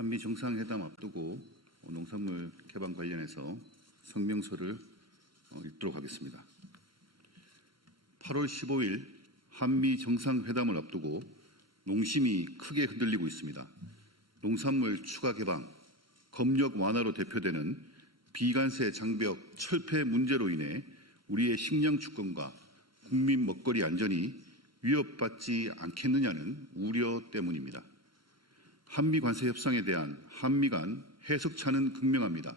한미 정상회담 앞두고 농산물 개방 관련해서 성명서를 읽도록 하겠습니다. 8월 15일 한미 정상회담을 앞두고 농심이 크게 흔들리고 있습니다. 농산물 추가 개방, 검역 완화로 대표되는 비관세 장벽 철폐 문제로 인해 우리의 식량 주권과 국민 먹거리 안전이 위협받지 않겠느냐는 우려 때문입니다. 한미 관세 협상에 대한 한미 간 해석차는 극명합니다.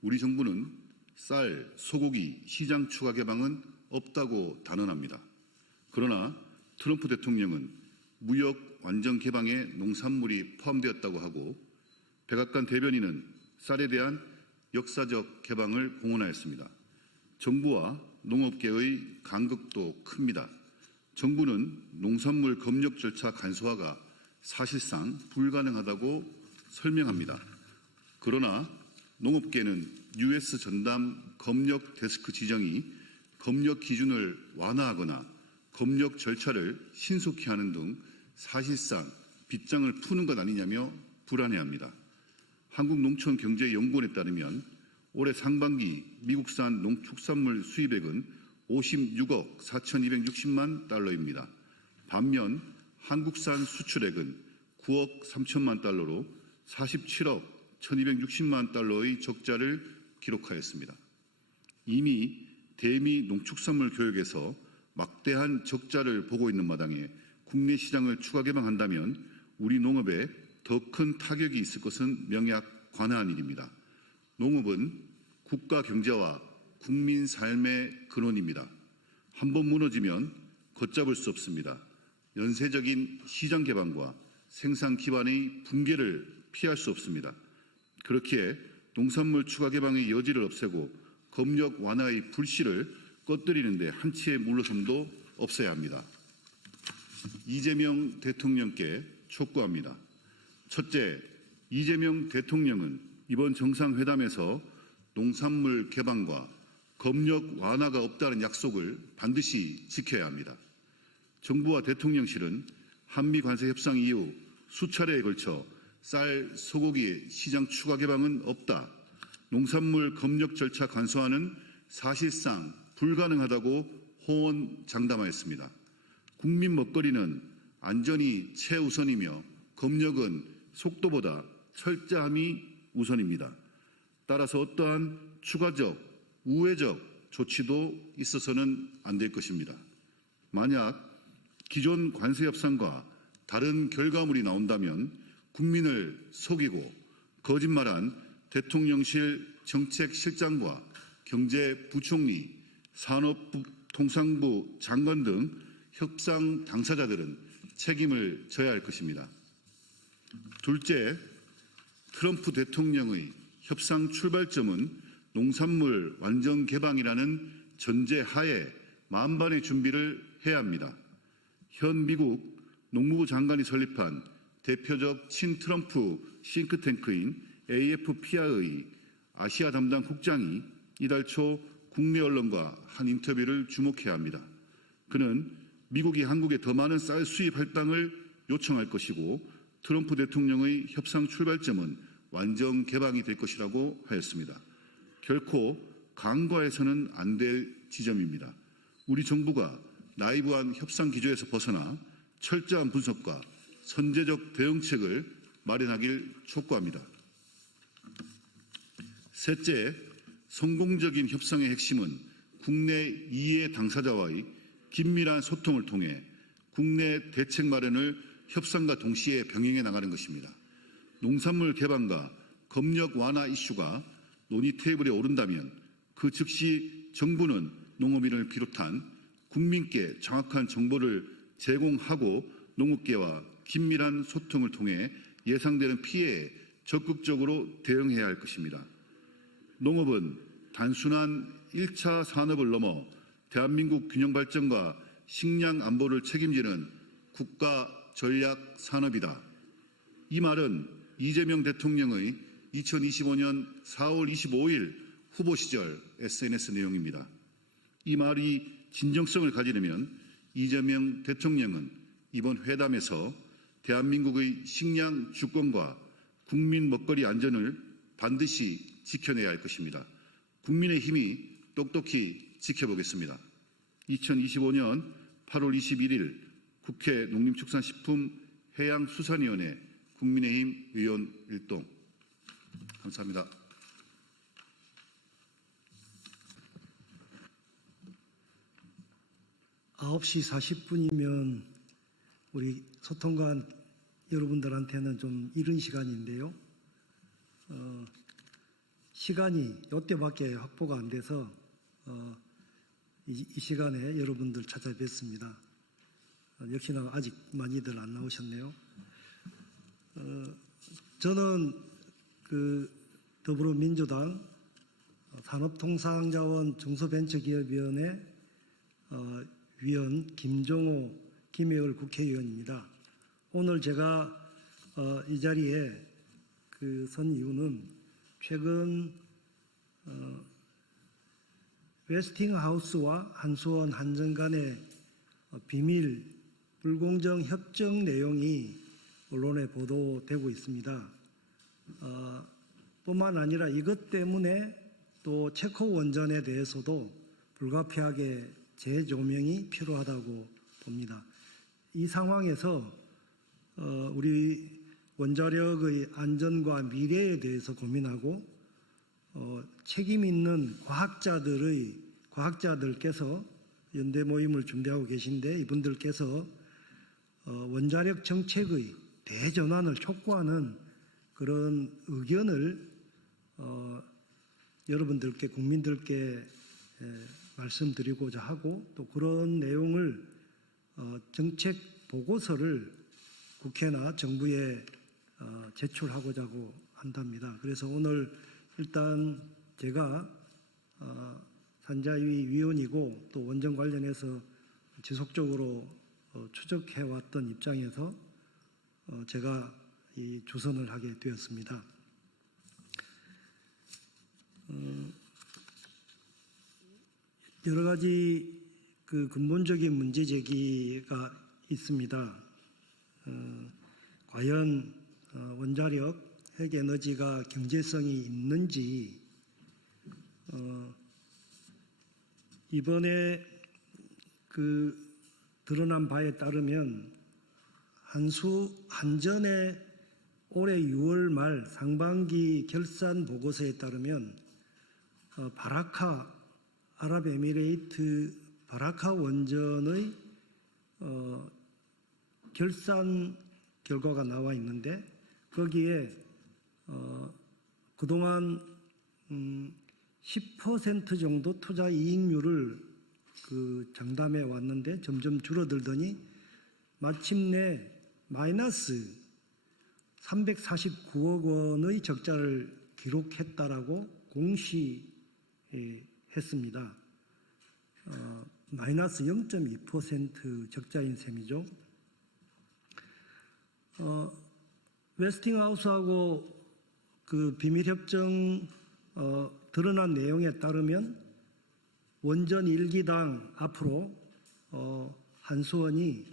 우리 정부는 쌀, 소고기 시장 추가 개방은 없다고 단언합니다. 그러나 트럼프 대통령은 무역 완전 개방에 농산물이 포함되었다고 하고 백악관 대변인은 쌀에 대한 역사적 개방을 공언하였습니다. 정부와 농업계의 간극도 큽니다. 정부는 농산물 검역 절차 간소화가 사실상 불가능하다고 설명합니다. 그러나 농업계는 US 전담 검역 데스크 지정이 검역 기준을 완화하거나 검역 절차를 신속히 하는 등 사실상 빗장을 푸는 것 아니냐며 불안해합니다. 한국농촌경제연구원에 따르면 올해 상반기 미국산 농축산물 수입액은 56억 4,260만 달러입니다. 반면 한국산 수출액은 9억 3천만 달러로 47억 1,260만 달러의 적자를 기록하였습니다. 이미 대미 농축산물 교역에서 막대한 적자를 보고 있는 마당에 국내 시장을 추가 개방한다면 우리 농업에 더 큰 타격이 있을 것은 명약관화한 일입니다. 농업은 국가 경제와 국민 삶의 근원입니다. 한번 무너지면 걷잡을 수 없습니다. 연쇄적인 시장 개방과 생산 기반의 붕괴를 피할 수 없습니다. 그렇기에 농산물 추가 개방의 여지를 없애고 검역 완화의 불씨를 꺼뜨리는 데 한치의 물러섬도 없어야 합니다. 이재명 대통령께 촉구합니다. 첫째, 이재명 대통령은 이번 정상회담에서 농산물 개방과 검역 완화가 없다는 약속을 반드시 지켜야 합니다. 정부와 대통령실은 한미 관세 협상 이후 수차례에 걸쳐 쌀, 소고기의 시장 추가 개방은 없다, 농산물 검역 절차 간소화는 사실상 불가능하다고 호언장담하였습니다. 국민 먹거리는 안전이 최우선이며 검역은 속도보다 철저함이 우선입니다. 따라서 어떠한 추가적, 우회적 조치도 있어서는 안 될 것입니다. 만약 기존 관세 협상과 다른 결과물이 나온다면 국민을 속이고 거짓말한 대통령실 정책실장과 경제부총리, 산업통상부 장관 등 협상 당사자들은 책임을 져야 할 것입니다. 둘째, 트럼프 대통령의 협상 출발점은 농산물 완전 개방이라는 전제하에 만반의 준비를 해야 합니다. 현 미국 농무부 장관이 설립한 대표적 친트럼프 싱크탱크인 AFPR의 아시아 담당 국장이 이달 초 국내 언론과 한 인터뷰를 주목해야 합니다. 그는 미국이 한국에 더 많은 쌀 수입 할당을 요청할 것이고 트럼프 대통령의 협상 출발점은 완전 개방이 될 것이라고 하였습니다. 결코 간과해서는 안 될 지점입니다. 우리 정부가 나이브한 협상 기조에서 벗어나 철저한 분석과 선제적 대응책을 마련하길 촉구합니다. 셋째, 성공적인 협상의 핵심은 국내 이해 당사자와의 긴밀한 소통을 통해 국내 대책 마련을 협상과 동시에 병행해 나가는 것입니다. 농산물 개방과 검역 완화 이슈가 논의 테이블에 오른다면 그 즉시 정부는 농업인을 비롯한 국민께 정확한 정보를 제공하고 농업계와 긴밀한 소통을 통해 예상되는 피해에 적극적으로 대응해야 할 것입니다. 농업은 단순한 1차 산업을 넘어 대한민국 균형 발전과 식량 안보를 책임지는 국가 전략 산업이다. 이 말은 이재명 대통령의 2025년 4월 25일 후보 시절 SNS 내용입니다. 이 말이 진정성을 가지려면 이재명 대통령은 이번 회담에서 대한민국의 식량 주권과 국민 먹거리 안전을 반드시 지켜내야 할 것입니다. 국민의힘이 똑똑히 지켜보겠습니다. 2025년 8월 21일 국회 농림축산식품해양수산위원회 국민의힘 의원 일동. 감사합니다. (9시 40분이면) 우리 소통관 여러분들한테는 좀 이른 시간인데요. 시간이 이때밖에 확보가 안 돼서 이 시간에 여러분들 찾아뵙습니다. 역시나 아직 많이들 안 나오셨네요. 저는 더불어민주당 산업통상자원 중소벤처기업위원회 위원 김종호 김혜을 국회의원입니다. 오늘 제가 이 자리에 선 이유는 최근 웨스팅하우스와 한수원 한전 간의 비밀 불공정 협정 내용이 언론에 보도되고 있습니다. 뿐만 아니라 이것 때문에 또 체코 원전에 대해서도 불가피하게 재조명이 필요하다고 봅니다. 이 상황에서 우리 원자력의 안전과 미래에 대해서 고민하고 책임 있는 과학자들께서 연대 모임을 준비하고 계신데 이분들께서 원자력 정책의 대전환을 촉구하는 그런 의견을 여러분들께 국민들께 말씀드리고자 하고 또 그런 내용을 정책 보고서를 국회나 정부에 제출하고자 한답니다. 그래서 오늘 일단 제가 산자위 위원이고 또 원전 관련해서 지속적으로 추적해왔던 입장에서 제가 이 주선을 하게 되었습니다. 여러 가지 근본적인 문제 제기가 있습니다. 과연 원자력, 핵에너지가 경제성이 있는지, 이번에 드러난 바에 따르면 한전의 올해 6월 말 상반기 결산 보고서에 따르면 아랍에미레이트 바라카 원전의 결산 결과가 나와 있는데 거기에 그동안 10% 정도 투자 이익률을 장담해 왔는데 점점 줄어들더니 마침내 마이너스 349억 원의 적자를 기록했다라고 공시했습니다. 마이너스 0.2% 적자인 셈이죠. 웨스팅하우스하고 비밀협정 드러난 내용에 따르면 원전 1기당 앞으로 한수원이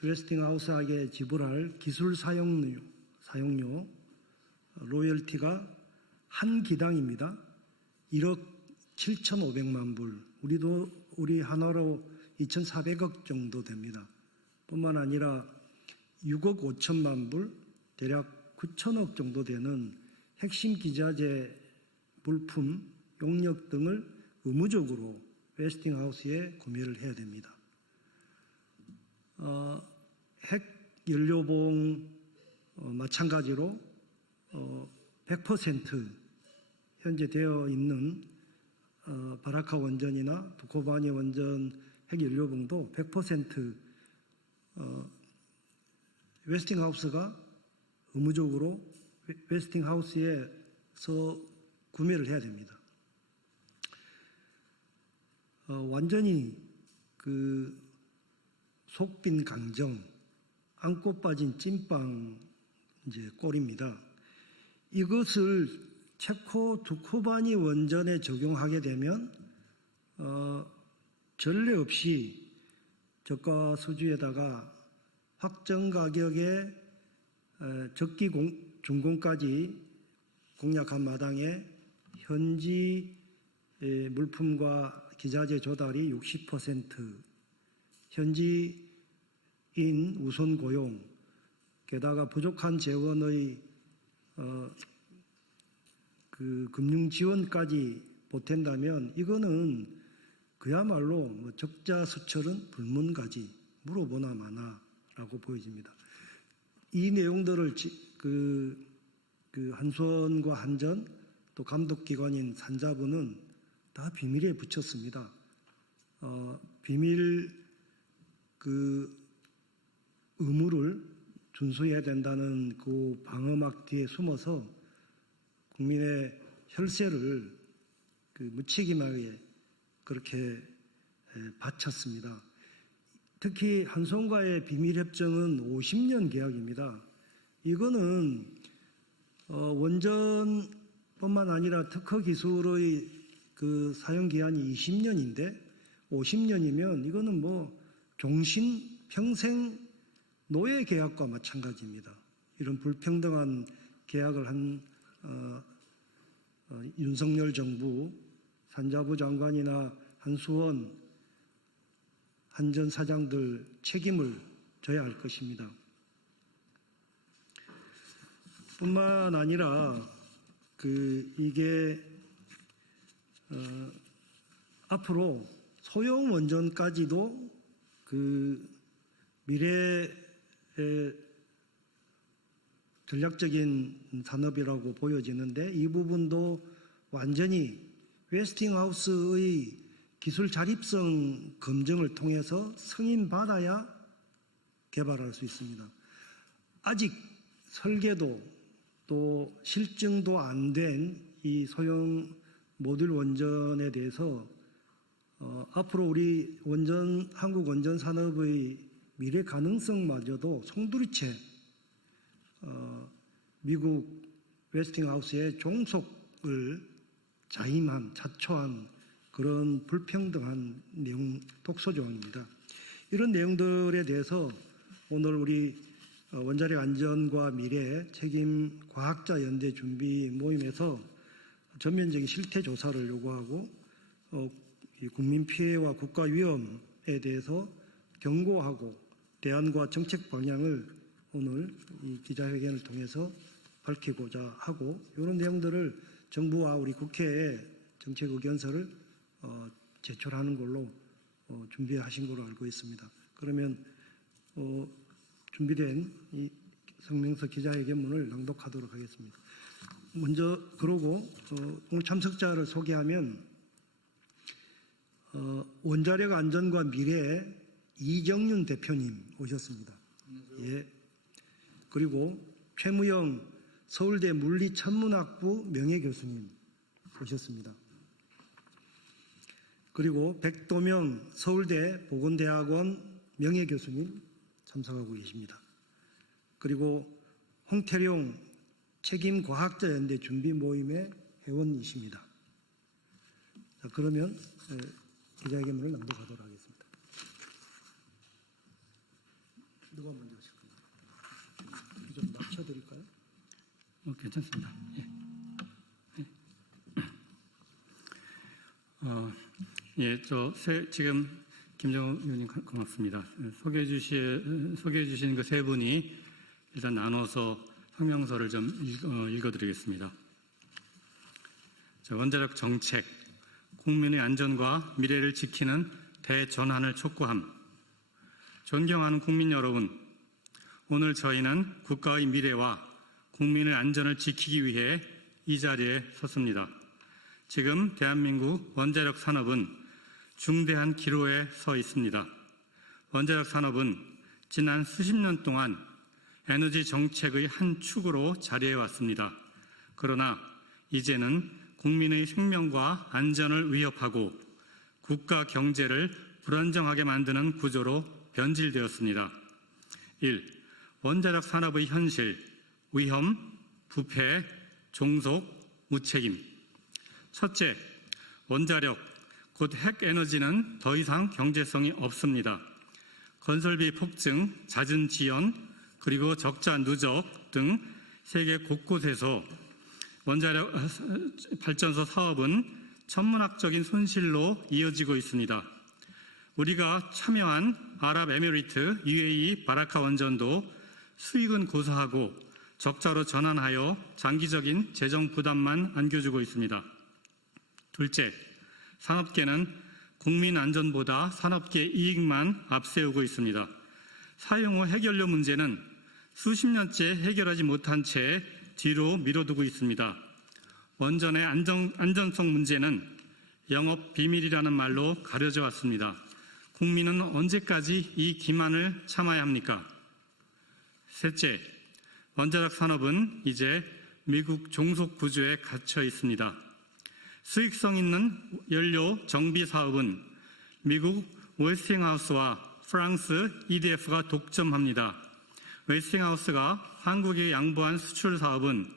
웨스팅하우스에게 지불할 기술 사용료 로열티가 한 기당입니다. 1억 7,500만 불, 우리 한화로 2,400억 정도 됩니다. 뿐만 아니라 6억 5천만 불, 대략 9천억 정도 되는 핵심 기자재 물품, 용역 등을 의무적으로 웨스팅하우스에 구매를 해야 됩니다. 핵연료봉 마찬가지로 100% 현재 되어 있는 바라카 원전이나 두코바니 원전 핵연료봉도 100% 웨스팅하우스가 의무적으로 웨스팅하우스에서 구매를 해야 됩니다. 완전히 속빈 강정, 안고 빠진 찐빵 꼴입니다. 이것을 체코 두코바니 원전에 적용하게 되면 전례 없이 저가 수주에다가 확정 가격에 적기 준공까지 공약한 마당에 현지 물품과 기자재 조달이 60%, 현지인 우선 고용, 게다가 부족한 재원의 그 금융 지원까지 보탠다면 이거는 그야말로 뭐 적자수철은 불문가지 물어보나 마나라고 보여집니다. 이 내용들을 그 한수원과 한전 또 감독기관인 산자부는 다 비밀에 붙였습니다. 비밀 그 의무를 준수해야 된다는 그 방어막 뒤에 숨어서 국민의 혈세를 그 무책임하게 그렇게 바쳤습니다. 특히 한수원과의 비밀협정은 50년 계약입니다. 이거는 원전뿐만 아니라 특허 기술의 그 사용 기한이 20년인데 50년이면 이거는 뭐 종신 평생 노예 계약과 마찬가지입니다. 이런 불평등한 계약을 한 윤석열 정부 산자부 장관이나 한수원 한전 사장들 책임을 져야 할 것입니다. 뿐만 아니라 이게 앞으로 소형 원전까지도 미래의 전략적인 산업이라고 보여지는데 이 부분도 완전히 웨스팅하우스의 기술 자립성 검증을 통해서 승인받아야 개발할 수 있습니다. 아직 설계도 또 실증도 안 된 이 소형 모듈 원전에 대해서 앞으로 우리 한국 원전 산업의 미래 가능성마저도 송두리째 미국 웨스팅하우스의 종속을 자초한 그런 불평등한 내용 독소조항입니다. 이런 내용들에 대해서 오늘 우리 원자력 안전과 미래 책임 과학자 연대 준비 모임에서 전면적인 실태 조사를 요구하고 국민 피해와 국가 위험에 대해서 경고하고 대안과 정책 방향을 오늘 이 기자회견을 통해서 밝히고자 하고 이런 내용들을 정부와 우리 국회에 정책 의견서를 제출하는 걸로 준비하신 걸로 알고 있습니다. 그러면 준비된 이 성명서 기자회견문을 낭독하도록 하겠습니다. 먼저 그러고 오늘 참석자를 소개하면 원자력 안전과 미래 이정윤 대표님 오셨습니다. 예. 그리고 최무영 서울대 물리천문학부 명예교수님 오셨습니다. 그리고 백도명 서울대 보건대학원 명예교수님 참석하고 계십니다. 그리고 홍태룡 책임과학자연대 준비 모임의 회원이십니다. 자, 그러면 기자회견문을 낭독하도록 하겠습니다. 누가 먼저 하실 건가요? 좀 낮춰드릴까요? 괜찮습니다. 예. 지금 김정우 의원님 고맙습니다. 소개해 주신 그 세 분이 일단 나눠서 성명서를 좀 읽어드리겠습니다. 원자력 정책, 국민의 안전과 미래를 지키는 대전환을 촉구함. 존경하는 국민 여러분, 오늘 저희는 국가의 미래와 국민의 안전을 지키기 위해 이 자리에 섰습니다. 지금 대한민국 원자력 산업은 중대한 기로에 서 있습니다. 원자력 산업은 지난 수십 년 동안 에너지 정책의 한 축으로 자리해 왔습니다. 그러나 이제는 국민의 생명과 안전을 위협하고 국가 경제를 불안정하게 만드는 구조로 변질되었습니다. 1. 원자력 산업의 현실, 위험, 부패, 종속, 무책임. 첫째, 원자력, 곧 핵에너지는 더 이상 경제성이 없습니다. 건설비 폭증, 잦은 지연, 그리고 적자 누적 등 세계 곳곳에서 원자력 발전소 사업은 천문학적인 손실로 이어지고 있습니다. 우리가 참여한 아랍에미리트 UAE 바라카 원전도 수익은 고사하고 적자로 전환하여 장기적인 재정 부담만 안겨주고 있습니다. 둘째, 산업계는 국민 안전보다 산업계 이익만 앞세우고 있습니다. 사용 후 해결료 문제는 수십 년째 해결하지 못한 채 뒤로 미뤄두고 있습니다. 원전의 안전성 문제는 영업 비밀이라는 말로 가려져 왔습니다. 국민은 언제까지 이 기만을 참아야 합니까? 셋째, 원자력 산업은 이제 미국 종속 구조에 갇혀 있습니다. 수익성 있는 연료 정비 사업은 미국 웨스팅하우스와 프랑스 EDF가 독점합니다. 웨스팅하우스가 한국에 양보한 수출 사업은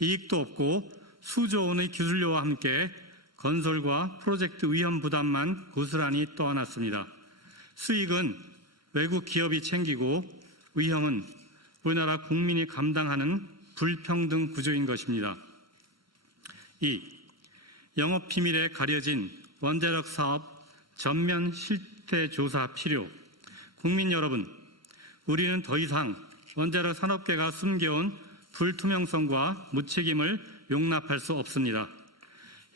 이익도 없고 수조 원의 기술료와 함께 건설과 프로젝트 위험 부담만 고스란히 떠안았습니다. 수익은 외국 기업이 챙기고 위험은 우리나라 국민이 감당하는 불평등 구조인 것입니다. 2. 영업 비밀에 가려진 원자력 사업 전면 실태 조사 필요. 국민 여러분, 우리는 더 이상 원자력 산업계가 숨겨온 불투명성과 무책임을 용납할 수 없습니다.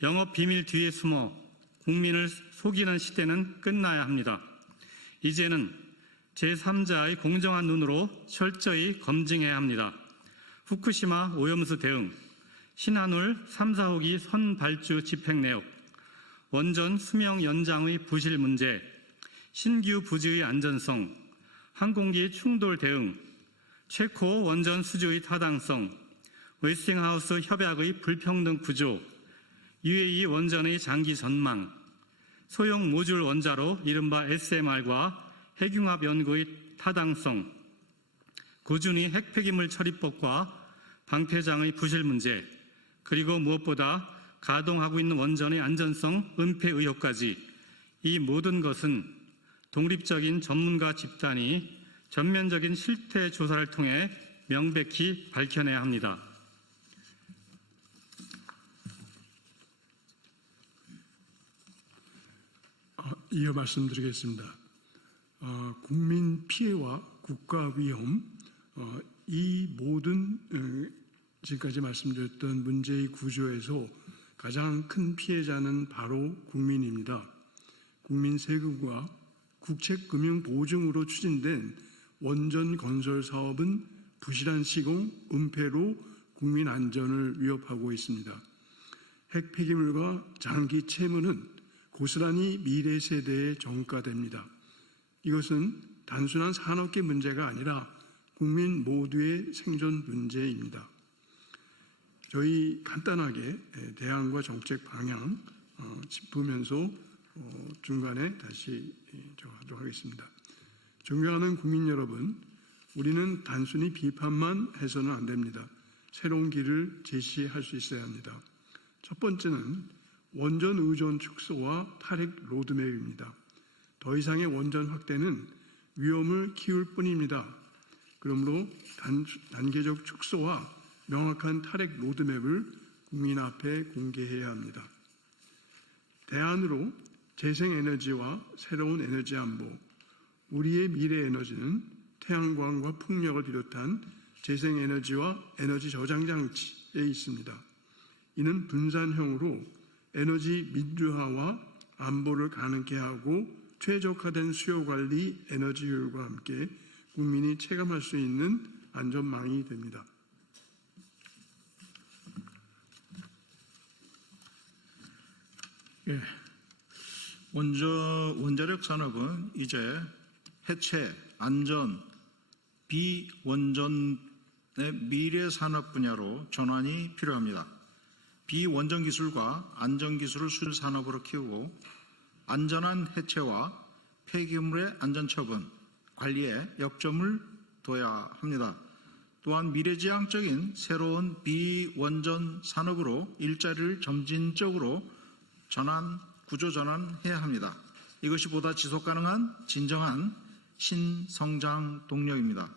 영업 비밀 뒤에 숨어 국민을 속이는 시대는 끝나야 합니다. 이제는 제3자의 공정한 눈으로 철저히 검증해야 합니다. 후쿠시마 오염수 대응, 신한울 3, 4호기 선발주 집행 내역, 원전 수명 연장의 부실 문제, 신규 부지의 안전성, 항공기 충돌 대응, 체코 원전 수주의 타당성, 웨스팅하우스 협약의 불평등 구조, UAE 원전의 장기 전망, 소형 모듈 원자로 이른바 SMR과 핵융합 연구의 타당성, 고준위 핵폐기물 처리법과 방패장의 부실 문제, 그리고 무엇보다 가동하고 있는 원전의 안전성 은폐 의혹까지 이 모든 것은 독립적인 전문가 집단이 전면적인 실태 조사를 통해 명백히 밝혀내야 합니다. 이어 말씀드리겠습니다. 국민 피해와 국가 위험, 이 모든 지금까지 말씀드렸던 문제의 구조에서 가장 큰 피해자는 바로 국민입니다. 국민 세금과 국책금융보증으로 추진된 원전 건설 사업은 부실한 시공, 은폐로 국민 안전을 위협하고 있습니다. 핵 폐기물과 장기 채무는 고스란히 미래 세대에 전가됩니다. 이것은 단순한 산업계 문제가 아니라 국민 모두의 생존 문제입니다. 저희 간단하게 대안과 정책 방향 짚으면서 중간에 다시 하도록 하겠습니다. 존경하는 국민 여러분, 우리는 단순히 비판만 해서는 안 됩니다. 새로운 길을 제시할 수 있어야 합니다. 첫 번째는 원전 의존 축소와 탈핵 로드맵입니다. 더 이상의 원전 확대는 위험을 키울 뿐입니다. 그러므로 단계적 축소와 명확한 탈핵 로드맵을 국민 앞에 공개해야 합니다. 대안으로 재생에너지와 새로운 에너지 안보, 우리의 미래 에너지는 태양광과 풍력을 비롯한 재생에너지와 에너지 저장 장치에 있습니다. 이는 분산형으로 에너지 민주화와 안보를 가능케 하고 최적화된 수요 관리, 에너지 효율과 함께 국민이 체감할 수 있는 안전망이 됩니다. 예. 원자력 산업은 이제 해체, 안전, 비원전의 미래 산업 분야로 전환이 필요합니다. 비원전 기술과 안전 기술을 수출 산업으로 키우고 안전한 해체와 폐기물의 안전 처분, 관리에 역점을 둬야 합니다. 또한 미래지향적인 새로운 비원전 산업으로 일자리를 점진적으로 구조 전환해야 합니다. 이것이 보다 지속 가능한 진정한 신성장 동력입니다.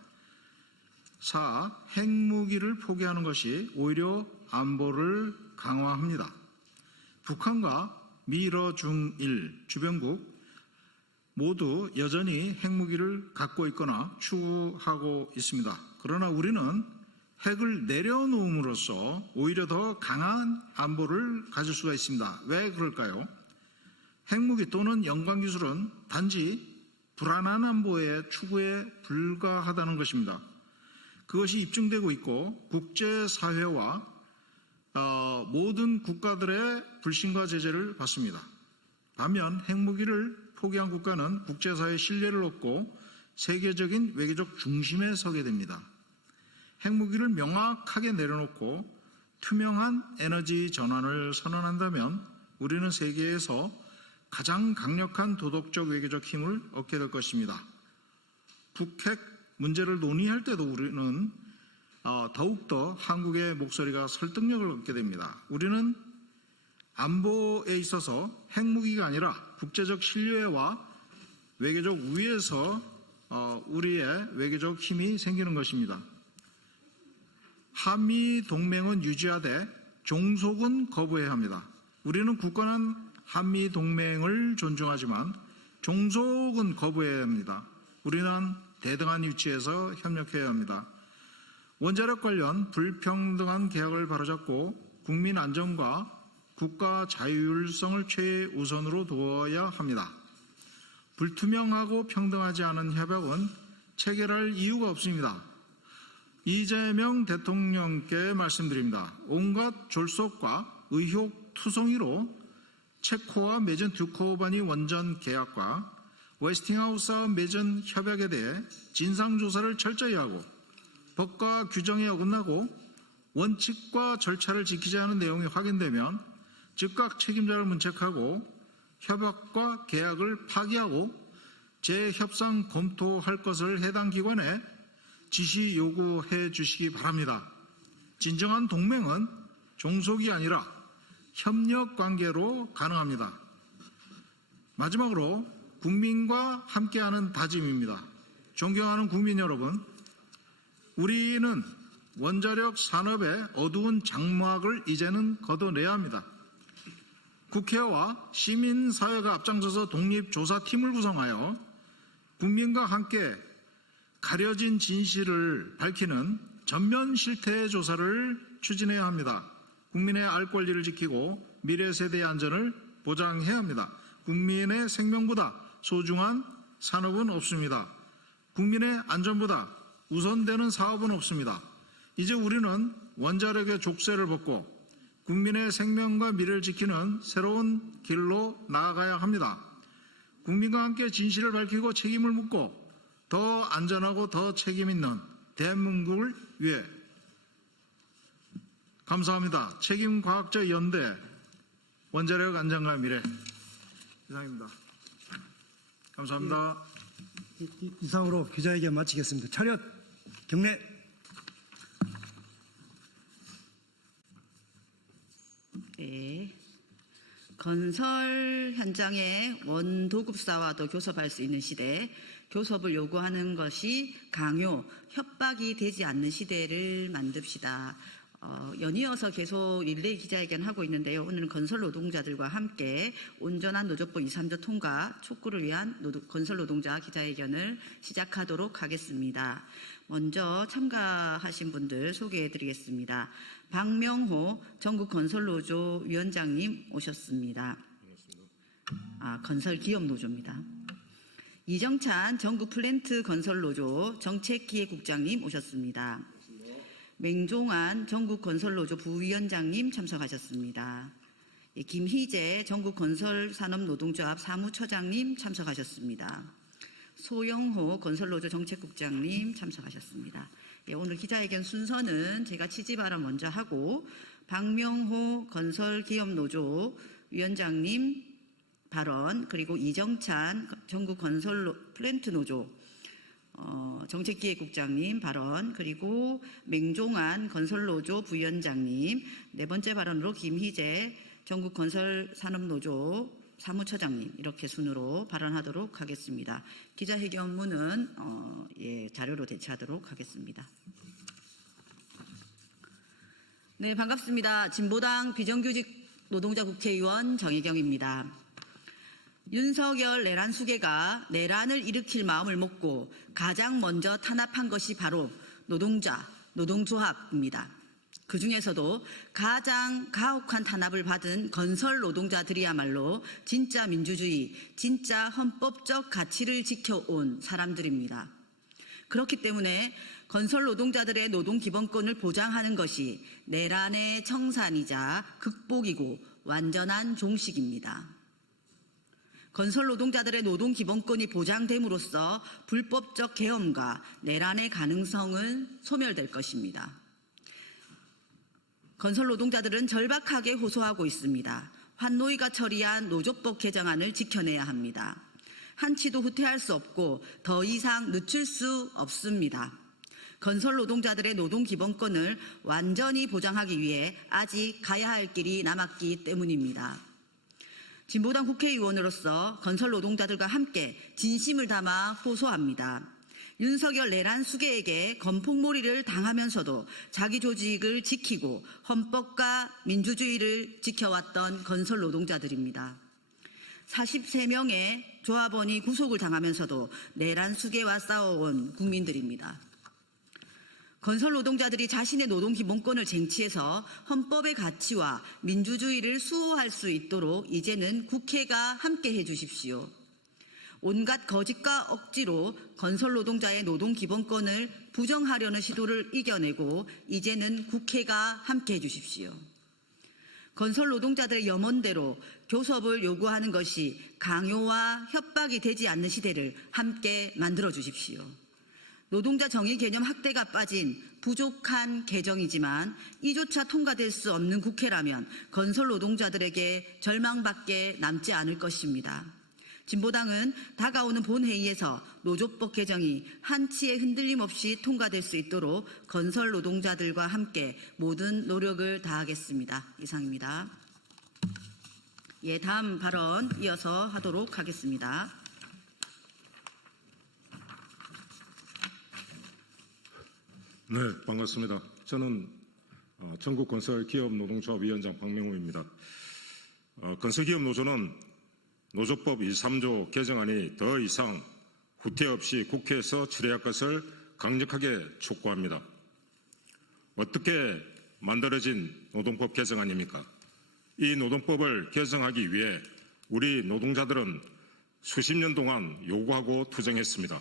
4. 핵무기를 포기하는 것이 오히려 안보를 강화합니다. 북한과 미러 중일 주변국 모두 여전히 핵무기를 갖고 있거나 추구하고 있습니다. 그러나 우리는 핵을 내려놓음으로써 오히려 더 강한 안보를 가질 수가 있습니다. 왜 그럴까요? 핵무기 또는 영광기술은 단지 불안한 안보의 추구에 불과하다는 것입니다. 그것이 입증되고 있고 국제사회와 모든 국가들의 불신과 제재를 받습니다. 반면 핵무기를 포기한 국가는 국제사회의 신뢰를 얻고 세계적인 외교적 중심에 서게 됩니다. 핵무기를 명확하게 내려놓고 투명한 에너지 전환을 선언한다면 우리는 세계에서 가장 강력한 도덕적 외교적 힘을 얻게 될 것입니다. 북핵 문제를 논의할 때도 우리는 더욱더 한국의 목소리가 설득력을 얻게 됩니다. 우리는 안보에 있어서 핵무기가 아니라 국제적 신뢰와 외교적 우위에서 우리의 외교적 힘이 생기는 것입니다. 한미 동맹은 유지하되 종속은 거부해야 합니다. 우리는 굳건한 한미 동맹을 존중하지만 종속은 거부해야 합니다. 우리는 대등한 위치에서 협력해야 합니다. 원자력 관련 불평등한 개혁을 바로잡고 국민 안전과 국가 자율성을 최우선으로 두어야 합니다. 불투명하고 평등하지 않은 협약은 체결할 이유가 없습니다. 이재명 대통령께 말씀드립니다. 온갖 졸속과 의혹 투성이로 체코와 맺은 두코바니 원전 계약과 웨스팅하우스와 맺은 협약에 대해 진상조사를 철저히 하고 법과 규정에 어긋나고 원칙과 절차를 지키지 않은 내용이 확인되면 즉각 책임자를 문책하고 협약과 계약을 파기하고 재협상 검토할 것을 해당 기관에 지시 요구해 주시기 바랍니다. 진정한 동맹은 종속이 아니라 협력 관계로 가능합니다. 마지막으로 국민과 함께하는 다짐입니다. 존경하는 국민 여러분, 우리는 원자력 산업의 어두운 장막을 이제는 걷어내야 합니다. 국회와 시민사회가 앞장서서 독립조사팀을 구성하여 국민과 함께 가려진 진실을 밝히는 전면 실태 조사를 추진해야 합니다. 국민의 알 권리를 지키고 미래 세대의 안전을 보장해야 합니다. 국민의 생명보다 소중한 산업은 없습니다. 국민의 안전보다 우선되는 사업은 없습니다. 이제 우리는 원자력의 족쇄를 벗고 국민의 생명과 미래를 지키는 새로운 길로 나아가야 합니다. 국민과 함께 진실을 밝히고 책임을 묻고 더 안전하고 더 책임 있는 대한민국을 위해 감사합니다. 책임과학자 연대 원자력 안전과 미래 이상입니다. 감사합니다. 이상으로 기자회견 마치겠습니다. 차렷 경례. 네. 건설 현장에 원도급사와도 교섭할 수 있는 시대, 교섭을 요구하는 것이 강요, 협박이 되지 않는 시대를 만듭시다. 연이어서 계속 릴레이 기자회견 하고 있는데요. 오늘은 건설 노동자들과 함께 온전한 노조법 2, 3조 통과 촉구를 위한 건설 노동자 기자회견을 시작하도록 하겠습니다. 먼저 참가하신 분들 소개해 드리겠습니다. 박명호 전국건설노조 위원장님 오셨습니다. 건설기업노조입니다. 이정찬 전국플랜트건설노조 정책기획국장님 오셨습니다. 맹종환 전국건설노조 부위원장님 참석하셨습니다. 김희재 전국건설산업노동조합 사무처장님 참석하셨습니다. 소영호 건설노조 정책국장님 참석하셨습니다. 오늘 기자회견 순서는 제가 취지 발언 먼저 하고 박명호 건설기업노조 위원장님 발언, 그리고 이정찬 전국건설플랜트노조 정책기획국장님 발언, 그리고 맹종환 건설노조 부위원장님, 네 번째 발언으로 김희재 전국건설산업노조 사무처장님 이렇게 순으로 발언하도록 하겠습니다. 기자회견문은 자료로 대체하도록 하겠습니다. 네, 반갑습니다. 진보당 비정규직 노동자 국회의원 정혜경입니다. 윤석열 내란 수계가 내란을 일으킬 마음을 먹고 가장 먼저 탄압한 것이 바로 노동자, 노동조합입니다. 그중에서도 가장 가혹한 탄압을 받은 건설 노동자들이야말로 진짜 민주주의, 진짜 헌법적 가치를 지켜온 사람들입니다. 그렇기 때문에 건설 노동자들의 노동기본권을 보장하는 것이 내란의 청산이자 극복이고 완전한 종식입니다. 건설 노동자들의 노동기본권이 보장됨으로써 불법적 계엄과 내란의 가능성은 소멸될 것입니다. 건설 노동자들은 절박하게 호소하고 있습니다. 환노위가 처리한 노조법 개정안을 지켜내야 합니다. 한치도 후퇴할 수 없고 더 이상 늦출 수 없습니다. 건설 노동자들의 노동기본권을 완전히 보장하기 위해 아직 가야 할 길이 남았기 때문입니다. 진보당 국회의원으로서 건설 노동자들과 함께 진심을 담아 호소합니다. 윤석열 내란 수계에게 건폭몰이를 당하면서도 자기 조직을 지키고 헌법과 민주주의를 지켜왔던 건설 노동자들입니다. 43명의 조합원이 구속을 당하면서도 내란 수계와 싸워온 국민들입니다. 건설 노동자들이 자신의 노동기본권을 쟁취해서 헌법의 가치와 민주주의를 수호할 수 있도록 이제는 국회가 함께해 주십시오. 온갖 거짓과 억지로 건설 노동자의 노동기본권을 부정하려는 시도를 이겨내고 이제는 국회가 함께해 주십시오. 건설 노동자들의 염원대로 교섭을 요구하는 것이 강요와 협박이 되지 않는 시대를 함께 만들어 주십시오. 노동자 정의 개념 학대가 빠진 부족한 개정이지만 이조차 통과될 수 없는 국회라면 건설 노동자들에게 절망밖에 남지 않을 것입니다. 진보당은 다가오는 본회의에서 노조법 개정이 한치의 흔들림 없이 통과될 수 있도록 건설 노동자들과 함께 모든 노력을 다하겠습니다. 이상입니다. 예, 다음 발언 이어서 하도록 하겠습니다. 네, 반갑습니다. 저는 전국건설기업노동조합위원장 박명호입니다. 건설기업노조는 노조법 23조 개정안이 더 이상 후퇴 없이 국회에서 처리할 것을 강력하게 촉구합니다. 어떻게 만들어진 노동법 개정안입니까? 이 노동법을 개정하기 위해 우리 노동자들은 수십 년 동안 요구하고 투쟁했습니다.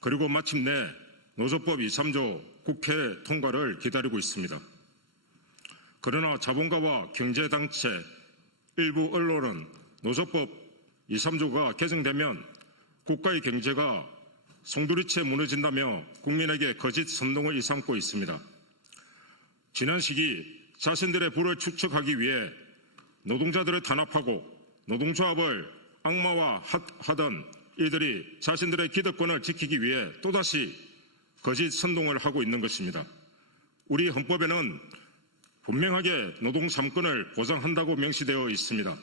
그리고 마침내 노조법 23조 국회 통과를 기다리고 있습니다. 그러나 자본가와 경제단체, 일부 언론은 노조법 23조가 개정되면 국가의 경제가 송두리째 무너진다며 국민에게 거짓 선동을 일삼고 있습니다. 지난 시기 자신들의 부를 축적하기 위해 노동자들을 탄압하고 노동조합을 악마화하던 이들이 자신들의 기득권을 지키기 위해 또다시 거짓 선동을 하고 있는 것입니다. 우리 헌법에는 분명하게 노동 3권을 보장한다고 명시되어 있습니다.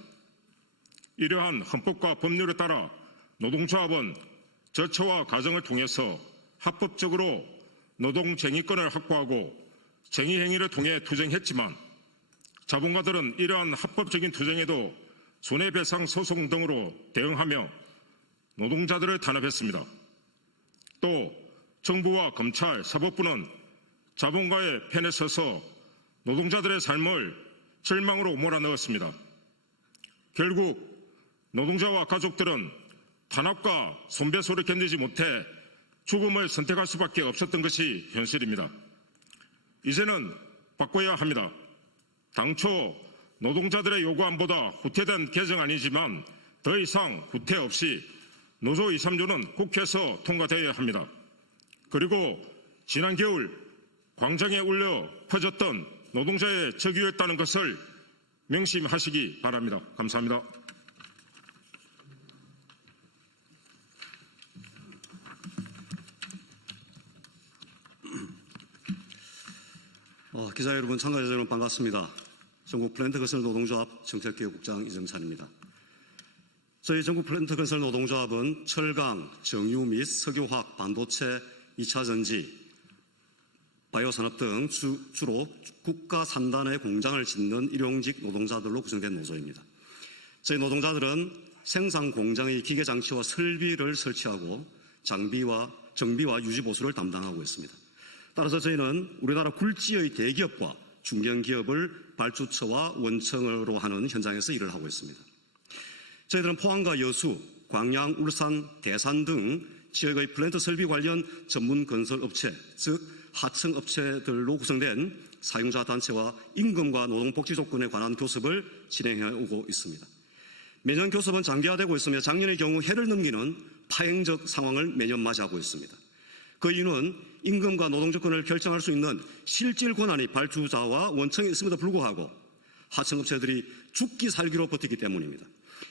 이러한 헌법과 법률에 따라 노동조합은 절차와 과정을 통해서 합법적으로 노동쟁의권을 확보하고 쟁의행위를 통해 투쟁했지만 자본가들은 이러한 합법적인 투쟁에도 손해배상 소송 등으로 대응하며 노동자들을 탄압했습니다. 또 정부와 검찰, 사법부는 자본가의 편에 서서 노동자들의 삶을 절망으로 몰아넣었습니다. 결국 노동자와 가족들은 탄압과 손배소를 견디지 못해 죽음을 선택할 수밖에 없었던 것이 현실입니다. 이제는 바꿔야 합니다. 당초 노동자들의 요구안보다 후퇴된 개정안이지만 더 이상 후퇴 없이 노조 23조는 국회에서 통과되어야 합니다. 그리고 지난 겨울 광장에 울려 퍼졌던 노동자의 적이었다는 것을 명심하시기 바랍니다. 감사합니다. 기자 여러분, 참가자 여러분 반갑습니다. 전국 플랜트 건설 노동조합 정책기획국장 이정찬입니다. 저희 전국 플랜트 건설 노동조합은 철강, 정유 및 석유화학, 반도체, 2차 전지, 바이오 산업 등 주로 국가 산단의 공장을 짓는 일용직 노동자들로 구성된 노조입니다. 저희 노동자들은 생산 공장의 기계 장치와 설비를 설치하고 정비와 유지 보수를 담당하고 있습니다. 따라서 저희는 우리나라 굴지의 대기업과 중견기업을 발주처와 원청으로 하는 현장에서 일을 하고 있습니다. 저희들은 포항과 여수, 광양, 울산, 대산 등 지역의 플랜트 설비 관련 전문 건설 업체, 즉 하청 업체들로 구성된 사용자 단체와 임금과 노동복지 조건에 관한 교섭을 진행해 오고 있습니다. 매년 교섭은 장기화되고 있으며 작년의 경우 해를 넘기는 파행적 상황을 매년 맞이하고 있습니다. 그 이유는 임금과 노동 조건을 결정할 수 있는 실질 권한이 발주자와 원청에 있음에도 불구하고 하청업체들이 죽기 살기로 버티기 때문입니다.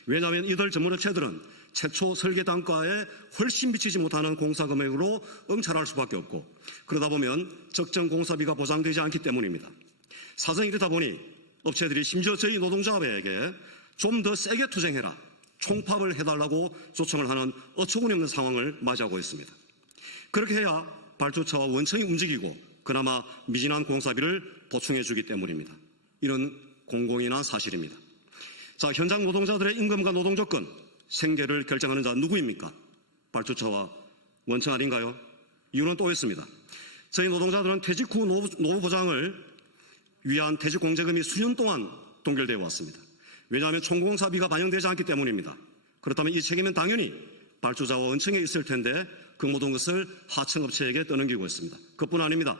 왜냐하면 이들 전문업체들은 최초 설계 단가에 훨씬 미치지 못하는 공사 금액으로 응찰할 수밖에 없고, 그러다 보면 적정 공사비가 보장되지 않기 때문입니다. 사정이 이렇다 보니 업체들이 심지어 저희 노동조합에게 좀 더 세게 투쟁해라, 총파업을 해달라고 요청을 하는 어처구니없는 상황을 맞이하고 있습니다. 그렇게 해야 발주처와 원청이 움직이고 그나마 미진한 공사비를 보충해 주기 때문입니다. 이는 공공연한 사실입니다. 자, 현장 노동자들의 임금과 노동 조건, 생계를 결정하는 자 누구입니까? 발주처와 원청 아닌가요? 이유는 또 있습니다. 저희 노동자들은 퇴직 후 노후 보장을 위한 퇴직공제금이 수년 동안 동결되어 왔습니다. 왜냐하면 총공사비가 반영되지 않기 때문입니다. 그렇다면 이 책임은 당연히 발주자와 원청에 있을 텐데 그 모든 것을 하청업체에게 떠넘기고 있습니다. 그뿐 아닙니다.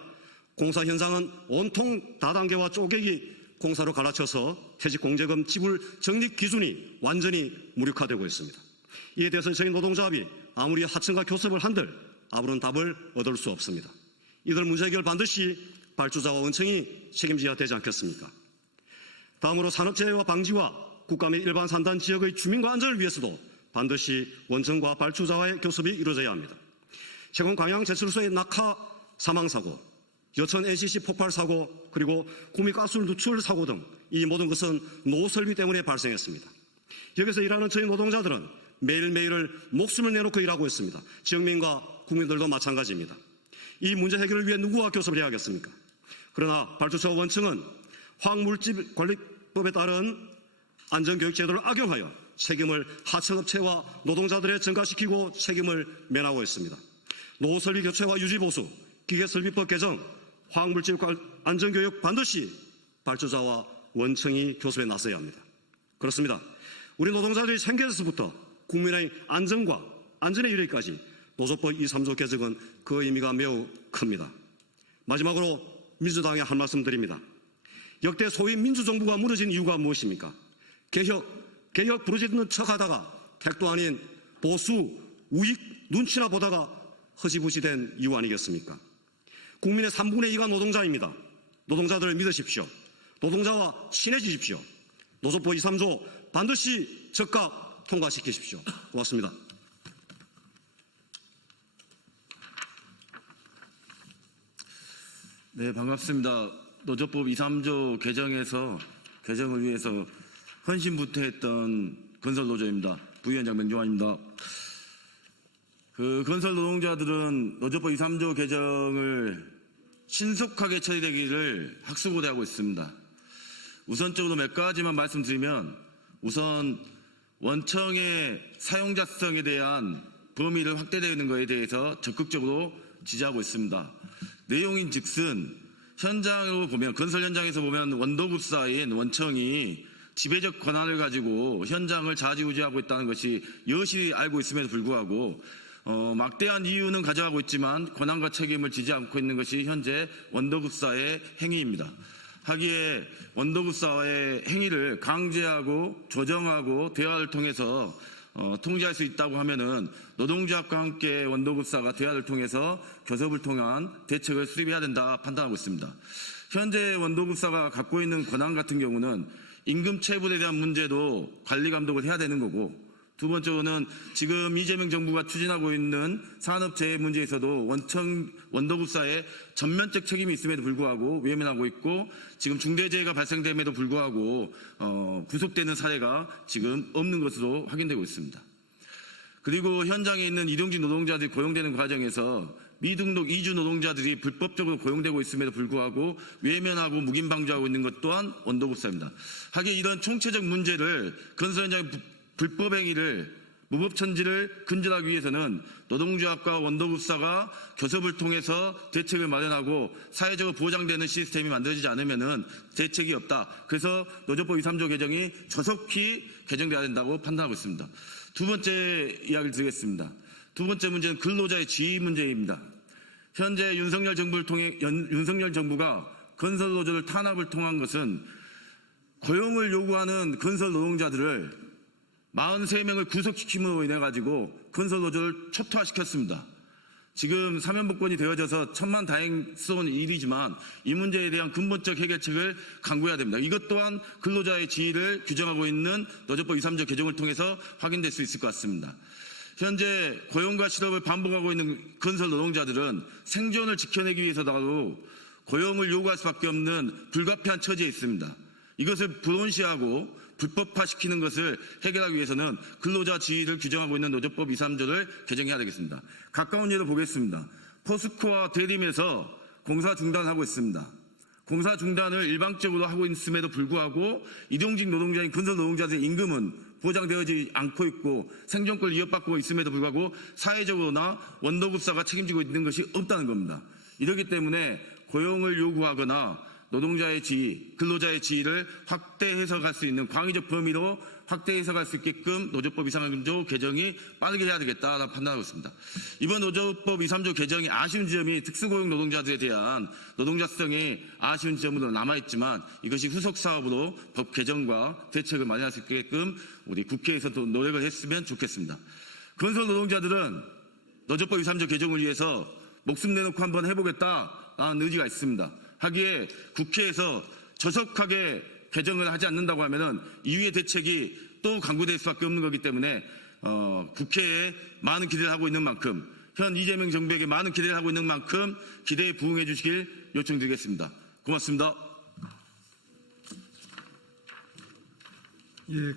공사 현장은 온통 다단계와 쪼개기 공사로 갈라쳐서 퇴직공제금 지불 적립 기준이 완전히 무력화되고 있습니다. 이에 대해서 저희 노동조합이 아무리 하청과 교섭을 한들 아무런 답을 얻을 수 없습니다. 이들 문제 해결 반드시 발주자와 원청이 책임져야 되지 않겠습니까? 다음으로 산업재해와 방지와 국가 및 일반 산단 지역의 주민과 안전을 위해서도 반드시 원청과 발주자와의 교섭이 이루어져야 합니다. 최근 광양 제철소의 낙하 사망사고, 여천 NCC 폭발 사고, 그리고 구미가스 누출 사고 등 이 모든 것은 노설비 때문에 발생했습니다. 여기서 일하는 저희 노동자들은 매일매일을 목숨을 내놓고 일하고 있습니다. 지역민과 국민들도 마찬가지입니다. 이 문제 해결을 위해 누구와 교섭을 해야겠습니까? 그러나 발주처와 원청은 화학물질관리법에 따른 안전교육제도를 악용하여 책임을 하청업체와 노동자들에 전가시키고 책임을 면하고 있습니다. 노후설비 교체와 유지보수, 기계설비법 개정, 화학물질 안전교육 반드시 발주자와 원청이 교섭에 나서야 합니다. 그렇습니다. 우리 노동자들의 생계에서부터 국민의 안전과 안전에 이르기까지 노조법 2, 3조 개정은 그 의미가 매우 큽니다. 마지막으로 민주당에 한 말씀 드립니다. 역대 소위 민주정부가 무너진 이유가 무엇입니까? 개혁 부르짖는 척하다가 택도 아닌 보수, 우익 눈치나 보다가 허지부지 된 이유 아니겠습니까? 국민의 3분의 2가 노동자입니다. 노동자들을 믿으십시오. 노동자와 친해지십시오. 노조법 2, 3조 반드시 적극 통과시키십시오. 고맙습니다. 네, 반갑습니다. 노조법 2, 3조 개정을 위해서 헌신부태했던 건설노조입니다. 부위원장 명종환입니다. 건설 노동자들은 노조법 2, 3조 개정을 신속하게 처리되기를 학수고대하고 있습니다. 우선적으로 몇 가지만 말씀드리면, 우선 원청의 사용자성에 대한 범위를 확대되는 것에 대해서 적극적으로 지지하고 있습니다. 내용인 즉슨 현장으로 보면, 건설 현장에서 보면 원도급사인 원청이 지배적 권한을 가지고 현장을 좌지우지하고 있다는 것이 여실히 알고 있음에도 불구하고 막대한 이유는 가져가고 있지만 권한과 책임을 지지 않고 있는 것이 현재 원도급사의 행위입니다. 하기에 원도급사의 행위를 강제하고 조정하고 대화를 통해서 통제할 수 있다고 하면은 노동조합과 함께 원도급사가 대화를 통해서 교섭을 통한 대책을 수립해야 된다 판단하고 있습니다. 현재 원도급사가 갖고 있는 권한 같은 경우는 임금 체불에 대한 문제도 관리 감독을 해야 되는 거고, 두 번째로는 지금 이재명 정부가 추진하고 있는 산업재해 문제에서도 원도급사의 전면적 책임이 있음에도 불구하고 외면하고 있고, 지금 중대재해가 발생됨에도 불구하고 구속되는 사례가 지금 없는 것으로 확인되고 있습니다. 그리고 현장에 있는 일용직 노동자들이 고용되는 과정에서 미등록 이주 노동자들이 불법적으로 고용되고 있음에도 불구하고 외면하고 묵인방조하고 있는 것 또한 원도급사입니다. 하기에 이런 총체적 문제를 건설 현장의 불법 행위를 무법천지를 근절하기 위해서는 노동조합과 원도급사가 교섭을 통해서 대책을 마련하고 사회적으로 보장되는 시스템이 만들어지지 않으면 대책이 없다. 그래서 노조법 2.3조 개정이 조속히 개정돼야 된다고 판단하고 있습니다. 두 번째 이야기를 드리겠습니다. 두 번째 문제는 근로자의 지위 문제입니다. 현재 윤석열 정부가 건설 노조를 탄압을 통한 것은 고용을 요구하는 건설 노동자들을 43명을 구속시킴으로 인해 가지고 건설 노조를 초토화시켰습니다. 지금 사면복권이 되어져서 천만다행스러운 일이지만 이 문제에 대한 근본적 해결책을 강구해야 됩니다. 이것 또한 근로자의 지위를 규정하고 있는 노조법 2.3조 개정을 통해서 확인될 수 있을 것 같습니다. 현재 고용과 실업을 반복하고 있는 건설 노동자들은 생존을 지켜내기 위해서라도 고용을 요구할 수밖에 없는 불가피한 처지에 있습니다. 이것을 불온시하고 불법화시키는 것을 해결하기 위해서는 근로자 지위를 규정하고 있는 노조법 2.3조를 개정해야 되겠습니다. 가까운 예로 보겠습니다. 포스코와 대림에서 공사 중단하고 있습니다. 공사 중단을 일방적으로 하고 있음에도 불구하고 일용직 노동자인 건설 노동자들의 임금은 보장되어지지 않고 있고 생존권을 위협받고 있음에도 불구하고 사회적으로나 원도급사가 책임지고 있는 것이 없다는 겁니다. 이렇기 때문에 고용을 요구하거나 노동자의 지위, 근로자의 지위를 확대 해석할 수 있는 광의적 범위로 확대 해석할 수 있게끔 노조법 2.3조 개정이 빠르게 해야 되겠다라고 판단하고 있습니다. 이번 노조법 2.3조 개정이 아쉬운 지점이 특수고용 노동자들에 대한 노동자성이 아쉬운 지점으로 남아있지만 이것이 후속 사업으로 법 개정과 대책을 마련할 수 있게끔 우리 국회에서도 노력을 했으면 좋겠습니다. 건설 노동자들은 노조법 2.3조 개정을 위해서 목숨 내놓고 한번 해보겠다라는 의지가 있습니다. 하기에 국회에서 조속하게 개정을 하지 않는다고 하면은 이후의 대책이 또 강구될 수밖에 없는 거기 때문에 국회에 많은 기대를 하고 있는 만큼 현 이재명 정부에게 많은 기대를 하고 있는 만큼 기대에 부응해 주시길 요청드리겠습니다. 고맙습니다. 예,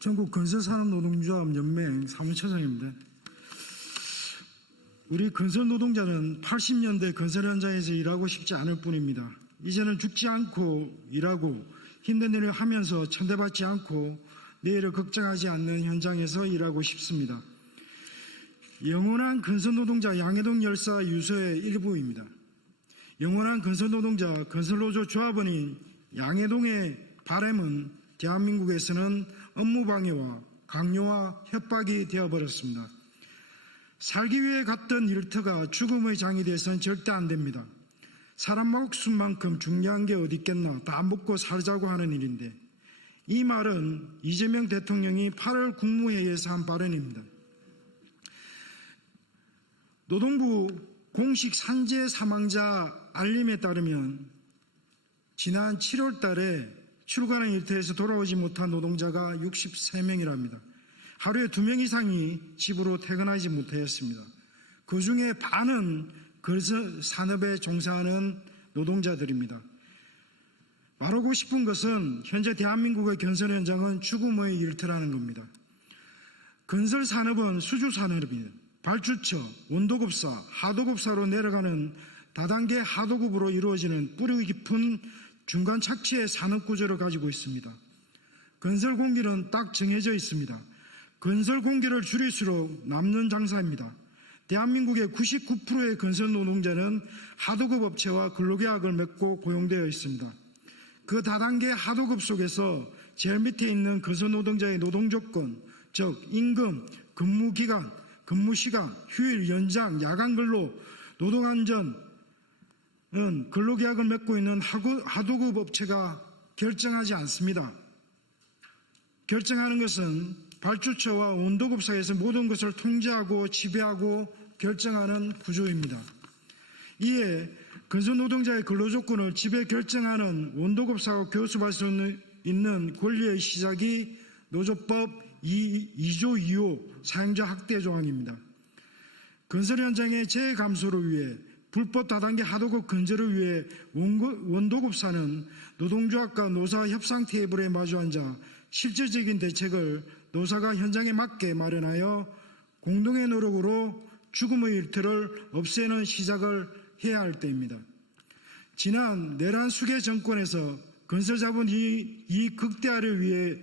전국 건설산업노동조합 연맹 사무처장입니다. 우리 건설 노동자는 80년대 건설 현장에서 일하고 싶지 않을 뿐입니다. 이제는 죽지 않고 일하고 힘든 일을 하면서 천대받지 않고 내일을 걱정하지 않는 현장에서 일하고 싶습니다. 영원한 건설 노동자 양해동 열사 유서의 일부입니다. 영원한 건설 노동자 건설노조 조합원인 양해동의 바람은 대한민국에서는 업무방해와 강요와 협박이 되어버렸습니다. 살기 위해 갔던 일터가 죽음의 장이 돼서는 절대 안 됩니다. 사람 목숨만큼 중요한 게 어디 있겠나, 다 먹고 살자고 하는 일인데, 이 말은 이재명 대통령이 8월 국무회의에서 한 발언입니다. 노동부 공식 산재 사망자 알림에 따르면 지난 7월 달에 출근한 일터에서 돌아오지 못한 노동자가 63명이랍니다. 하루에 2명 이상이 집으로 퇴근하지 못하였습니다. 그 중에 반은 건설 산업에 종사하는 노동자들입니다. 말하고 싶은 것은 현재 대한민국의 건설 현장은 죽음의 일터라는 겁니다. 건설 산업은 수주 산업입니다. 발주처, 원도급사, 하도급사로 내려가는 다단계 하도급으로 이루어지는 뿌리 깊은 중간 착취의 산업 구조를 가지고 있습니다. 건설 공기는 딱 정해져 있습니다. 건설 공기를 줄일수록 남는 장사입니다. 대한민국의 99%의 건설 노동자는 하도급 업체와 근로계약을 맺고 고용되어 있습니다. 그 다단계 하도급 속에서 제일 밑에 있는 건설 노동자의 노동조건, 즉 임금, 근무기간, 근무시간, 휴일, 연장, 야간 근로, 노동안전은 근로계약을 맺고 있는 하도급 업체가 결정하지 않습니다. 결정하는 것은 발주처와 원도급사에서 모든 것을 통제하고 지배하고 결정하는 구조입니다. 이에 건설 노동자의 근로조건을 지배 결정하는 원도급사가 교섭할 수 있는 권리의 시작이 노조법 2조 2호 사용자 학대 조항입니다. 건설 현장의 재해 감소를 위해 불법 다단계 하도급 근절을 위해 원도급사는 노동조합과 노사 협상 테이블에 마주 앉아 실질적인 대책을 노사가 현장에 맞게 마련하여 공동의 노력으로 죽음의 일터를 없애는 시작을 해야 할 때입니다. 지난 내란 수계 정권에서 건설자본 이익 극대화를 위해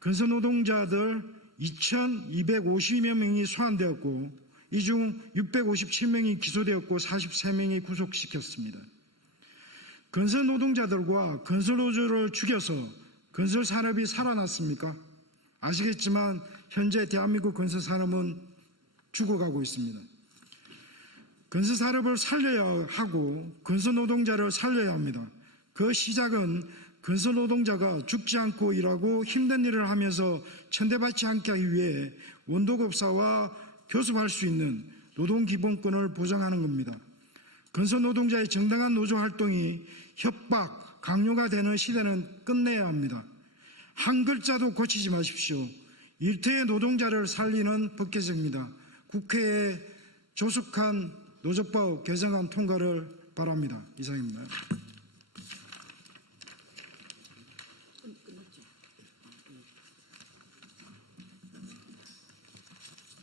건설노동자들 2,250여 명이 소환되었고 이 중 657명이 기소되었고 43명이 구속시켰습니다. 건설노동자들과 건설노조를 죽여서 건설산업이 살아났습니까? 아시겠지만 현재 대한민국 건설산업은 죽어가고 있습니다. 건설산업을 살려야 하고 건설노동자를 살려야 합니다. 그 시작은 건설노동자가 죽지 않고 일하고 힘든 일을 하면서 천대받지 않게 하기 위해 원도급사와 교섭할 수 있는 노동기본권을 보장하는 겁니다. 건설노동자의 정당한 노조활동이 협박, 강요가 되는 시대는 끝내야 합니다. 한 글자도 고치지 마십시오. 일터의 노동자를 살리는 법 개정입니다. 국회에 조속한 노조법 개정안 통과를 바랍니다. 이상입니다.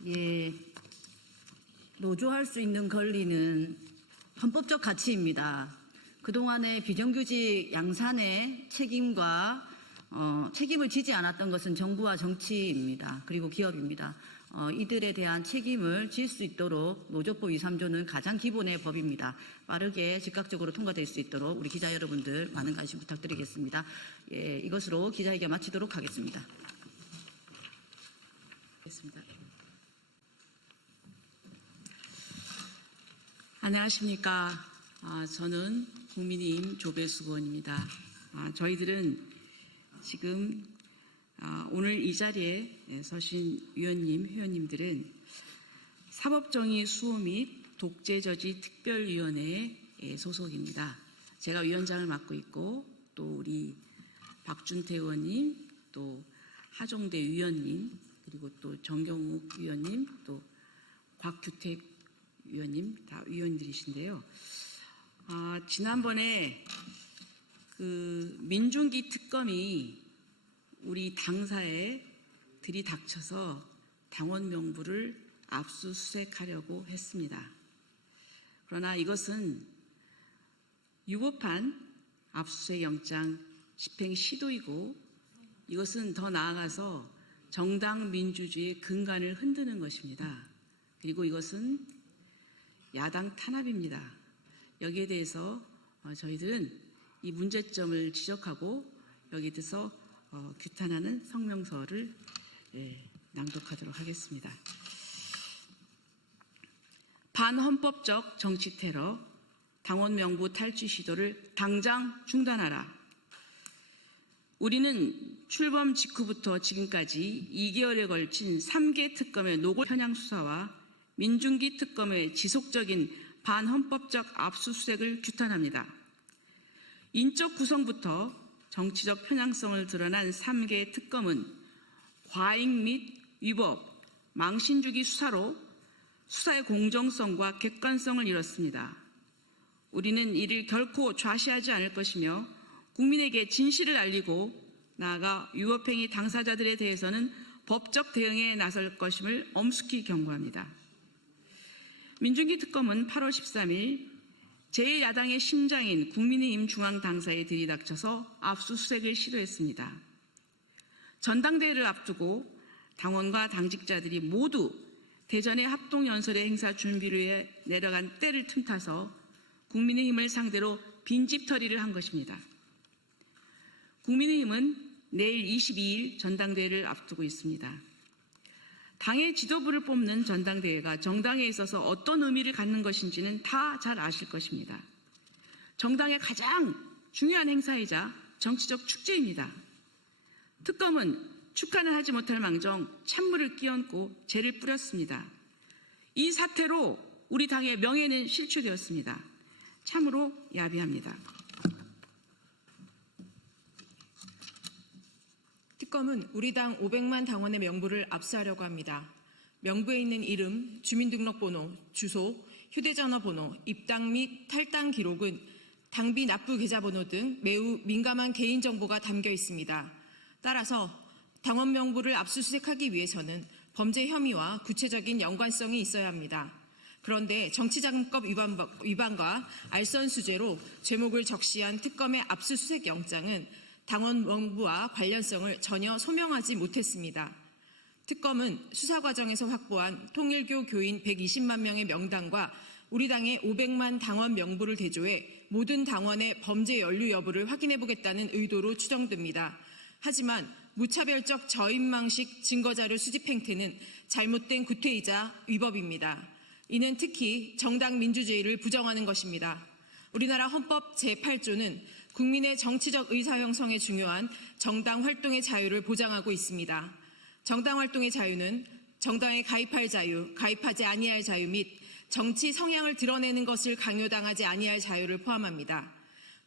예, 노조할 수 있는 권리는 헌법적 가치입니다. 그동안의 비정규직 양산의 책임과 책임을 지지 않았던 것은 정부와 정치입니다. 그리고 기업입니다. 이들에 대한 책임을 질 수 있도록 노조법 2, 3조는 가장 기본의 법입니다. 빠르게 즉각적으로 통과될 수 있도록 우리 기자 여러분들 많은 관심 부탁드리겠습니다. 예, 이것으로 기자회견 마치도록 하겠습니다. 안녕하십니까. 저는 국민의힘 조배수 의원입니다. 저희들은 지금 오늘 이 자리에 서신 위원님, 회원님들은 사법정의 수호 및 독재저지 특별위원회의 소속입니다. 제가 위원장을 맡고 있고 또 우리 박준태 의원님, 또 하종대 위원님, 그리고 또 정경욱 위원님, 또 곽규택 위원님 다 위원들이신데요. 지난번에 그 민중기 특검이 우리 당사에 들이닥쳐서 당원 명부를 압수수색하려고 했습니다. 그러나 이것은 위법한 압수수색 영장 집행 시도이고 이것은 더 나아가서 정당 민주주의의 근간을 흔드는 것입니다. 그리고 이것은 야당 탄압입니다. 여기에 대해서 저희들은 이 문제점을 지적하고 여기에 대해서 규탄하는 성명서를 낭독하도록 하겠습니다. 반헌법적 정치 테러, 당원 명부 탈취 시도를 당장 중단하라. 우리는 출범 직후부터 지금까지 2개월에 걸친 3개 특검의 노골 현황 수사와 민중기 특검의 지속적인 반헌법적 압수수색을 규탄합니다. 인적 구성부터 정치적 편향성을 드러난 3개 특검은 과잉 및 위법, 망신주기 수사로 수사의 공정성과 객관성을 잃었습니다. 우리는 이를 결코 좌시하지 않을 것이며 국민에게 진실을 알리고 나아가 위법행위 당사자들에 대해서는 법적 대응에 나설 것임을 엄숙히 경고합니다. 민중기 특검은 8월 13일 제1야당의 심장인 국민의힘 중앙당사에 들이닥쳐서 압수수색을 시도했습니다. 전당대회를 앞두고 당원과 당직자들이 모두 대전의 합동연설회 행사 준비를 위해 내려간 때를 틈타서 국민의힘을 상대로 빈집털이를 한 것입니다. 국민의힘은 내일 22일 전당대회를 앞두고 있습니다. 당의 지도부를 뽑는 전당대회가 정당에 있어서 어떤 의미를 갖는 것인지는 다 잘 아실 것입니다. 정당의 가장 중요한 행사이자 정치적 축제입니다. 특검은 축하는 하지 못할 망정 찬물을 끼얹고 죄를 뿌렸습니다. 이 사태로 우리 당의 명예는 실추되었습니다. 참으로 야비합니다. 특검은 우리 당 500만 당원의 명부를 압수하려고 합니다. 명부에 있는 이름, 주민등록번호, 주소, 휴대전화번호, 입당 및 탈당 기록은 당비 납부 계좌번호 등 매우 민감한 개인정보가 담겨 있습니다. 따라서 당원 명부를 압수수색하기 위해서는 범죄 혐의와 구체적인 연관성이 있어야 합니다. 그런데 정치자금법 위반과 알선수재로 죄목을 적시한 특검의 압수수색 영장은 당원 명부와 관련성을 전혀 소명하지 못했습니다. 특검은 수사 과정에서 확보한 통일교 교인 120만 명의 명단과 우리 당의 500만 당원 명부를 대조해 모든 당원의 범죄 연루 여부를 확인해 보겠다는 의도로 추정됩니다. 하지만 무차별적 저인망식 증거자료 수집 행태는 잘못된 구태이자 위법입니다. 이는 특히 정당 민주주의를 부정하는 것입니다. 우리나라 헌법 제8조는 국민의 정치적 의사 형성에 중요한 정당 활동의 자유를 보장하고 있습니다. 정당 활동의 자유는 정당에 가입할 자유, 가입하지 아니할 자유 및 정치 성향을 드러내는 것을 강요당하지 아니할 자유를 포함합니다.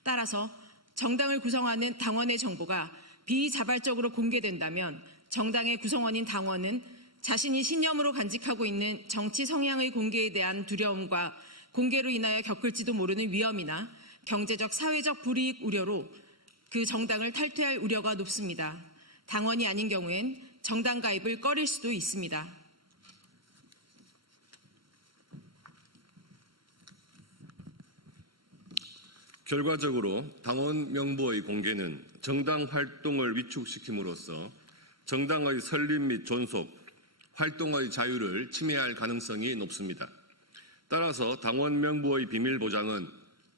따라서 정당을 구성하는 당원의 정보가 비자발적으로 공개된다면 정당의 구성원인 당원은 자신이 신념으로 간직하고 있는 정치 성향의 공개에 대한 두려움과 공개로 인하여 겪을지도 모르는 위험이나 경제적, 사회적 불이익 우려로 그 정당을 탈퇴할 우려가 높습니다. 당원이 아닌 경우엔 정당 가입을 꺼릴 수도 있습니다. 결과적으로 당원 명부의 공개는 정당 활동을 위축시킴으로써 정당의 설립 및 존속, 활동의 자유를 침해할 가능성이 높습니다. 따라서 당원 명부의 비밀 보장은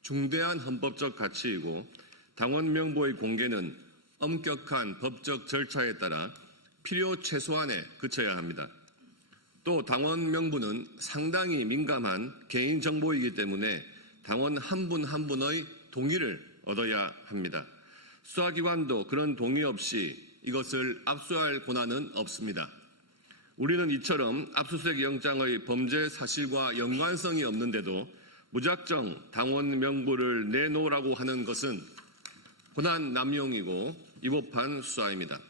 중대한 헌법적 가치이고 당원 명부의 공개는 엄격한 법적 절차에 따라 필요 최소한에 그쳐야 합니다. 또 당원 명부는 상당히 민감한 개인정보이기 때문에 당원 한 분 한 분의 동의를 얻어야 합니다. 수사기관도 그런 동의 없이 이것을 압수할 권한은 없습니다. 우리는 이처럼 압수수색 영장의 범죄 사실과 연관성이 없는데도 무작정 당원 명부를 내놓으라고 하는 것은 권한 남용이고 위법한 수사입니다.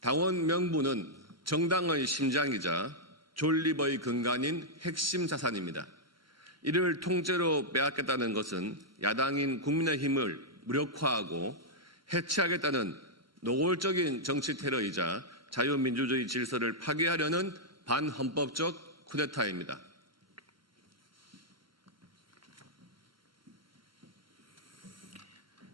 당원 명부는 정당의 심장이자 존립의 근간인 핵심 자산입니다. 이를 통째로 빼앗겠다는 것은 야당인 국민의힘을 무력화하고 해체하겠다는 노골적인 정치 테러이자 자유민주주의 질서를 파괴하려는 반헌법적 쿠데타입니다.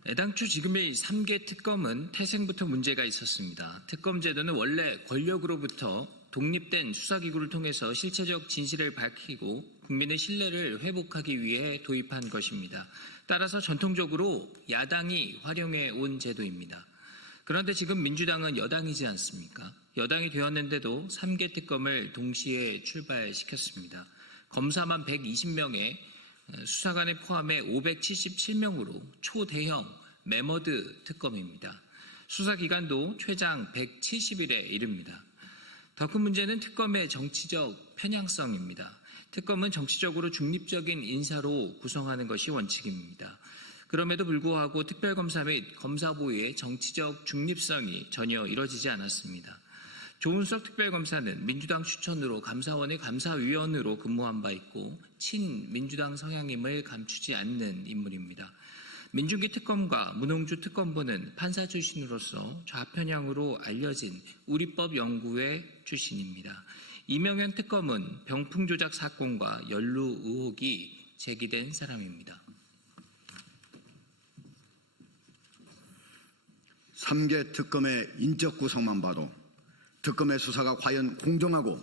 애당초 지금의 3개 특검은 태생부터 문제가 있었습니다. 특검 제도는 원래 권력으로부터 독립된 수사기구를 통해서 실체적 진실을 밝히고 국민의 신뢰를 회복하기 위해 도입한 것입니다. 따라서 전통적으로 야당이 활용해 온 제도입니다. 그런데 지금 민주당은 여당이지 않습니까? 여당이 되었는데도 3개 특검을 동시에 출발시켰습니다. 검사만 120명에 수사관을 포함해 577명으로 초대형 매머드 특검입니다. 수사기간도 최장 170일에 이릅니다. 더 큰 문제는 특검의 정치적 편향성입니다. 특검은 정치적으로 중립적인 인사로 구성하는 것이 원칙입니다. 그럼에도 불구하고 특별검사 및 검사부의 정치적 중립성이 전혀 이뤄지지 않았습니다. 조은석 특별검사는 민주당 추천으로 감사원의 감사위원으로 근무한 바 있고 친민주당 성향임을 감추지 않는 인물입니다. 민중기 특검과 문홍주 특검부는 판사 출신으로서 좌편향으로 알려진 우리법 연구회 출신입니다. 이명현 특검은 병풍 조작 사건과 연루 의혹이 제기된 사람입니다. 3개 특검의 인적 구성만 봐도 특검의 수사가 과연 공정하고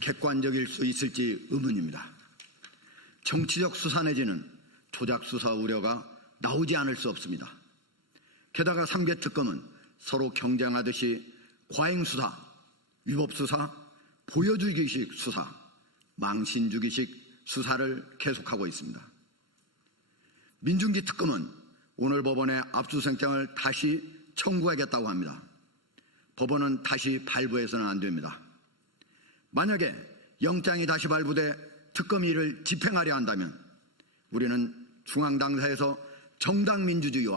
객관적일 수 있을지 의문입니다. 정치적 수사 내지는 조작 수사 우려가 나오지 않을 수 없습니다. 게다가 3개 특검은 서로 경쟁하듯이 과잉수사, 위법수사, 보여주기식 수사, 망신주기식 수사를 계속하고 있습니다. 민중기 특검은 오늘 법원에 압수영장을 다시 청구하겠다고 합니다. 법원은 다시 발부해서는 안 됩니다. 만약에 영장이 다시 발부돼 특검이 이를 집행하려 한다면 우리는 중앙당사에서 정당민주주의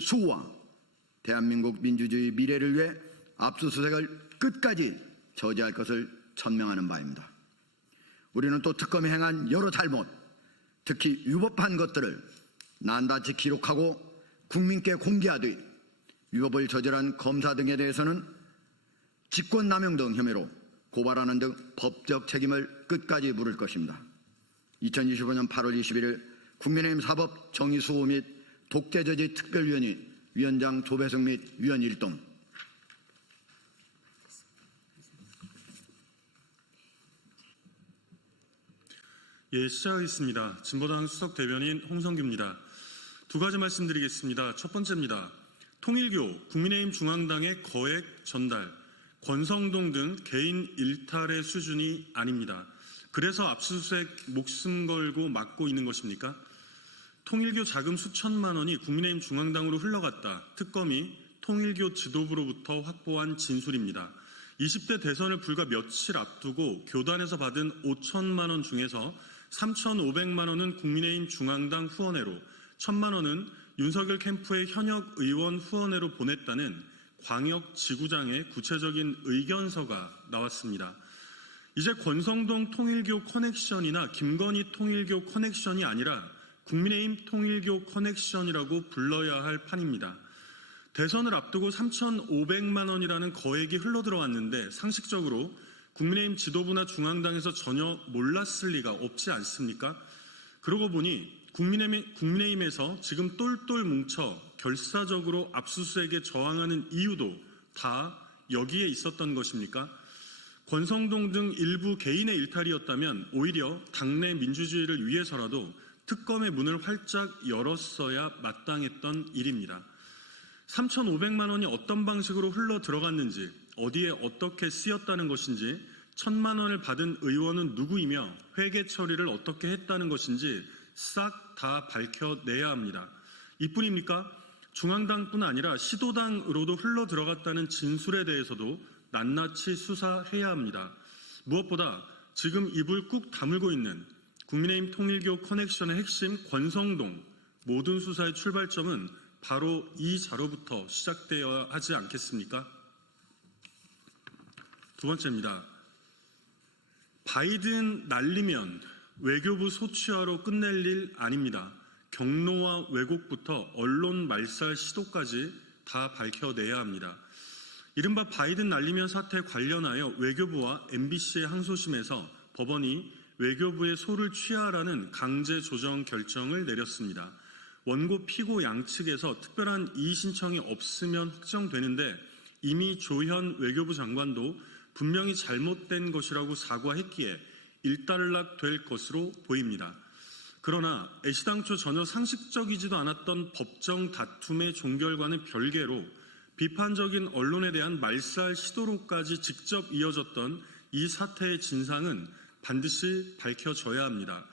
수호와 대한민국 민주주의 미래를 위해 압수수색을 끝까지 저지할 것을 천명하는 바입니다. 우리는 또 특검이 행한 여러 잘못, 특히 위법한 것들을 낱낱이 기록하고 국민께 공개하되 위법을 저질한 검사 등에 대해서는 직권남용 등 혐의로 고발하는 등 법적 책임을 끝까지 물을 것입니다. 2025년 8월 21일 국민의힘 사법정의수호 및 독재저지 특별위원회 위원장 조배석 및 위원 일동. 예, 시작하겠습니다. 진보당 수석 대변인 홍성규입니다. 두 가지 말씀드리겠습니다. 첫 번째입니다. 통일교, 국민의힘 중앙당의 거액 전달, 권성동 등 개인 일탈의 수준이 아닙니다. 그래서 압수수색 목숨 걸고 막고 있는 것입니까? 통일교 자금 수천만 원이 국민의힘 중앙당으로 흘러갔다. 특검이 통일교 지도부로부터 확보한 진술입니다. 20대 대선을 불과 며칠 앞두고 교단에서 받은 5천만 원 중에서 3,500만 원은 국민의힘 중앙당 후원회로, 1,000만 원은 윤석열 캠프의 현역 의원 후원회로 보냈다는 광역지구장의 구체적인 의견서가 나왔습니다. 이제 권성동 통일교 커넥션이나 김건희 통일교 커넥션이 아니라 국민의힘 통일교 커넥션이라고 불러야 할 판입니다. 대선을 앞두고 3,500만 원이라는 거액이 흘러들어왔는데 상식적으로 국민의힘 지도부나 중앙당에서 전혀 몰랐을 리가 없지 않습니까? 그러고 보니 국민의힘에서 지금 똘똘 뭉쳐 결사적으로 압수수색에 저항하는 이유도 다 여기에 있었던 것입니까? 권성동 등 일부 개인의 일탈이었다면 오히려 당내 민주주의를 위해서라도 특검의 문을 활짝 열었어야 마땅했던 일입니다. 3,500만 원이 어떤 방식으로 흘러 들어갔는지, 어디에 어떻게 쓰였다는 것인지, 1,000만 원을 받은 의원은 누구이며 회계 처리를 어떻게 했다는 것인지 싹 다 밝혀내야 합니다. 이뿐입니까? 중앙당뿐 아니라 시도당으로도 흘러 들어갔다는 진술에 대해서도 낱낱이 수사해야 합니다. 무엇보다 지금 입을 꾹 다물고 있는 국민의힘 통일교 커넥션의 핵심 권성동, 모든 수사의 출발점은 바로 이 자로부터 시작되어야 하지 않겠습니까? 두 번째입니다. 바이든 날리면 외교부 소취하러 끝낼 일 아닙니다. 경로와 왜곡부터 언론 말살 시도까지 다 밝혀내야 합니다. 이른바 바이든 날리면 사태 관련하여 외교부와 MBC의 항소심에서 법원이 외교부의 소를 취하라는 강제 조정 결정을 내렸습니다. 원고 피고 양측에서 특별한 이의 신청이 없으면 확정되는데 이미 조현 외교부 장관도 분명히 잘못된 것이라고 사과했기에 일단락 될 것으로 보입니다. 그러나 애시당초 전혀 상식적이지도 않았던 법정 다툼의 종결과는 별개로 비판적인 언론에 대한 말살 시도로까지 직접 이어졌던 이 사태의 진상은 반드시 밝혀져야 합니다.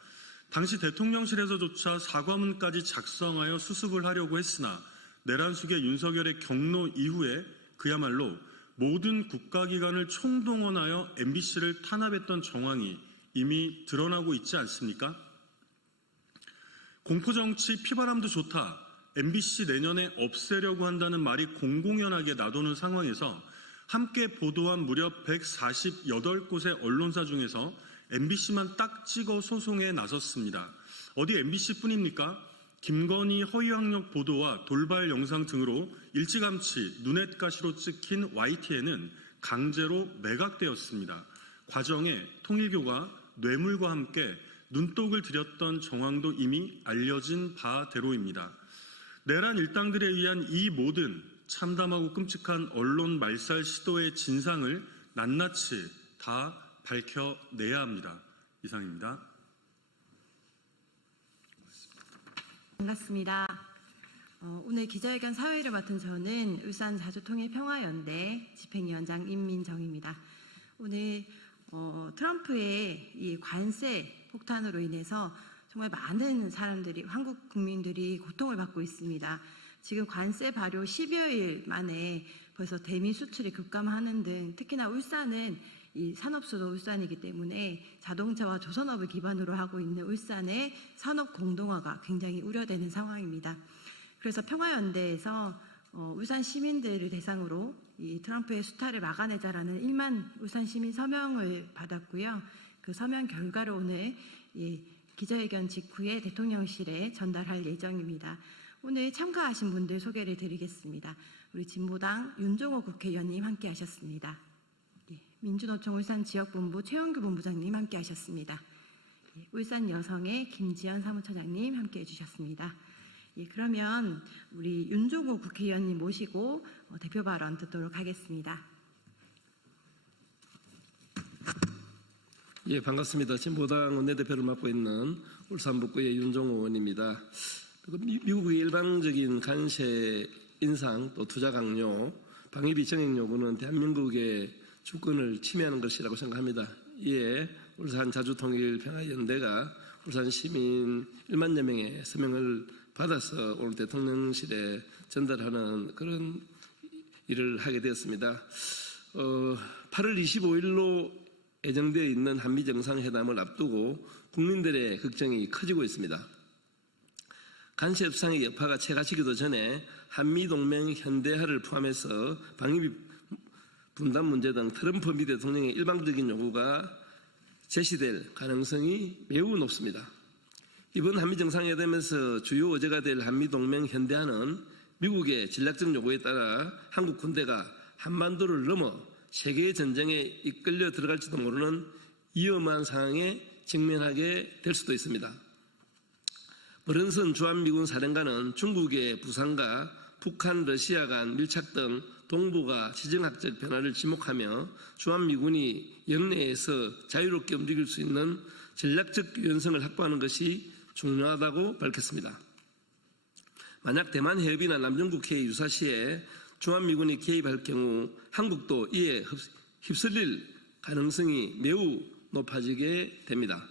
당시 대통령실에서조차 사과문까지 작성하여 수습을 하려고 했으나 내란 속의 윤석열의 경로 이후에 그야말로 모든 국가기관을 총동원하여 MBC를 탄압했던 정황이 이미 드러나고 있지 않습니까? 공포정치 피바람도 좋다. MBC 내년에 없애려고 한다는 말이 공공연하게 나도는 상황에서 함께 보도한 무려 148곳의 언론사 중에서 MBC만 딱 찍어 소송에 나섰습니다. 어디 MBC뿐입니까? 김건희 허위학력 보도와 돌발 영상 등으로 일찌감치 눈엣가시로 찍힌 YTN은 강제로 매각되었습니다. 과정에 통일교가 뇌물과 함께 눈독을 들였던 정황도 이미 알려진 바대로입니다. 내란 일당들에 의한 이 모든 참담하고 끔찍한 언론 말살 시도의 진상을 낱낱이 다 밝혀내야 합니다. 이상입니다. 반갑습니다. 오늘 기자회견 사회를 맡은 저는 울산 자주통일평화연대 집행위원장 임민정입니다. 오늘 트럼프의 이 관세 폭탄으로 인해서 정말 많은 사람들이, 한국 국민들이 고통을 받고 있습니다. 지금 관세 발효 10여일 만에 벌써 대미 수출이 급감하는 등 특히나 울산은 이 산업수도 울산이기 때문에 자동차와 조선업을 기반으로 하고 있는 울산의 산업 공동화가 굉장히 우려되는 상황입니다. 그래서 평화연대에서 울산 시민들을 대상으로 이 트럼프의 수탈을 막아내자라는 1만 울산 시민 서명을 받았고요. 그 서명 결과를 오늘 기자회견 직후에 대통령실에 전달할 예정입니다. 오늘 참가하신 분들 소개를 드리겠습니다. 우리 진보당 윤종호 국회의원님 함께하셨습니다. 민주노총 울산지역본부 최영규 본부장님 함께하셨습니다. 울산 여성의 김지연 사무처장님 함께해 주셨습니다. 그러면 우리 윤종호 국회의원님 모시고 대표 발언 듣도록 하겠습니다. 예, 반갑습니다. 진보당 원내대표를 맡고 있는 울산 북구의 윤종호 의원입니다. 미국의 일방적인 관세 인상 또 투자 강요, 방위비 정액 요구는 대한민국의 주권을 침해하는 것이라고 생각합니다. 이에 울산 자주통일평화연대가 울산 시민 1만여 명의 서명을 받아서 오늘 대통령실에 전달하는 그런 일을 하게 되었습니다. 8월 25일로 예정되어 있는 한미 정상회담을 앞두고 국민들의 걱정이 커지고 있습니다. 관세 협상의 여파가 채가치기도 전에 한미동맹 현대화를 포함해서 방위비 분담 문제 등 트럼프 미 대통령의 일방적인 요구가 제시될 가능성이 매우 높습니다. 이번 한미 정상회담에서 주요 의제가 될 한미동맹 현대화는 미국의 전략적 요구에 따라 한국 군대가 한반도를 넘어 세계의 전쟁에 이끌려 들어갈지도 모르는 위험한 상황에 직면하게 될 수도 있습니다. 버런슨 주한미군 사령관은 중국의 부상과 북한, 러시아 간 밀착 등 동북아 지정학적 변화를 지목하며 주한미군이 영내에서 자유롭게 움직일 수 있는 전략적 유연성을 확보하는 것이 중요하다고 밝혔습니다. 만약 대만 해협이나 남중국해의 유사시에 주한미군이 개입할 경우 한국도 이에 휩쓸릴 가능성이 매우 높아지게 됩니다.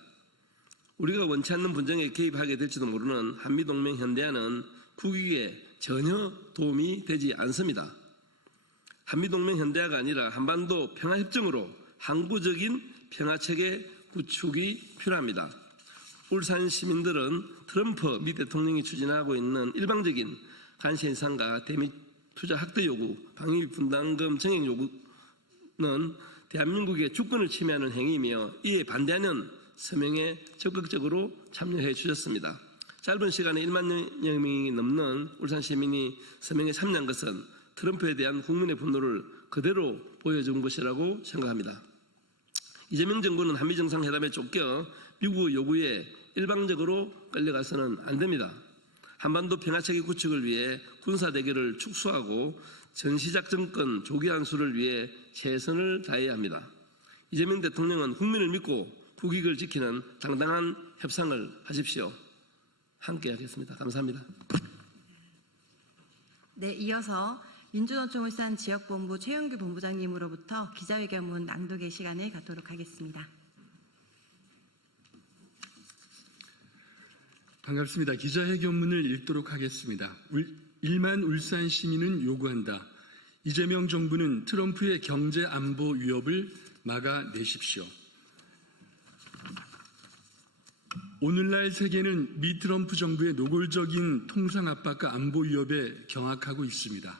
우리가 원치 않는 분쟁에 개입하게 될지도 모르는 한미동맹 현대화는 국익에 전혀 도움이 되지 않습니다. 한미동맹 현대화가 아니라 한반도 평화협정으로 항구적인 평화체계 구축이 필요합니다. 울산 시민들은 트럼프 미 대통령이 추진하고 있는 일방적인 관세 인상과 대미 투자 확대 요구, 방위비 분담금 정액 요구는 대한민국의 주권을 침해하는 행위이며 이에 반대하는 서명에 적극적으로 참여해 주셨습니다. 짧은 시간에 1만 명이 넘는 울산 시민이 서명에 참여한 것은 트럼프에 대한 국민의 분노를 그대로 보여준 것이라고 생각합니다. 이재명 정부는 한미 정상회담에 쫓겨 미국의 요구에 일방적으로 끌려가서는 안 됩니다. 한반도 평화체계 구축을 위해 군사대결을 축소하고 전시작 정권 조기 안수를 위해 최선을 다해야 합니다. 이재명 대통령은 국민을 믿고 국익을 지키는 당당한 협상을 하십시오. 함께 하겠습니다. 감사합니다. 네, 이어서 민주노총 울산 지역본부 최영규 본부장님으로부터 기자회견문 낭독의 시간을 갖도록 하겠습니다. 반갑습니다. 기자회견문을 읽도록 하겠습니다. 1만 울산 시민은 요구한다. 이재명 정부는 트럼프의 경제 안보 위협을 막아내십시오. 오늘날 세계는 미 트럼프 정부의 노골적인 통상 압박과 안보 위협에 경악하고 있습니다.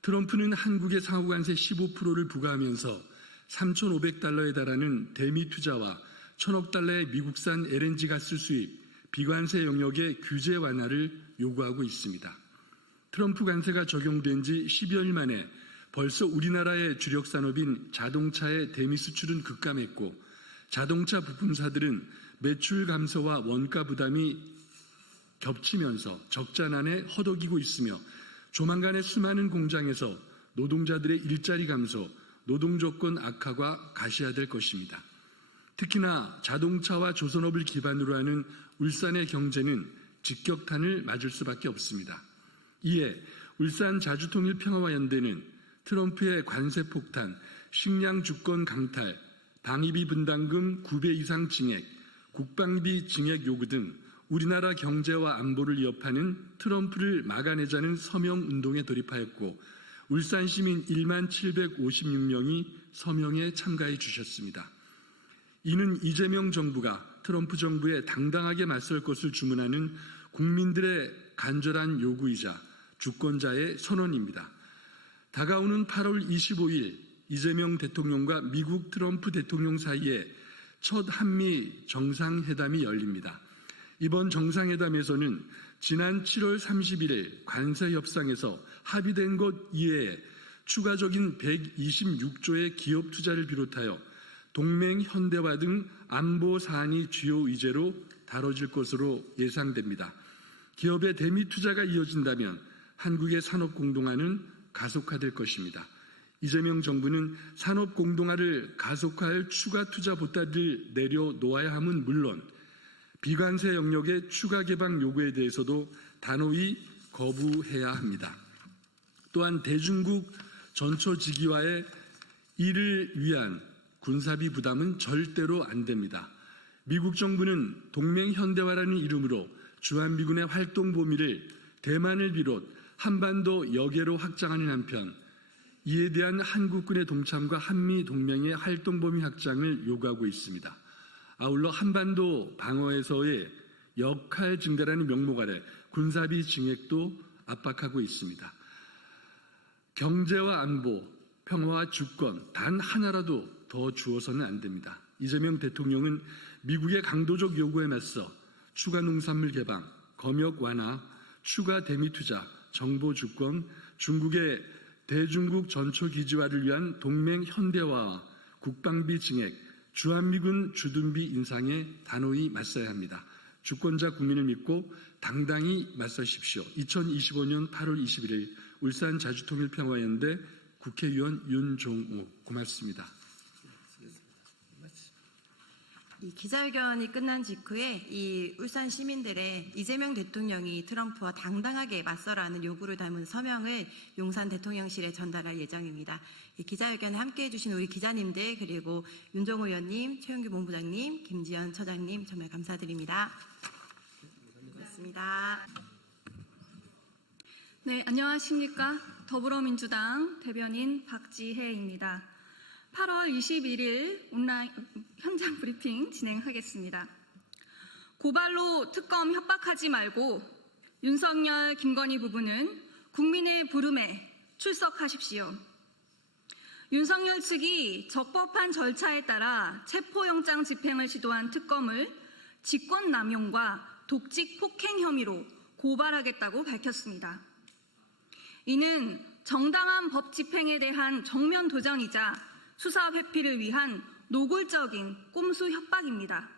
트럼프는 한국의 상호관세 15%를 부과하면서 3,500달러에 달하는 대미 투자와 1,000억 달러의 미국산 LNG 가스 수입, 비관세 영역의 규제 완화를 요구하고 있습니다. 트럼프 관세가 적용된 지 10여일 만에 벌써 우리나라의 주력 산업인 자동차의 대미 수출은 급감했고 자동차 부품사들은 매출 감소와 원가 부담이 겹치면서 적자난에 허덕이고 있으며 조만간에 수많은 공장에서 노동자들의 일자리 감소, 노동조건 악화가 가시화될 것입니다. 특히나 자동차와 조선업을 기반으로 하는 울산의 경제는 직격탄을 맞을 수밖에 없습니다. 이에 울산 자주통일평화연대는 트럼프의 관세 폭탄, 식량 주권 강탈, 방위비 분담금 9배 이상 증액, 국방비 증액 요구 등 우리나라 경제와 안보를 위협하는 트럼프를 막아내자는 서명운동에 돌입하였고 울산 시민 1만 756명이 서명에 참가해 주셨습니다. 이는 이재명 정부가 트럼프 정부에 당당하게 맞설 것을 주문하는 국민들의 간절한 요구이자 주권자의 선언입니다. 다가오는 8월 25일 이재명 대통령과 미국 트럼프 대통령 사이에 첫 한미 정상회담이 열립니다. 이번 정상회담에서는 지난 7월 31일 관세 협상에서 합의된 것 이외에 추가적인 126조의 기업 투자를 비롯하여 동맹 현대화 등 안보 사안이 주요 의제로 다뤄질 것으로 예상됩니다. 기업의 대미 투자가 이어진다면 한국의 산업 공동화는 가속화될 것입니다. 이재명 정부는 산업 공동화를 가속화할 추가 투자 보따리를 내려놓아야 함은 물론 비관세 영역의 추가 개방 요구에 대해서도 단호히 거부해야 합니다. 또한 대중국 전초지기화에 이를 위한 군사비 부담은 절대로 안 됩니다. 미국 정부는 동맹 현대화라는 이름으로 주한미군의 활동 범위를 대만을 비롯 한반도 여계로 확장하는 한편 이에 대한 한국군의 동참과 한미 동맹의 활동 범위 확장을 요구하고 있습니다. 아울러 한반도 방어에서의 역할 증대라는 명목 아래 군사비 증액도 압박하고 있습니다. 경제와 안보, 평화와 주권 단 하나라도 더 주어서는 안 됩니다. 이재명 대통령은 미국의 강도적 요구에 맞서 추가 농산물 개방, 검역 완화, 추가 대미 투자, 정보 주권, 중국의 대중국 전초기지화를 위한 동맹 현대화와 국방비 증액, 주한미군 주둔비 인상에 단호히 맞서야 합니다. 주권자 국민을 믿고 당당히 맞서십시오. 2025년 8월 21일 울산 자주통일평화연대 국회의원 윤종우. 고맙습니다. 이 기자회견이 끝난 직후에 이 울산 시민들의 이재명 대통령이 트럼프와 당당하게 맞서라는 요구를 담은 서명을 용산 대통령실에 전달할 예정입니다. 이 기자회견에 함께해 주신 우리 기자님들 그리고 윤종호 의원님, 최영규 본부장님, 김지연 처장님 정말 감사드립니다. 고맙습니다. 네, 안녕하십니까. 더불어민주당 대변인 박지혜입니다. 8월 21일 온라인 현장 브리핑 진행하겠습니다. 고발로 특검 협박하지 말고 윤석열, 김건희 부부는 국민의 부름에 출석하십시오. 윤석열 측이 적법한 절차에 따라 체포영장 집행을 시도한 특검을 직권남용과 독직 폭행 혐의로 고발하겠다고 밝혔습니다. 이는 정당한 법 집행에 대한 정면 도전이자 수사 회피를 위한 노골적인 꼼수 협박입니다.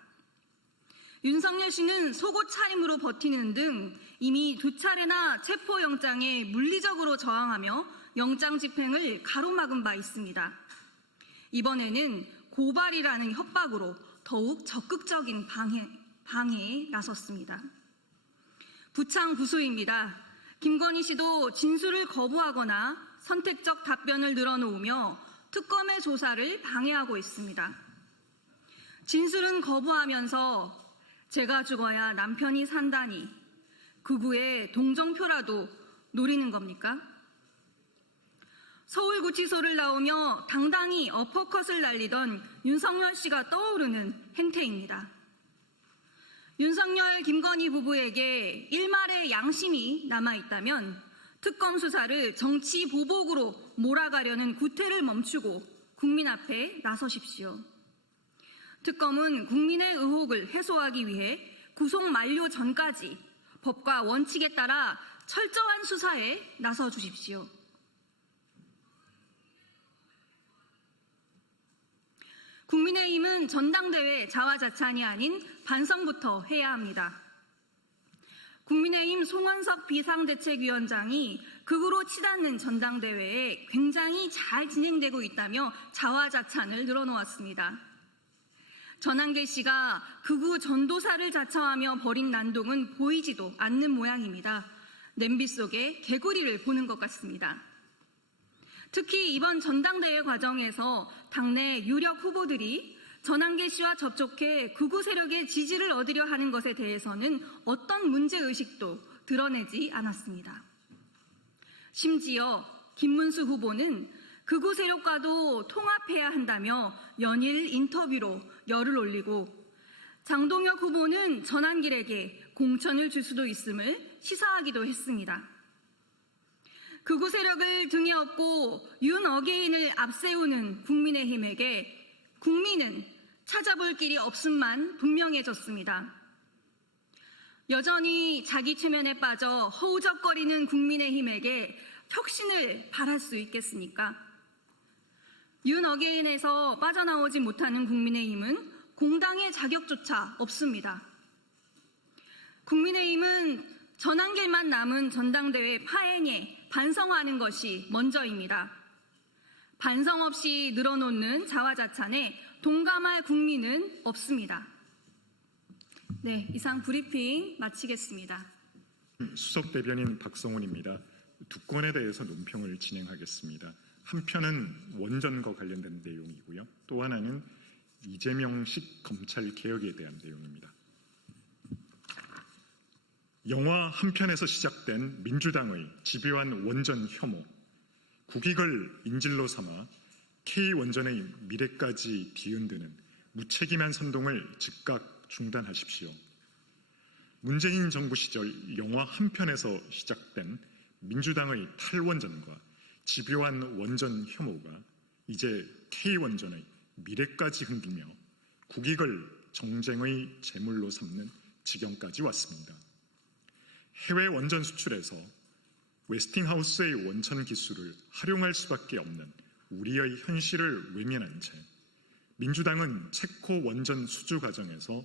윤석열 씨는 속옷 차림으로 버티는 등 이미 2차례나 체포영장에 물리적으로 저항하며 영장 집행을 가로막은 바 있습니다. 이번에는 고발이라는 협박으로 더욱 적극적인 방해에 나섰습니다. 부창부수입니다. 김건희 씨도 진술을 거부하거나 선택적 답변을 늘어놓으며 특검의 조사를 방해하고 있습니다. 진술은 거부하면서 제가 죽어야 남편이 산다니 극우의 동정표라도 노리는 겁니까? 서울구치소를 나오며 당당히 어퍼컷을 날리던 윤석열 씨가 떠오르는 행태입니다. 윤석열, 김건희 부부에게 일말의 양심이 남아있다면 특검 수사를 정치 보복으로 몰아가려는 구태를 멈추고 국민 앞에 나서십시오. 특검은 국민의 의혹을 해소하기 위해 구속 만료 전까지 법과 원칙에 따라 철저한 수사에 나서 주십시오. 국민의힘은 전당대회 자화자찬이 아닌 반성부터 해야 합니다. 국민의힘 송원석 비상대책위원장이 극우로 치닫는 전당대회에 굉장히 잘 진행되고 있다며 자화자찬을 늘어놓았습니다. 전한계 씨가 극우 전도사를 자처하며 벌인 난동은 보이지도 않는 모양입니다. 냄비 속에 개구리를 보는 것 같습니다. 특히 이번 전당대회 과정에서 당내 유력 후보들이 전한계 씨와 접촉해 극우 세력의 지지를 얻으려 하는 것에 대해서는 어떤 문제의식도 드러내지 않았습니다. 심지어 김문수 후보는 극우 세력과도 통합해야 한다며 연일 인터뷰로 열을 올리고 장동혁 후보는 전한길에게 공천을 줄 수도 있음을 시사하기도 했습니다. 극우 세력을 등에 업고 윤 어게인을 앞세우는 국민의힘에게 국민은 찾아볼 길이 없음만 분명해졌습니다. 여전히 자기 최면에 빠져 허우적거리는 국민의힘에게 혁신을 바랄 수 있겠습니까? 윤 어게인에서 빠져나오지 못하는 국민의힘은 공당의 자격조차 없습니다. 국민의힘은 전한길만 남은 전당대회 파행에 반성하는 것이 먼저입니다. 반성 없이 늘어놓는 자화자찬에 동감할 국민은 없습니다. 네, 이상 브리핑 마치겠습니다. 수석 대변인 박성훈입니다. 두 건에 대해서 논평을 진행하겠습니다. 한 편은 원전과 관련된 내용이고요. 또 하나는 이재명식 검찰 개혁에 대한 내용입니다. 영화 한 편에서 시작된 민주당의 집요한 원전 혐오, 국익을 인질로 삼아 K원전의 미래까지 뒤흔드는 무책임한 선동을 즉각 중단하십시오. 문재인 정부 시절 영화 한 편에서 시작된 민주당의 탈원전과 집요한 원전 혐오가 이제 K원전의 미래까지 흔들며 국익을 정쟁의 제물로 삼는 지경까지 왔습니다. 해외 원전 수출에서 웨스팅하우스의 원천 기술을 활용할 수밖에 없는 우리의 현실을 외면한 채 민주당은 체코 원전 수주 과정에서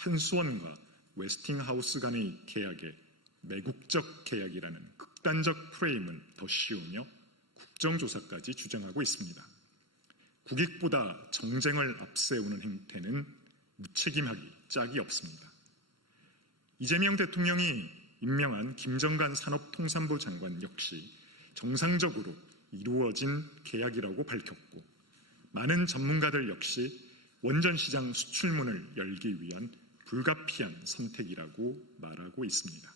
한수원과 웨스팅하우스 간의 계약에 매국적 계약이라는 극단적 프레임을 더 씌우며 국정조사까지 주장하고 있습니다. 국익보다 정쟁을 앞세우는 행태는 무책임하기 짝이 없습니다. 이재명 대통령이 임명한 김정관 산업통상부 장관 역시 정상적으로 이루어진 계약이라고 밝혔고, 많은 전문가들 역시 원전 시장 수출문을 열기 위한 불가피한 선택이라고 말하고 있습니다.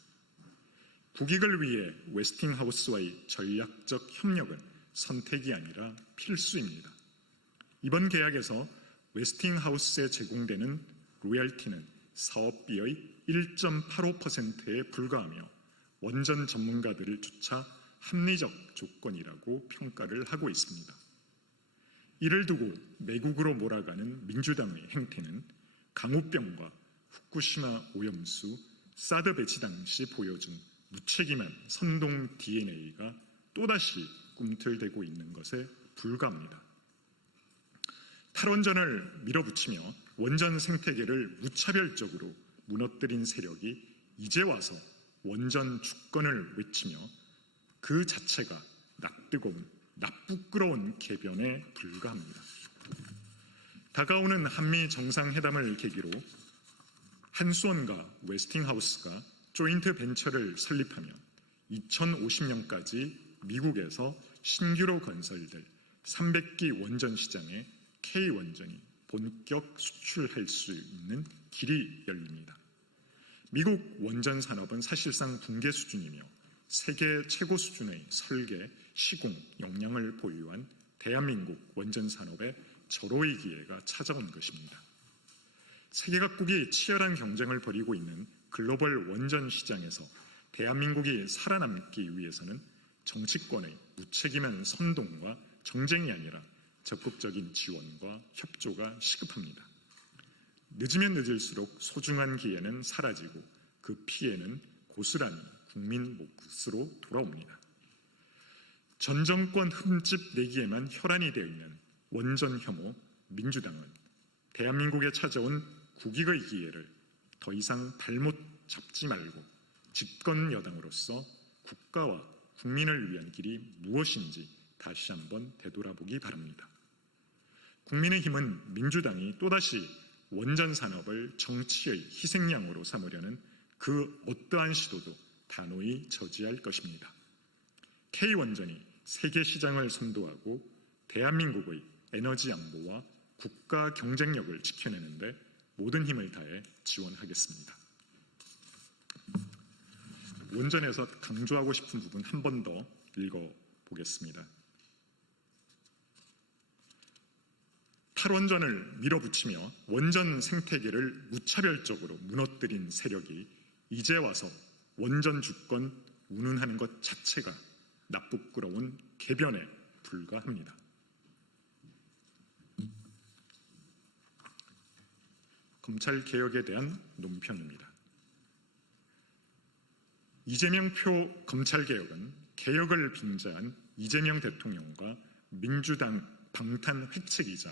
국익을 위해 웨스팅하우스와의 전략적 협력은 선택이 아니라 필수입니다. 이번 계약에서 웨스팅하우스에 제공되는 로열티는 사업비의 1.85%에 불과하며 원전 전문가들을 조차 합리적 조건이라고 평가를 하고 있습니다. 이를 두고 매국으로 몰아가는 민주당의 행태는 강우병과 후쿠시마 오염수, 사드 배치 당시 보여준 무책임한 선동 DNA가 또다시 꿈틀대고 있는 것에 불과합니다. 탈원전을 밀어붙이며 원전 생태계를 무차별적으로 무너뜨린 세력이 이제 와서 원전 주권을 외치며 그 자체가 낯뜨거운, 낯부끄러운 개변에 불과합니다. 다가오는 한미 정상회담을 계기로 한수원과 웨스팅하우스가 조인트 벤처를 설립하며 2050년까지 미국에서 신규로 건설될 300기 원전 시장에 K원전이 본격 수출할 수 있는 길이 열립니다. 미국 원전 산업은 사실상 붕괴 수준이며 세계 최고 수준의 설계, 시공, 역량을 보유한 대한민국 원전 산업의 절호의 기회가 찾아온 것입니다. 세계 각국이 치열한 경쟁을 벌이고 있는 글로벌 원전 시장에서 대한민국이 살아남기 위해서는 정치권의 무책임한 선동과 정쟁이 아니라 적극적인 지원과 협조가 시급합니다. 늦으면 늦을수록 소중한 기회는 사라지고 그 피해는 고스란히 국민 몫으로 돌아옵니다. 전 정권 흠집 내기에만 혈안이 되어 있는 원전 혐오 민주당은 대한민국에 찾아온 국익의 기회를 더 이상 발못 잡지 말고 집권 여당으로서 국가와 국민을 위한 길이 무엇인지 다시 한번 되돌아보기 바랍니다. 국민의힘은 민주당이 또다시 원전 산업을 정치의 희생양으로 삼으려는 그 어떠한 시도도 단호히 저지할 것입니다. K원전이 세계 시장을 선도하고 대한민국의 에너지 안보와 국가 경쟁력을 지켜내는데 모든 힘을 다해 지원하겠습니다. 원전에서 강조하고 싶은 부분 한 번 더 읽어보겠습니다. 탈원전을 밀어붙이며 원전 생태계를 무차별적으로 무너뜨린 세력이 이제 와서 원전 주권 운운하는 것 자체가 낯부끄러운 개변에 불과합니다. 검찰 개혁에 대한 논평입니다. 이재명표 검찰개혁은 개혁을 빙자한 이재명 대통령과 민주당 방탄 획책이자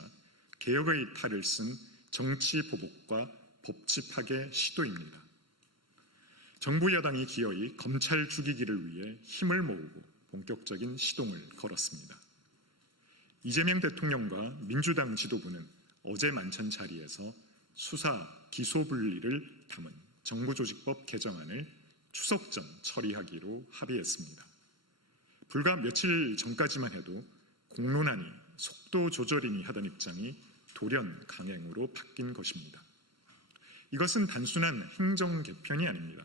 개혁의 탈을 쓴 정치 보복과 법치 파괴 시도입니다. 정부 여당이 기어이 검찰 죽이기를 위해 힘을 모으고 본격적인 시동을 걸었습니다. 이재명 대통령과 민주당 지도부는 어제 만찬 자리에서 수사 기소 분리를 담은 정부조직법 개정안을 추석 전 처리하기로 합의했습니다. 불과 며칠 전까지만 해도 공론화니 속도 조절이니 하던 입장이 돌연 강행으로 바뀐 것입니다. 이것은 단순한 행정 개편이 아닙니다.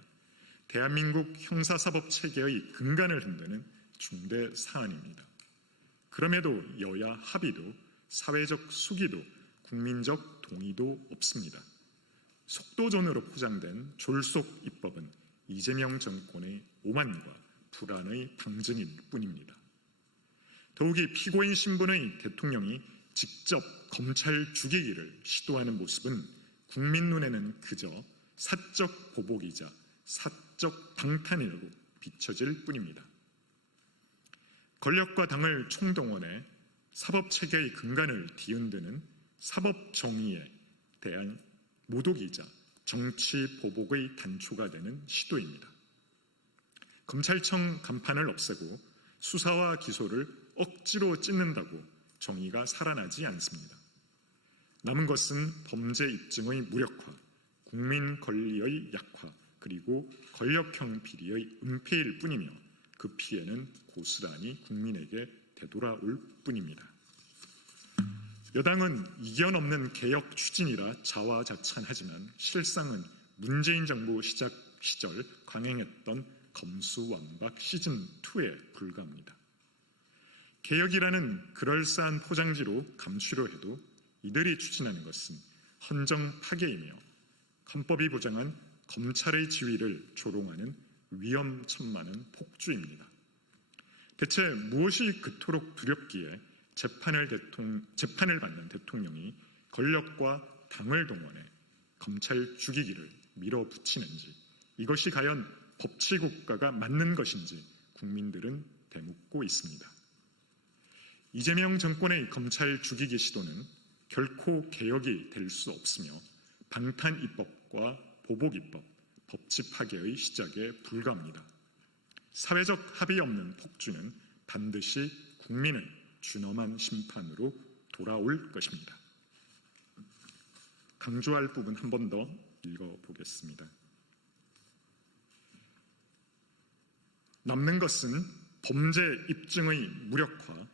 대한민국 형사사법 체계의 근간을 흔드는 중대 사안입니다. 그럼에도 여야 합의도 사회적 수기도 국민적 동의도 없습니다. 속도전으로 포장된 졸속 입법은 이재명 정권의 오만과 불안의 방증일 뿐입니다. 더욱이 피고인 신분의 대통령이 직접 검찰 죽이기를 시도하는 모습은 국민 눈에는 그저 사적 보복이자 사적 방탄이라고 비춰질 뿐입니다. 권력과 당을 총동원해 사법체계의 근간을 뒤흔드는 사법정의에 대한 모독이자 정치 보복의 단초가 되는 시도입니다. 검찰청 간판을 없애고 수사와 기소를 억지로 찢는다고 정의가 살아나지 않습니다. 남은 것은 범죄 입증의 무력화, 국민 권리의 약화, 그리고 권력형 비리의 은폐일 뿐이며 그 피해는 고스란히 국민에게 되돌아올 뿐입니다. 여당은 이견 없는 개혁 추진이라 자화자찬하지만 실상은 문재인 정부 시작 시절 강행했던 검수완박 시즌2에 불과합니다. 개혁이라는 그럴싸한 포장지로 감추려 해도 이들이 추진하는 것은 헌정 파괴이며 헌법이 보장한 검찰의 지위를 조롱하는 위험천만한 폭주입니다. 대체 무엇이 그토록 두렵기에 재판을 받는 대통령이 권력과 당을 동원해 검찰 죽이기를 밀어붙이는지, 이것이 과연 법치국가가 맞는 것인지 국민들은 되묻고 있습니다. 이재명 정권의 검찰 죽이기 시도는 결코 개혁이 될 수 없으며 방탄 입법과 보복 입법, 법치 파괴의 시작에 불과합니다. 사회적 합의 없는 폭주는 반드시 국민의 준엄한 심판으로 돌아올 것입니다. 강조할 부분 한 번 더 읽어보겠습니다. 남는 것은 범죄 입증의 무력화,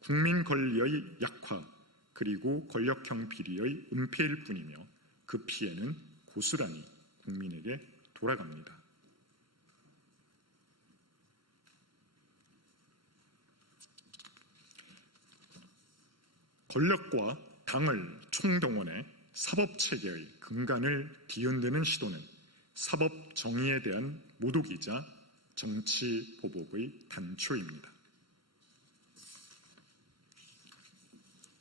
국민 권리의 약화, 그리고 권력형 비리의 은폐일 뿐이며 그 피해는 고스란히 국민에게 돌아갑니다. 권력과 당을 총동원해 사법체계의 근간을 뒤흔드는 시도는 사법 정의에 대한 모독이자 정치 보복의 단초입니다.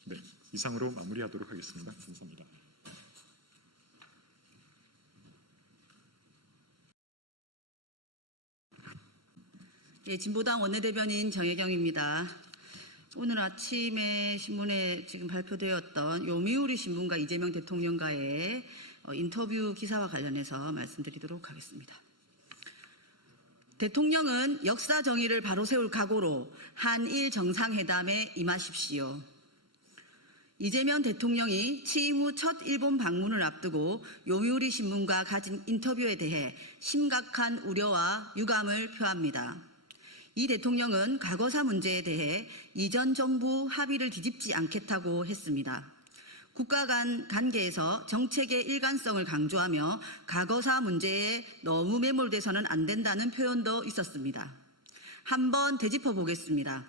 네, 이상으로 마무리하도록 하겠습니다. 감사합니다. 예, 진보당 원내대변인 정혜경입니다. 오늘 아침에 신문에 지금 발표되었던 요미우리 신문과 이재명 대통령과의 인터뷰 기사와 관련해서 말씀드리도록 하겠습니다. 대통령은 역사 정의를 바로 세울 각오로 한일 정상회담에 임하십시오. 이재명 대통령이 취임 후 첫 일본 방문을 앞두고 요미우리 신문과 가진 인터뷰에 대해 심각한 우려와 유감을 표합니다. 이 대통령은 과거사 문제에 대해 이전 정부 합의를 뒤집지 않겠다고 했습니다. 국가 간 관계에서 정책의 일관성을 강조하며 과거사 문제에 너무 매몰돼서는 안 된다는 표현도 있었습니다. 한번 되짚어 보겠습니다.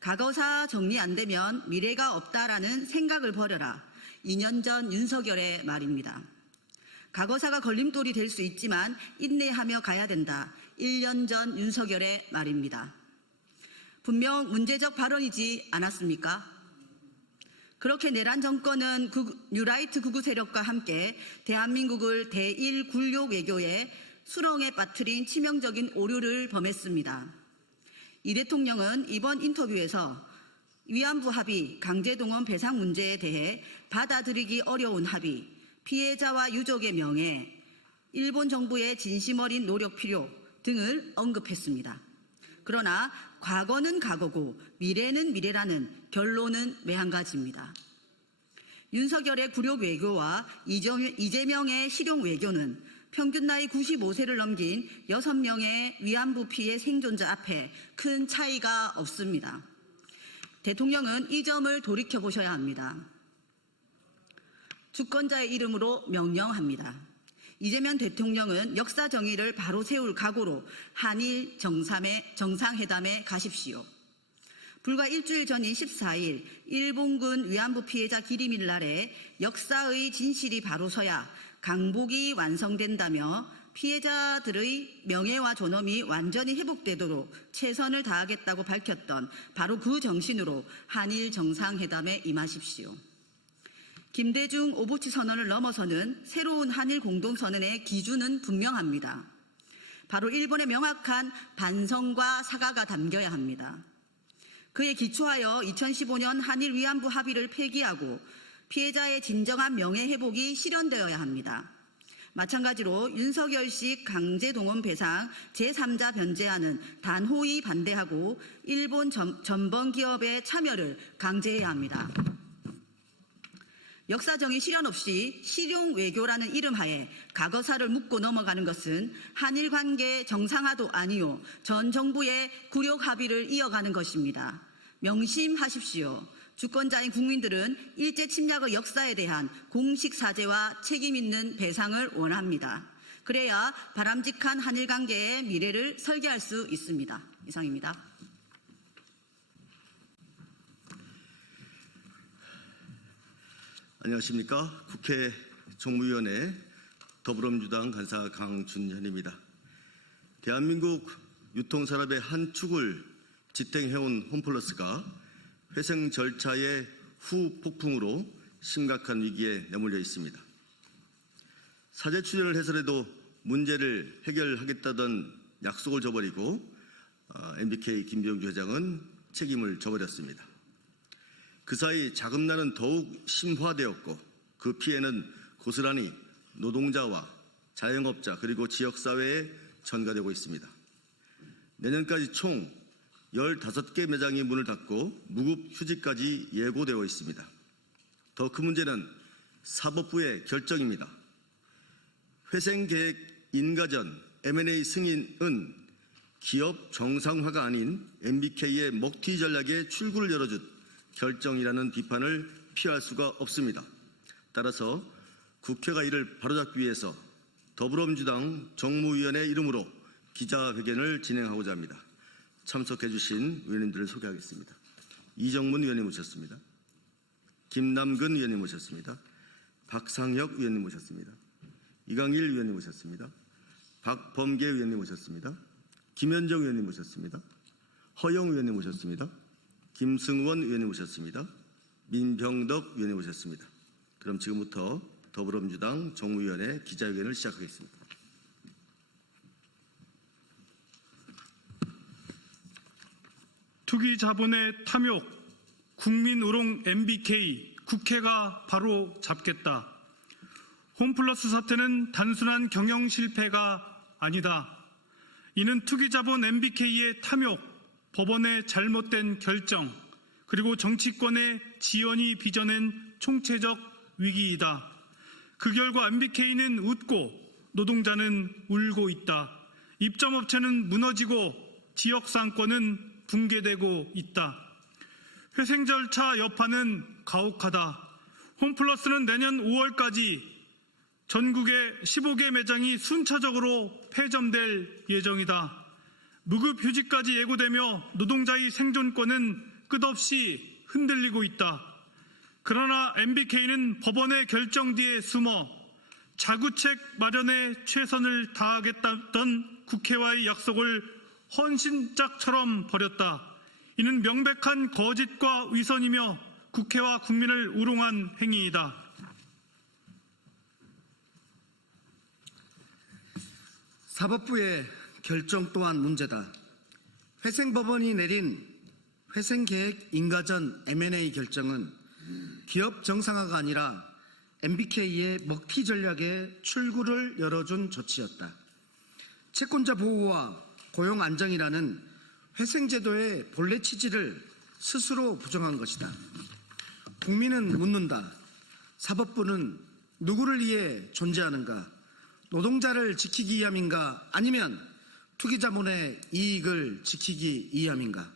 과거사 정리 안 되면 미래가 없다라는 생각을 버려라. 2년 전 윤석열의 말입니다. 과거사가 걸림돌이 될 수 있지만 인내하며 가야 된다. 1년 전 윤석열의 말입니다. 분명 문제적 발언이지 않았습니까? 그렇게 내란 정권은 뉴라이트 극우 세력과 함께 대한민국을 대1 굴욕 외교에 수렁에 빠뜨린 치명적인 오류를 범했습니다. 이 대통령은 이번 인터뷰에서 위안부 합의, 강제동원 배상 문제에 대해 받아들이기 어려운 합의, 피해자와 유족의 명예, 일본 정부의 진심 어린 노력 필요 등을 언급했습니다. 그러나 과거는 과거고 미래는 미래라는 결론은 매 한 가지입니다. 윤석열의 굴욕 외교와 이재명의 실용 외교는 평균 나이 95세를 넘긴 6명의 위안부 피해 생존자 앞에 큰 차이가 없습니다. 대통령은 이 점을 돌이켜보셔야 합니다. 주권자의 이름으로 명령합니다. 이재명 대통령은 역사 정의를 바로 세울 각오로 한일 정상회담에 가십시오. 불과 일주일 전인 14일 일본군 위안부 피해자 기림일 날에 역사의 진실이 바로 서야 강복이 완성된다며 피해자들의 명예와 존엄이 완전히 회복되도록 최선을 다하겠다고 밝혔던 바로 그 정신으로 한일 정상회담에 임하십시오. 김대중 오부치 선언을 넘어서는 새로운 한일 공동선언의 기준은 분명합니다. 바로 일본의 명확한 반성과 사과가 담겨야 합니다. 그에 기초하여 2015년 한일 위안부 합의를 폐기하고 피해자의 진정한 명예회복이 실현되어야 합니다. 마찬가지로 윤석열식 강제동원 배상 제3자 변제안은 단호히 반대하고 일본 전범기업의 참여를 강제해야 합니다. 역사정의 실현 없이 실용 외교라는 이름 하에 과거사를 묻고 넘어가는 것은 한일 관계 정상화도 아니요 전 정부의 굴욕 합의를 이어가는 것입니다. 명심하십시오. 주권자인 국민들은 일제 침략의 역사에 대한 공식 사죄와 책임 있는 배상을 원합니다. 그래야 바람직한 한일 관계의 미래를 설계할 수 있습니다. 이상입니다. 안녕하십니까. 국회 정무위원회 더불어민주당 간사 강준현입니다. 대한민국 유통산업의 한 축을 지탱해온 홈플러스가 회생 절차의 후폭풍으로 심각한 위기에 내몰려 있습니다. 사제 출연을 해서라도 문제를 해결하겠다던 약속을 저버리고 MBK 김병주 회장은 책임을 져버렸습니다. 그 사이 자금난은 더욱 심화되었고 그 피해는 고스란히 노동자와 자영업자 그리고 지역사회에 전가되고 있습니다. 내년까지 총 15개 매장이 문을 닫고 무급휴직까지 예고되어 있습니다. 더 큰 문제는 사법부의 결정입니다. 회생계획 인가전 M&A 승인은 기업 정상화가 아닌 MBK의 먹튀 전략에 출구를 열어준 결정이라는 비판을 피할 수가 없습니다. 따라서 국회가 이를 바로잡기 위해서 더불어민주당 정무위원회 이름으로 기자회견을 진행하고자 합니다. 참석해 주신 의원님들을 소개하겠습니다. 이정문 의원님 모셨습니다. 김남근 의원님 모셨습니다. 박상혁 의원님 모셨습니다. 이강일 의원님 모셨습니다. 박범계 의원님 모셨습니다. 김현정 의원님 모셨습니다. 허영 의원님 모셨습니다. 김승원 의원님 모셨습니다. 민병덕 의원님 모셨습니다. 그럼 지금부터 더불어민주당 정무위원회 기자회견을 시작하겠습니다. 투기 자본의 탐욕, 국민 우롱 MBK, 국회가 바로 잡겠다. 홈플러스 사태는 단순한 경영 실패가 아니다. 이는 투기 자본 MBK의 탐욕, 법원의 잘못된 결정, 그리고 정치권의 지연이 빚어낸 총체적 위기이다. 그 결과 MBK는 웃고 노동자는 울고 있다. 입점업체는 무너지고 지역 상권은 붕괴되고 있다. 회생 절차 여파는 가혹하다. 홈플러스는 내년 5월까지 전국의 15개 매장이 순차적으로 폐점될 예정이다. 무급휴직까지 예고되며 노동자의 생존권은 끝없이 흔들리고 있다. 그러나 MBK는 법원의 결정 뒤에 숨어 자구책 마련에 최선을 다하겠다던 국회와의 약속을 헌신짝처럼 버렸다. 이는 명백한 거짓과 위선이며 국회와 국민을 우롱한 행위이다. 사법부의 결정 또한 문제다. 회생법원이 내린 회생계획 인가전 M&A 결정은 기업 정상화가 아니라 MBK의 먹튀 전략에 출구를 열어준 조치였다. 채권자 보호와 고용 안정이라는 회생제도의 본래 취지를 스스로 부정한 것이다. 국민은 묻는다. 사법부는 누구를 위해 존재하는가? 노동자를 지키기 위함인가? 아니면 투기자본의 이익을 지키기 위함인가?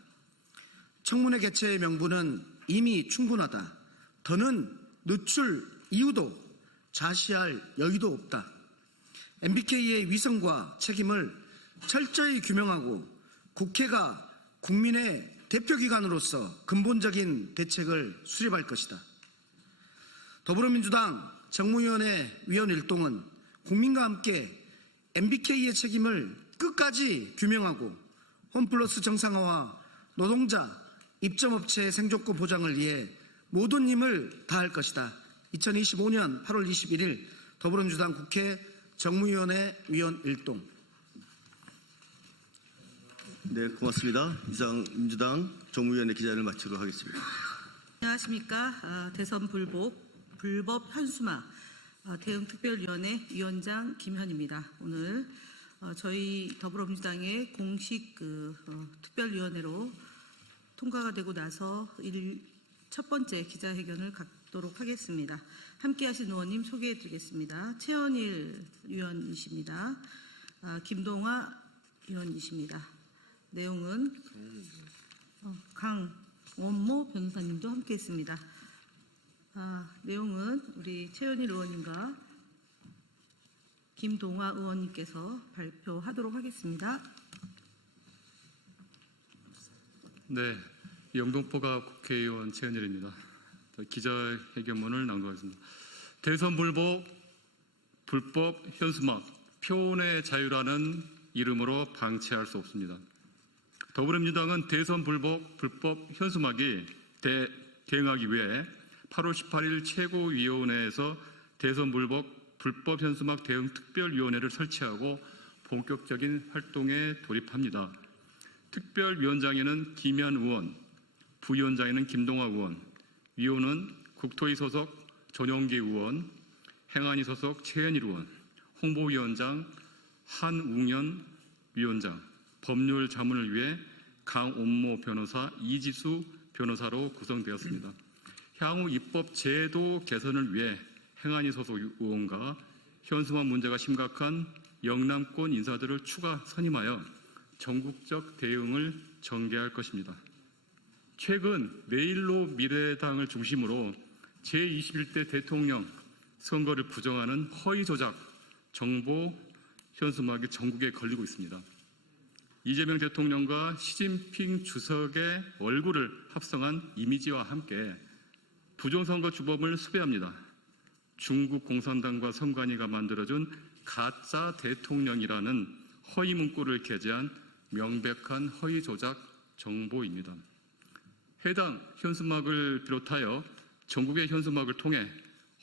청문회 개최의 명분은 이미 충분하다. 더는 늦출 이유도 자시할 여유도 없다. MBK의 위선과 책임을 철저히 규명하고 국회가 국민의 대표기관으로서 근본적인 대책을 수립할 것이다. 더불어민주당 정무위원회 위원 일동은 국민과 함께 MBK의 책임을 끝까지 규명하고 홈플러스 정상화와 노동자, 입점업체의 생존권 보장을 위해 모든 힘을 다할 것이다. 2025년 8월 21일 더불어민주당 국회 정무위원회 위원 일동. 네, 고맙습니다. 이상 민주당 정무위원회 기자를 마치도록 하겠습니다. 안녕하십니까. 대선 불법 현수막 대응특별위원회 위원장 김현입니다. 오늘 저희 더불어민주당의 공식 특별위원회로 통과가 되고 나서 첫 번째 기자회견을 갖도록 하겠습니다. 함께하신 의원님 소개해드리겠습니다. 최현일 위원이십니다. 김동화 위원이십니다. 내용은 강원모 변호사님도 함께했습니다. 내용은 우리 최현일 의원님과 김동화 의원님께서 발표하도록 하겠습니다. 네, 영등포가 국회의원 최현일입니다. 기자회견문을 낭독하겠습니다. 대선 불법 현수막, 표현의 자유라는 이름으로 방치할 수 없습니다. 더불어민주당은 대선 불법 현수막이 대응하기 위해 8월 18일 최고위원회에서 대선 불법 현수막 대응 특별위원회를 설치하고 본격적인 활동에 돌입합니다. 특별위원장에는 김현 의원, 부위원장에는 김동화 의원, 위원은 국토위 소속 전용기 의원, 행안위 소속 최현일 의원, 홍보위원장 한웅현 위원장, 법률 자문을 위해 강원모 변호사, 이지수 변호사로 구성되었습니다. 향후 입법 제도 개선을 위해 행안위 소속 의원과 현수막 문제가 심각한 영남권 인사들을 추가 선임하여 전국적 대응을 전개할 것입니다. 최근 내일로 미래당을 중심으로 제21대 대통령 선거를 부정하는 허위 조작, 정보 현수막이 전국에 걸리고 있습니다. 이재명 대통령과 시진핑 주석의 얼굴을 합성한 이미지와 함께 부정선거 주범을 수배합니다. 중국 공산당과 선관위가 만들어준 가짜 대통령이라는 허위 문구를 게재한 명백한 허위 조작 정보입니다. 해당 현수막을 비롯하여 전국의 현수막을 통해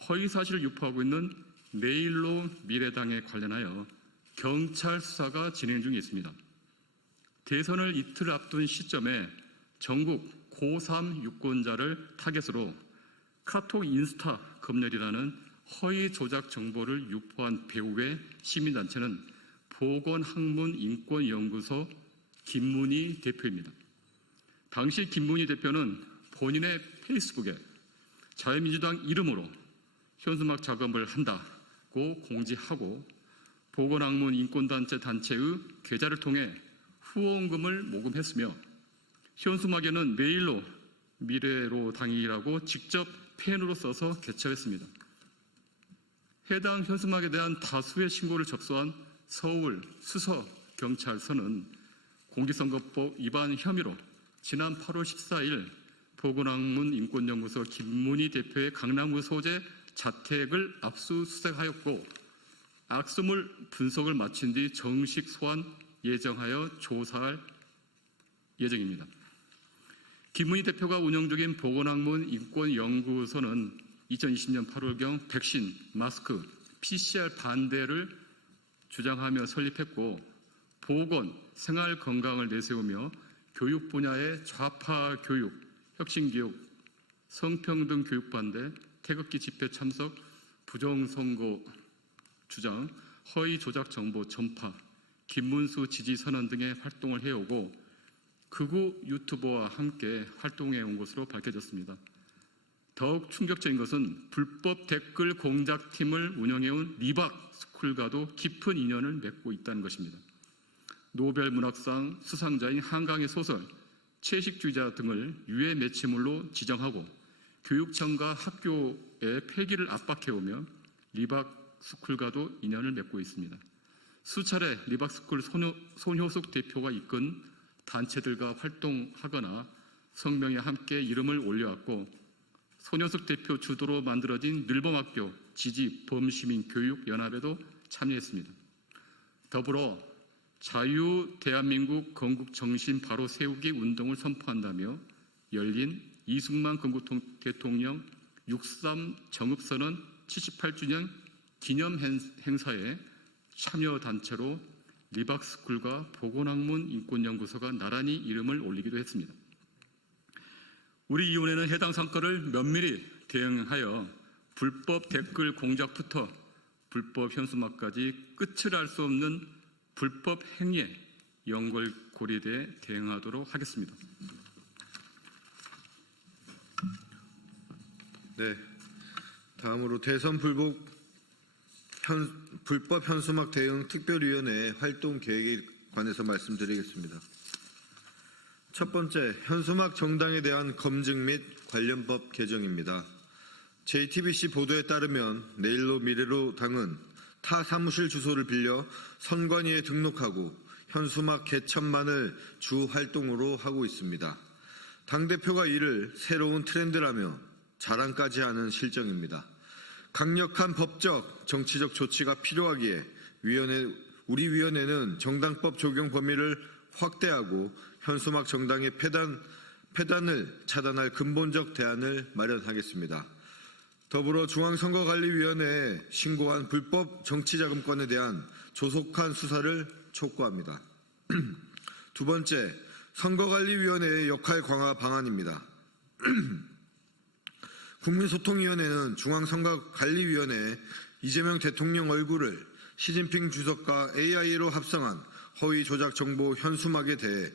허위 사실을 유포하고 있는 내일로 미래당에 관련하여 경찰 수사가 진행 중에 있습니다. 대선을 이틀 앞둔 시점에 전국 고3 유권자를 타겟으로 카톡 인스타 검열이라는 허위 조작 정보를 유포한 배후의 시민단체는 보건학문인권연구소 김문희 대표입니다. 당시 김문희 대표는 본인의 페이스북에 자유민주당 이름으로 현수막 작업을 한다고 공지하고 보건학문인권단체의 계좌를 통해 후원금을 모금했으며 현수막에는 내일로 미래로 당이라고 직접 펜으로 써서 개처했습니다. 해당 현수막에 대한 다수의 신고를 접수한 서울 수서경찰서는 공직선거법 위반 혐의로 지난 8월 14일 보건학문인권연구소 김문희 대표의 강남구 소재 자택을 압수수색하였고 악수물 분석을 마친 뒤 정식 소환 예정하여 조사할 예정입니다. 김문희 대표가 운영 중인 보건학문인권연구소는 2020년 8월경 백신, 마스크, PCR 반대를 주장하며 설립했고 보건, 생활 건강을 내세우며 교육 분야의 좌파 교육, 혁신 교육, 성평등 교육 반대, 태극기 집회 참석, 부정선거 주장, 허위 조작 정보 전파, 김문수 지지 선언 등의 활동을 해오고 극우 유튜버와 함께 활동해온 것으로 밝혀졌습니다. 더욱 충격적인 것은 불법 댓글 공작팀을 운영해온 리박 스쿨과도 깊은 인연을 맺고 있다는 것입니다. 노벨 문학상 수상자인 한강의 소설 채식주의자 등을 유해 매체물로 지정하고 교육청과 학교의 폐기를 압박해오며 리박 스쿨과도 인연을 맺고 있습니다. 수차례 리박 스쿨 손효숙 대표가 이끈 단체들과 활동하거나 성명에 함께 이름을 올려왔고 손효숙 대표 주도로 만들어진 늘봄학교 지지 범시민교육연합에도 참여했습니다. 더불어 자유 대한민국 건국 정신 바로 세우기 운동을 선포한다며 열린 이승만 건국 대통령 6.3 정읍선언 78주년 기념 행사에 참여 단체로 리박스쿨과 보건학문 인권연구소가 나란히 이름을 올리기도 했습니다. 우리 위원회는 해당 사건을 면밀히 대응하여 불법 댓글 공작부터 불법 현수막까지 끝을 알 수 없는 불법 행위에 연골고리대에 대응하도록 하겠습니다. 네, 다음으로 대선 불법 현수막 대응 특별위원회 활동 계획에 관해서 말씀드리겠습니다. 첫 번째, 현수막 정당에 대한 검증 및 관련법 개정입니다. JTBC 보도에 따르면 내일로 미래로 당은 타 사무실 주소를 빌려 선관위에 등록하고 현수막 개천만을 주 활동으로 하고 있습니다. 당대표가 이를 새로운 트렌드라며 자랑까지 하는 실정입니다. 강력한 법적, 정치적 조치가 필요하기에 우리 위원회는 정당법 적용 범위를 확대하고 현수막 정당의 폐단을 차단할 근본적 대안을 마련하겠습니다. 더불어 중앙선거관리위원회에 신고한 불법 정치자금건에 대한 조속한 수사를 촉구합니다. 두 번째, 선거관리위원회의 역할 강화 방안입니다. 국민소통위원회는 중앙선거관리위원회에 이재명 대통령 얼굴을 시진핑 주석과 AI로 합성한 허위 조작 정보 현수막에 대해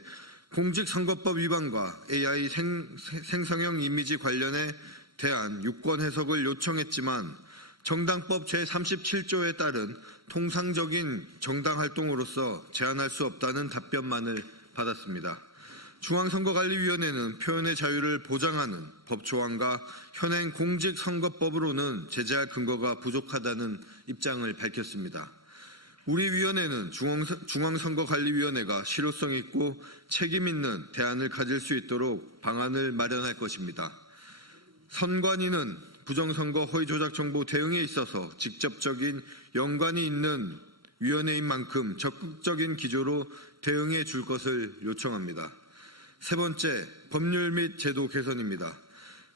공직선거법 위반과 AI 생성형 이미지 관련에 대한 유권 해석을 요청했지만 정당법 제37조에 따른 통상적인 정당 활동으로서 제한할 수 없다는 답변만을 받았습니다. 중앙선거관리위원회는 표현의 자유를 보장하는 법조항과 현행 공직선거법으로는 제재할 근거가 부족하다는 입장을 밝혔습니다. 우리 위원회는 중앙선거관리위원회가 실효성 있고 책임 있는 대안을 가질 수 있도록 방안을 마련할 것입니다. 선관위는 부정선거 허위조작 정보 대응에 있어서 직접적인 연관이 있는 위원회인 만큼 적극적인 기조로 대응해 줄 것을 요청합니다. 세 번째, 법률 및 제도 개선입니다.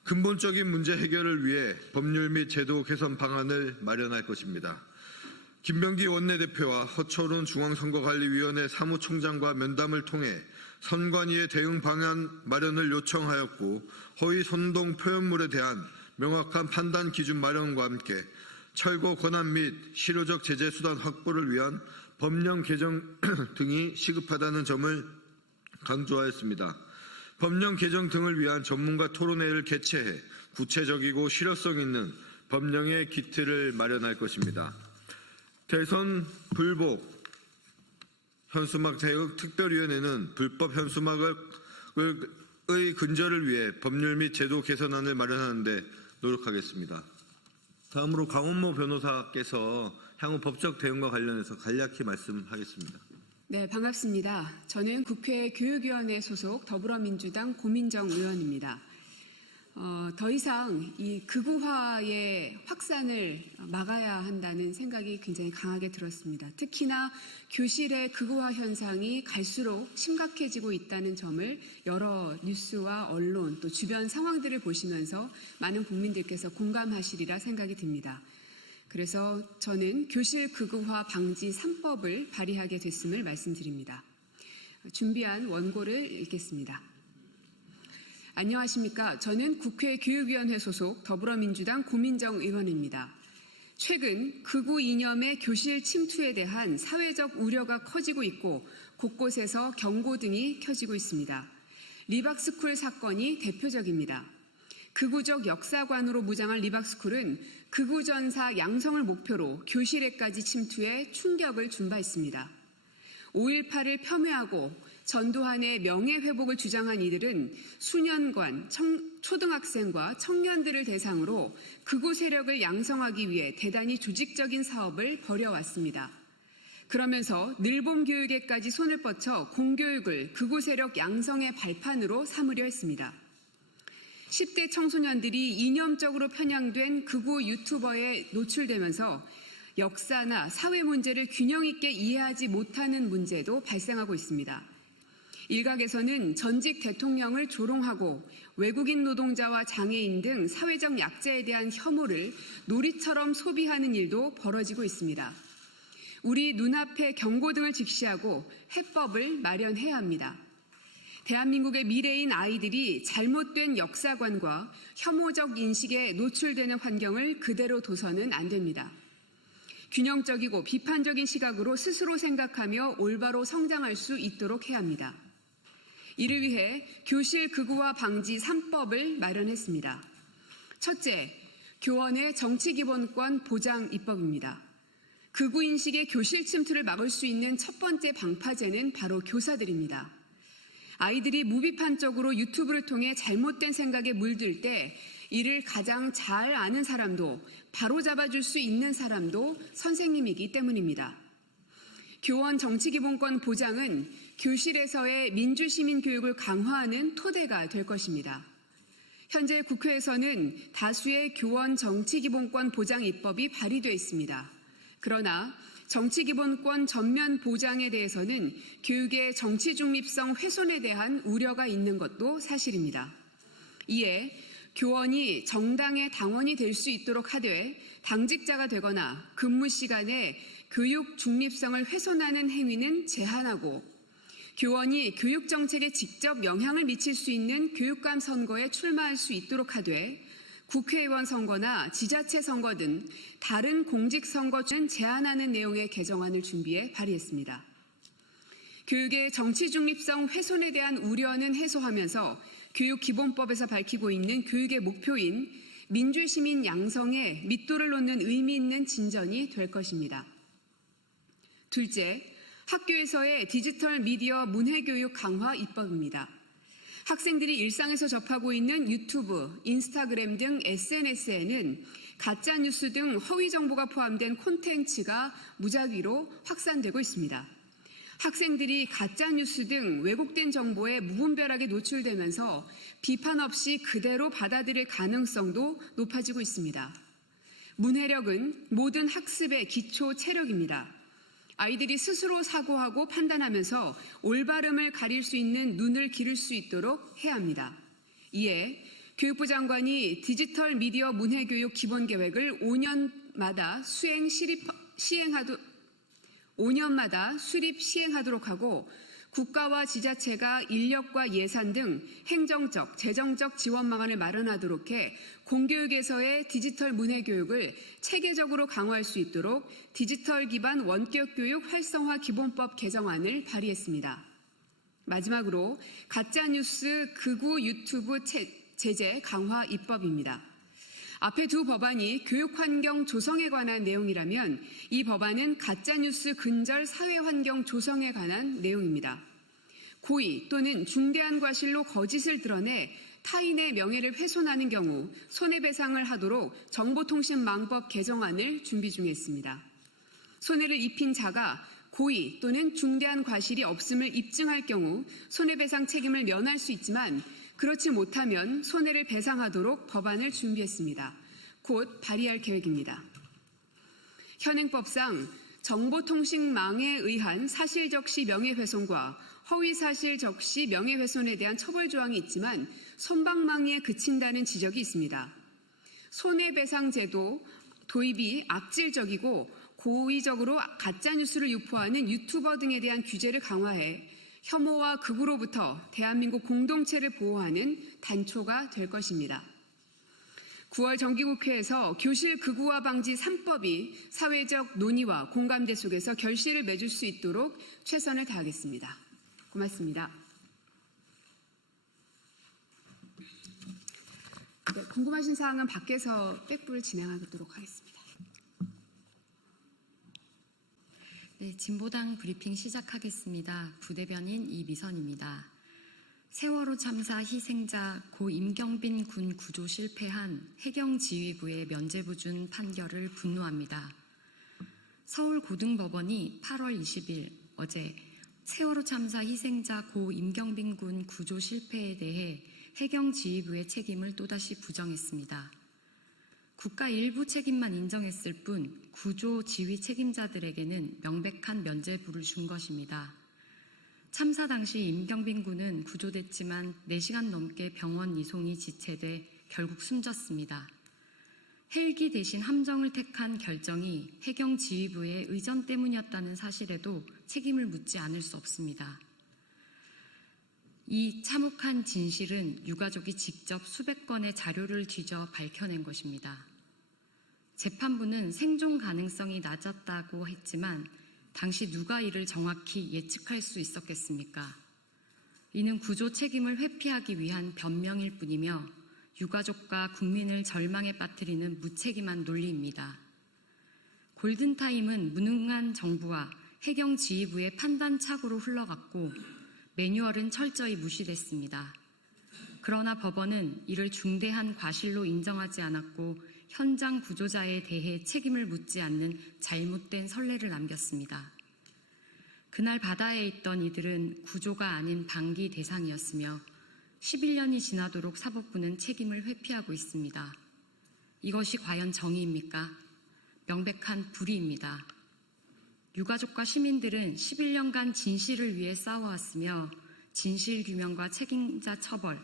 근본적인 문제 해결을 위해 법률 및 제도 개선 방안을 마련할 것입니다. 김병기 원내대표와 허철훈 중앙선거관리위원회 사무총장과 면담을 통해 선관위의 대응 방안 마련을 요청하였고 허위 선동 표현물에 대한 명확한 판단 기준 마련과 함께 철거 권한 및 실효적 제재 수단 확보를 위한 법령 개정 등이 시급하다는 점을 강조하였습니다. 법령 개정 등을 위한 전문가 토론회를 개최해 구체적이고 실효성 있는 법령의 기틀을 마련할 것입니다. 대선 불복 현수막 대응 특별위원회는 불법 현수막의 근절을 위해 법률 및 제도 개선안을 마련하는 데 노력하겠습니다. 다음으로 강원모 변호사께서 향후 법적 대응과 관련해서 간략히 말씀하겠습니다. 네, 반갑습니다. 저는 국회 교육위원회 소속 더불어민주당 고민정 의원입니다. 더 이상 이 극우화의 확산을 막아야 한다는 생각이 굉장히 강하게 들었습니다. 특히나 교실의 극우화 현상이 갈수록 심각해지고 있다는 점을 여러 뉴스와 언론 또 주변 상황들을 보시면서 많은 국민들께서 공감하시리라 생각이 듭니다. 그래서 저는 교실 극우화 방지 3법을 발의하게 됐음을 말씀드립니다. 준비한 원고를 읽겠습니다. 안녕하십니까. 저는 국회 교육위원회 소속 더불어민주당 고민정 의원입니다. 최근 극우 이념의 교실 침투에 대한 사회적 우려가 커지고 있고 곳곳에서 경고등이 켜지고 있습니다. 리박스쿨 사건이 대표적입니다. 극우적 역사관으로 무장한 리박스쿨은 극우 전사 양성을 목표로 교실에까지 침투해 충격을 준 바 있습니다. 5.18을 폄훼하고 전두환의 명예회복을 주장한 이들은 수년간 초등학생과 청년들을 대상으로 극우 세력을 양성하기 위해 대단히 조직적인 사업을 벌여왔습니다. 그러면서 늘봄 교육에까지 손을 뻗쳐 공교육을 극우 세력 양성의 발판으로 삼으려 했습니다. 10대 청소년들이 이념적으로 편향된 극우 유튜버에 노출되면서 역사나 사회 문제를 균형 있게 이해하지 못하는 문제도 발생하고 있습니다. 일각에서는 전직 대통령을 조롱하고 외국인 노동자와 장애인 등 사회적 약자에 대한 혐오를 놀이처럼 소비하는 일도 벌어지고 있습니다. 우리 눈앞에 경고등을 직시하고 해법을 마련해야 합니다. 대한민국의 미래인 아이들이 잘못된 역사관과 혐오적 인식에 노출되는 환경을 그대로 둬서는 안 됩니다. 균형적이고 비판적인 시각으로 스스로 생각하며 올바로 성장할 수 있도록 해야 합니다. 이를 위해 교실 극우화 방지 3법을 마련했습니다. 첫째, 교원의 정치기본권 보장 입법입니다. 극우 인식의 교실 침투를 막을 수 있는 첫 번째 방파제는 바로 교사들입니다. 아이들이 무비판적으로 유튜브를 통해 잘못된 생각에 물들 때 이를 가장 잘 아는 사람도 바로잡아줄 수 있는 사람도 선생님이기 때문입니다. 교원 정치기본권 보장은 교실에서의 민주시민 교육을 강화하는 토대가 될 것입니다. 현재 국회에서는 다수의 교원 정치기본권 보장 입법이 발의되어 있습니다. 그러나 정치기본권 전면 보장에 대해서는 교육의 정치 중립성 훼손에 대한 우려가 있는 것도 사실입니다. 이에 교원이 정당의 당원이 될 수 있도록 하되 당직자가 되거나 근무 시간에 교육 중립성을 훼손하는 행위는 제한하고 교원이 교육 정책에 직접 영향을 미칠 수 있는 교육감 선거에 출마할 수 있도록 하되 국회의원 선거나 지자체 선거 등 다른 공직선거는 제한하는 내용의 개정안을 준비해 발의했습니다. 교육의 정치 중립성 훼손에 대한 우려는 해소하면서 교육기본법에서 밝히고 있는 교육의 목표인 민주시민 양성에 밑도를 놓는 의미 있는 진전이 될 것입니다. 둘째, 학교에서의 디지털 미디어 문해교육 강화 입법입니다. 학생들이 일상에서 접하고 있는 유튜브, 인스타그램 등 SNS에는 가짜뉴스 등 허위 정보가 포함된 콘텐츠가 무작위로 확산되고 있습니다. 학생들이 가짜뉴스 등 왜곡된 정보에 무분별하게 노출되면서 비판 없이 그대로 받아들일 가능성도 높아지고 있습니다. 문해력은 모든 학습의 기초 체력입니다. 아이들이 스스로 사고하고 판단하면서 올바름을 가릴 수 있는 눈을 기를 수 있도록 해야 합니다. 이에 교육부 장관이 디지털 미디어 문해교육 기본계획을 5년마다 수립 시행하도록 하고 국가와 지자체가 인력과 예산 등 행정적, 재정적 지원 방안을 마련하도록 해 공교육에서의 디지털 문해교육을 체계적으로 강화할 수 있도록 디지털 기반 원격 교육 활성화 기본법 개정안을 발의했습니다. 마지막으로 가짜뉴스 극우 유튜브 제재 강화 입법입니다. 앞에 두 법안이 교육환경 조성에 관한 내용이라면 이 법안은 가짜뉴스 근절 사회환경 조성에 관한 내용입니다. 고의 또는 중대한 과실로 거짓을 드러내 타인의 명예를 훼손하는 경우 손해배상을 하도록 정보통신망법 개정안을 준비 중에 있습니다. 손해를 입힌 자가 고의 또는 중대한 과실이 없음을 입증할 경우 손해배상 책임을 면할 수 있지만 그렇지 못하면 손해를 배상하도록 법안을 준비했습니다. 곧 발의할 계획입니다. 현행법상 정보통신망에 의한 사실적시 명예훼손과 허위사실적시 명예훼손에 대한 처벌 조항이 있지만 손방망이에 그친다는 지적이 있습니다. 손해배상제도 도입이 악질적이고 고의적으로 가짜뉴스를 유포하는 유튜버 등에 대한 규제를 강화해 혐오와 극우로부터 대한민국 공동체를 보호하는 단초가 될 것입니다. 9월 정기국회에서 교실 극우화 방지 3법이 사회적 논의와 공감대 속에서 결실을 맺을 수 있도록 최선을 다하겠습니다. 고맙습니다. 네, 궁금하신 사항은 밖에서 백불 진행하도록 하겠습니다. 네, 진보당 브리핑 시작하겠습니다. 부대변인 이미선입니다. 세월호 참사 희생자 고 임경빈 군 구조 실패한 해경지휘부의 면죄부 준 판결을 분노합니다. 서울고등법원이 8월 20일 어제 세월호 참사 희생자 고 임경빈 군 구조 실패에 대해 해경지휘부의 책임을 또다시 부정했습니다. 국가 일부 책임만 인정했을 뿐 구조 지휘 책임자들에게는 명백한 면죄부를 준 것입니다. 참사 당시 임경빈 군은 구조됐지만 4시간 넘게 병원 이송이 지체돼 결국 숨졌습니다. 헬기 대신 함정을 택한 결정이 해경지휘부의 의전 때문이었다는 사실에도 책임을 묻지 않을 수 없습니다. 이 참혹한 진실은 유가족이 직접 수백 건의 자료를 뒤져 밝혀낸 것입니다. 재판부는 생존 가능성이 낮았다고 했지만 당시 누가 이를 정확히 예측할 수 있었겠습니까? 이는 구조 책임을 회피하기 위한 변명일 뿐이며 유가족과 국민을 절망에 빠뜨리는 무책임한 논리입니다. 골든타임은 무능한 정부와 해경지휘부의 판단착오로 흘러갔고 매뉴얼은 철저히 무시됐습니다. 그러나 법원은 이를 중대한 과실로 인정하지 않았고 현장 구조자에 대해 책임을 묻지 않는 잘못된 선례를 남겼습니다. 그날 바다에 있던 이들은 구조가 아닌 방기 대상이었으며 11년이 지나도록 사법부는 책임을 회피하고 있습니다. 이것이 과연 정의입니까? 명백한 불의입니다. 유가족과 시민들은 11년간 진실을 위해 싸워왔으며 진실규명과 책임자 처벌,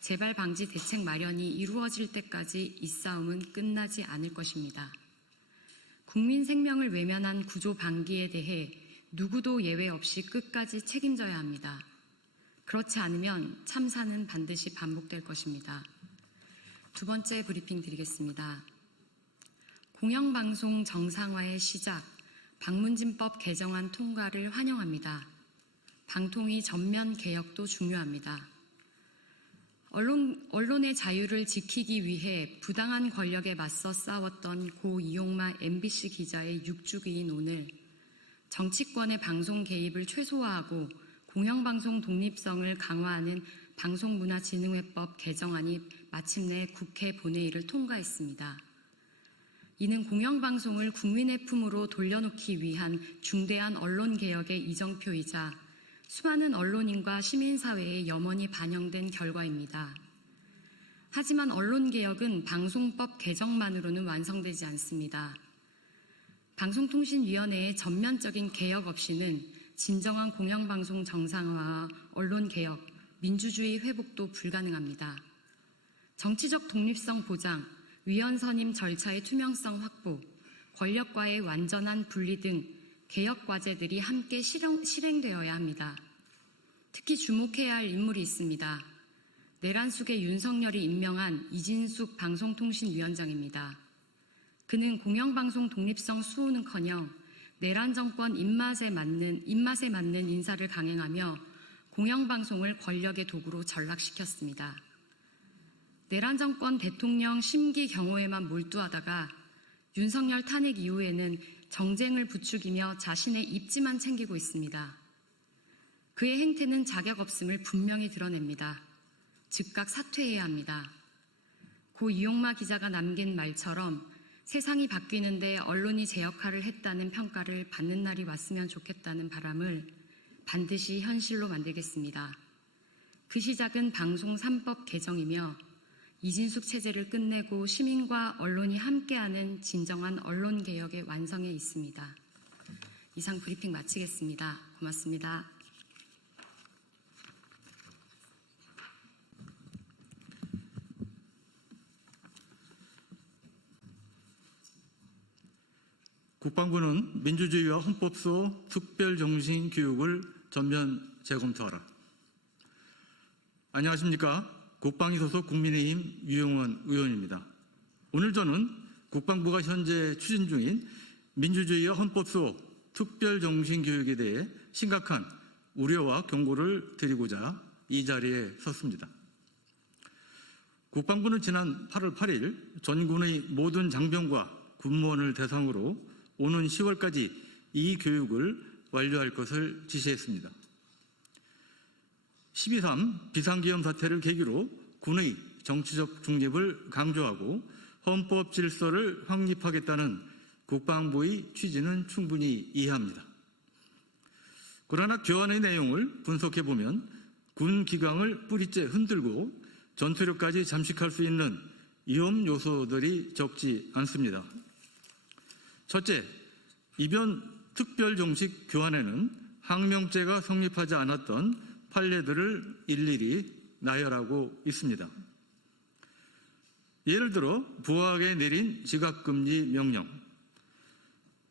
재발 방지 대책 마련이 이루어질 때까지 이 싸움은 끝나지 않을 것입니다. 국민 생명을 외면한 구조 방기에 대해 누구도 예외 없이 끝까지 책임져야 합니다. 그렇지 않으면 참사는 반드시 반복될 것입니다. 두 번째 브리핑 드리겠습니다. 공영방송 정상화의 시작, 방문진법 개정안 통과를 환영합니다. 방통위 전면 개혁도 중요합니다. 언론의 자유를 지키기 위해 부당한 권력에 맞서 싸웠던 고 이용마 MBC 기자의 6주기인 오늘 정치권의 방송 개입을 최소화하고 공영방송 독립성을 강화하는 방송문화진흥회법 개정안이 마침내 국회 본회의를 통과했습니다. 이는 공영방송을 국민의 품으로 돌려놓기 위한 중대한 언론개혁의 이정표이자 수많은 언론인과 시민사회에 염원이 반영된 결과입니다. 하지만 언론개혁은 방송법 개정만으로는 완성되지 않습니다. 방송통신위원회의 전면적인 개혁 없이는 진정한 공영방송 정상화와 언론개혁, 민주주의 회복도 불가능합니다. 정치적 독립성 보장, 위원 선임 절차의 투명성 확보, 권력과의 완전한 분리 등 개혁 과제들이 함께 실행되어야 합니다. 특히 주목해야 할 인물이 있습니다. 내란숙의 윤석열이 임명한 이진숙 방송통신위원장입니다. 그는 공영방송 독립성 수호는커녕 내란 정권 입맛에 맞는 인사를 강행하며 공영방송을 권력의 도구로 전락시켰습니다. 내란 정권 대통령 심기 경호에만 몰두하다가 윤석열 탄핵 이후에는 정쟁을 부추기며 자신의 입지만 챙기고 있습니다. 그의 행태는 자격 없음을 분명히 드러냅니다. 즉각 사퇴해야 합니다. 고 이용마 기자가 남긴 말처럼 세상이 바뀌는데 언론이 제 역할을 했다는 평가를 받는 날이 왔으면 좋겠다는 바람을 반드시 현실로 만들겠습니다. 그 시작은 방송 3법 개정이며 이진숙 체제를 끝내고 시민과 언론이 함께하는 진정한 언론개혁의 완성에 있습니다. 이상 브리핑 마치겠습니다. 고맙습니다. 국방부는 민주주의와 헌법소 특별정신 교육을 전면 재검토하라. 안녕하십니까. 국방위 소속 국민의힘 유영원 의원입니다. 오늘 저는 국방부가 현재 추진 중인 민주주의와 헌법소 특별정신 교육에 대해 심각한 우려와 경고를 드리고자 이 자리에 섰습니다. 국방부는 지난 8월 8일 전군의 모든 장병과 군무원을 대상으로 오는 10월까지 이 교육을 완료할 것을 지시했습니다. 12.3 비상기염 사태를 계기로 군의 정치적 중립을 강조하고 헌법 질서를 확립하겠다는 국방부의 취지는 충분히 이해합니다. 그러나 교환의 내용을 분석해보면 군 기강을 뿌리째 흔들고 전투력까지 잠식할 수 있는 위험 요소들이 적지 않습니다. 첫째, 이번 특별정식 교환에는 항명죄가 성립하지 않았던 판례들을 일일이 나열하고 있습니다. 예를 들어 부하에게 내린 지각금지 명령,